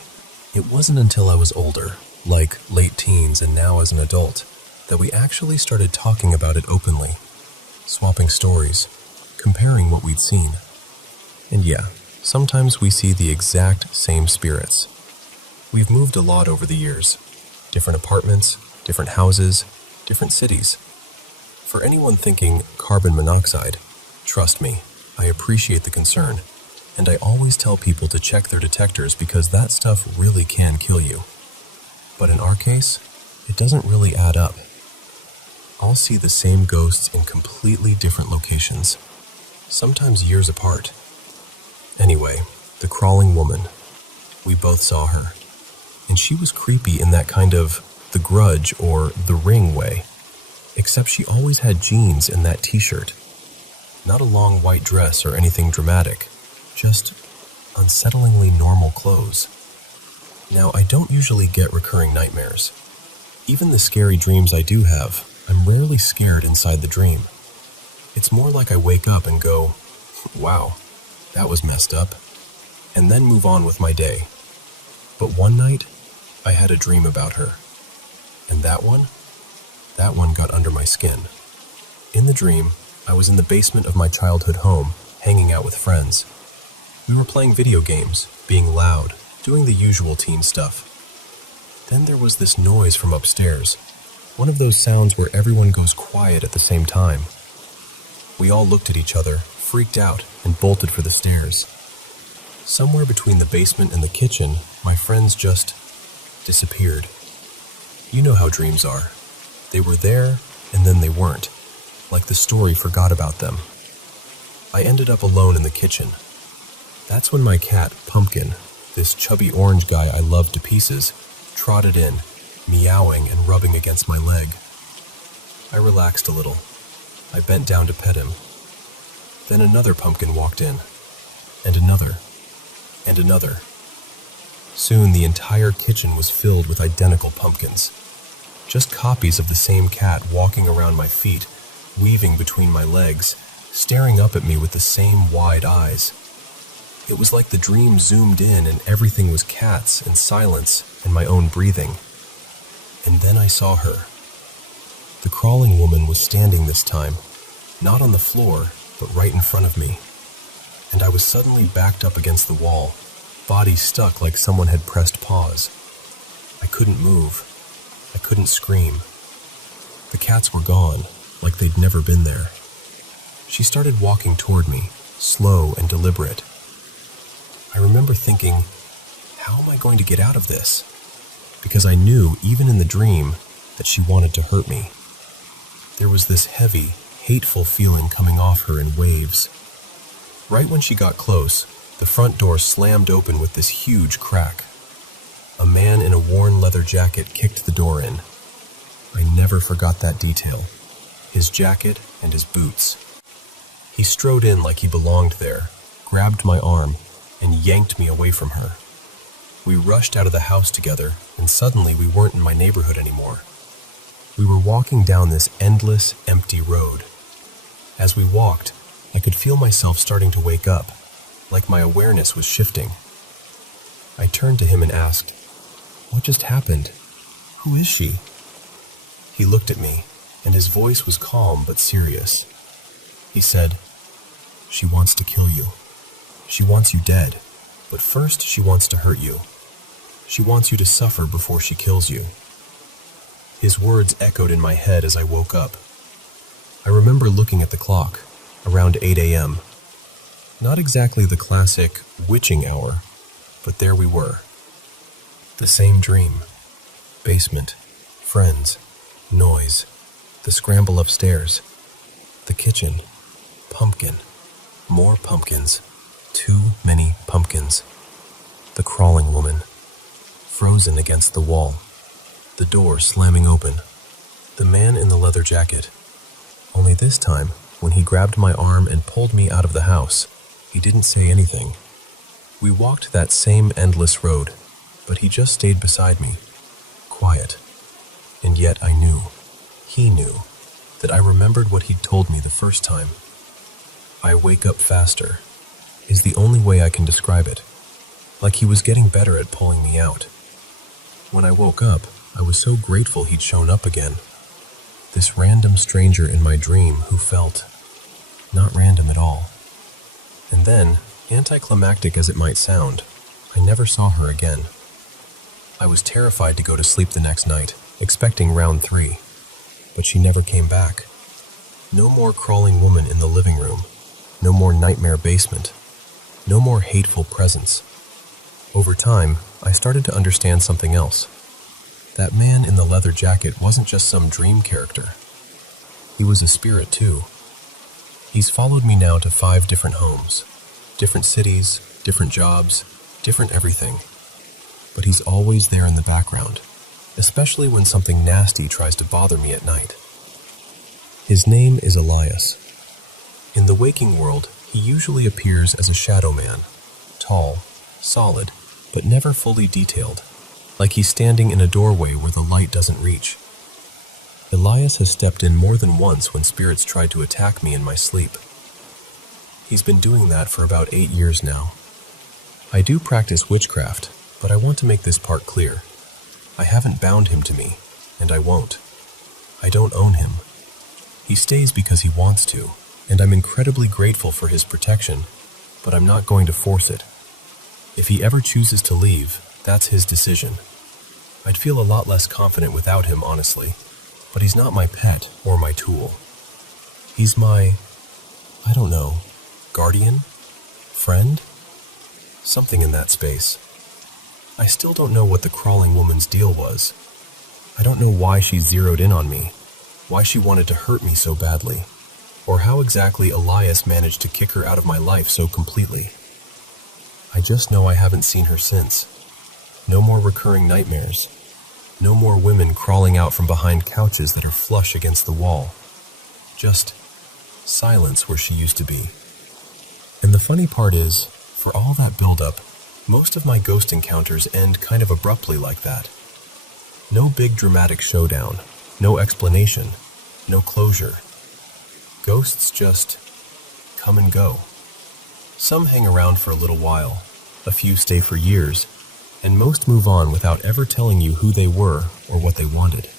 It wasn't until I was older, like late teens and now as an adult, that we actually started talking about it openly, swapping stories, comparing what we'd seen. And yeah, sometimes we see the exact same spirits. We've moved a lot over the years. Different apartments, different houses, different cities. For anyone thinking carbon monoxide, trust me, I appreciate the concern, and I always tell people to check their detectors because that stuff really can kill you. But in our case, it doesn't really add up. I'll see the same ghosts in completely different locations, sometimes years apart. Anyway, the crawling woman. We both saw her, and she was creepy in that kind of The Grudge or The Ring way, except she always had jeans and that t-shirt. Not a long white dress or anything dramatic, just unsettlingly normal clothes. Now, I don't usually get recurring nightmares. Even the scary dreams I do have, I'm rarely scared inside the dream. It's more like I wake up and go, wow, that was messed up, and then move on with my day. But one night, I had a dream about her. And that one got under my skin. In the dream, I was in the basement of my childhood home, hanging out with friends. We were playing video games, being loud, doing the usual teen stuff. Then there was this noise from upstairs, one of those sounds where everyone goes quiet at the same time. We all looked at each other, freaked out, and bolted for the stairs. Somewhere between the basement and the kitchen, my friends just disappeared. You know how dreams are. They were there, and then they weren't, like the story forgot about them. I ended up alone in the kitchen. That's when my cat, Pumpkin, this chubby orange guy I loved to pieces, trotted in, meowing and rubbing against my leg. I relaxed a little. I bent down to pet him. Then another pumpkin walked in, and another, and another. Soon the entire kitchen was filled with identical pumpkins, just copies of the same cat walking around my feet, weaving between my legs, staring up at me with the same wide eyes. It was like the dream zoomed in and everything was cats and silence and my own breathing. And then I saw her. The crawling woman was standing this time, not on the floor, but right in front of me. And I was suddenly backed up against the wall, body stuck like someone had pressed pause. I couldn't move. I couldn't scream. The cats were gone, like they'd never been there. She started walking toward me, slow and deliberate. I remember thinking, how am I going to get out of this? Because I knew, even in the dream, that she wanted to hurt me. There was this heavy, hateful feeling coming off her in waves. Right when she got close, the front door slammed open with this huge crack. A man in a worn leather jacket kicked the door in. I never forgot that detail. His jacket and his boots. He strode in like he belonged there, grabbed my arm, and yanked me away from her. We rushed out of the house together, and suddenly we weren't in my neighborhood anymore. We were walking down this endless, empty road. As we walked, I could feel myself starting to wake up, like my awareness was shifting. I turned to him and asked, "What just happened? Who is she?" He looked at me, and his voice was calm but serious. He said, "She wants to kill you. She wants you dead, but first she wants to hurt you. She wants you to suffer before she kills you." His words echoed in my head as I woke up. I remember looking at the clock, around 8 a.m. Not exactly the classic witching hour, but there we were. The same dream. Basement, friends, noise, the scramble upstairs, the kitchen, pumpkin, more pumpkins, too many pumpkins. The crawling woman, frozen against the wall, the door slamming open, the man in the leather jacket. Only this time, when he grabbed my arm and pulled me out of the house, he didn't say anything. We walked that same endless road, but he just stayed beside me, quiet. And yet I knew, he knew, that I remembered what he'd told me the first time. I wake up faster, is the only way I can describe it. Like he was getting better at pulling me out. When I woke up, I was so grateful he'd shown up again. This random stranger in my dream who felt not random at all. And then, anticlimactic as it might sound, I never saw her again. I was terrified to go to sleep the next night, expecting round 3, but she never came back. No more crawling woman in the living room, no more nightmare basement, no more hateful presence. Over time, I started to understand something else. That man in the leather jacket wasn't just some dream character. He was a spirit too. He's followed me now to 5 different homes, different cities, different jobs, different everything. But he's always there in the background, especially when something nasty tries to bother me at night. His name is Elias. In the waking world, he usually appears as a shadow man, tall, solid, but never fully detailed, like he's standing in a doorway where the light doesn't reach. Elias has stepped in more than once when spirits tried to attack me in my sleep. He's been doing that for about 8 years now. I do practice witchcraft, but I want to make this part clear. I haven't bound him to me, and I won't. I don't own him. He stays because he wants to, and I'm incredibly grateful for his protection, but I'm not going to force it. If he ever chooses to leave, that's his decision. I'd feel a lot less confident without him, honestly, but he's not my pet or my tool. He's my, I don't know, guardian? Friend? Something in that space. I still don't know what the crawling woman's deal was. I don't know why she zeroed in on me, why she wanted to hurt me so badly, or how exactly Elias managed to kick her out of my life so completely. I just know I haven't seen her since. No more recurring nightmares. No more women crawling out from behind couches that are flush against the wall. Just silence where she used to be. And the funny part is, for all that buildup, most of my ghost encounters end kind of abruptly like that. No big dramatic showdown, no explanation, no closure. Ghosts just come and go. Some hang around for a little while, a few stay for years, and most move on without ever telling you who they were or what they wanted.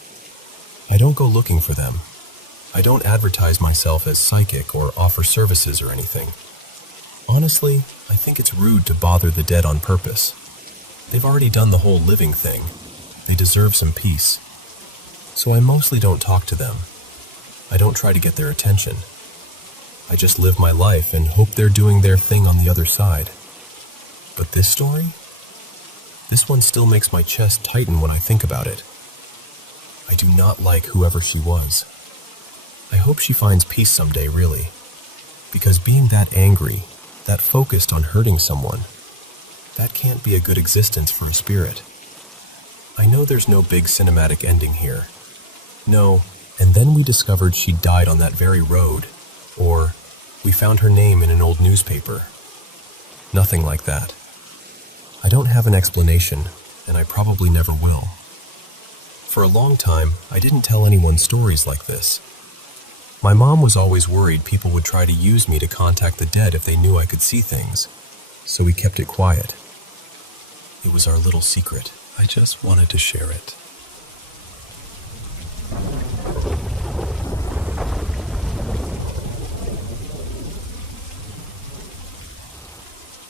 I don't go looking for them. I don't advertise myself as psychic or offer services or anything. Honestly, I think it's rude to bother the dead on purpose. They've already done the whole living thing. They deserve some peace. So I mostly don't talk to them. I don't try to get their attention. I just live my life and hope they're doing their thing on the other side. But this story? This one still makes my chest tighten when I think about it. I do not like whoever she was. I hope she finds peace someday, really. Because being that angry, that focused on hurting someone, that can't be a good existence for a spirit. I know there's no big cinematic ending here. No, and then we discovered she died on that very road, or we found her name in an old newspaper. Nothing like that. I don't have an explanation, and I probably never will. For a long time, I didn't tell anyone stories like this. My mom was always worried people would try to use me to contact the dead if they knew I could see things, so we kept it quiet. It was our little secret. I just wanted to share it.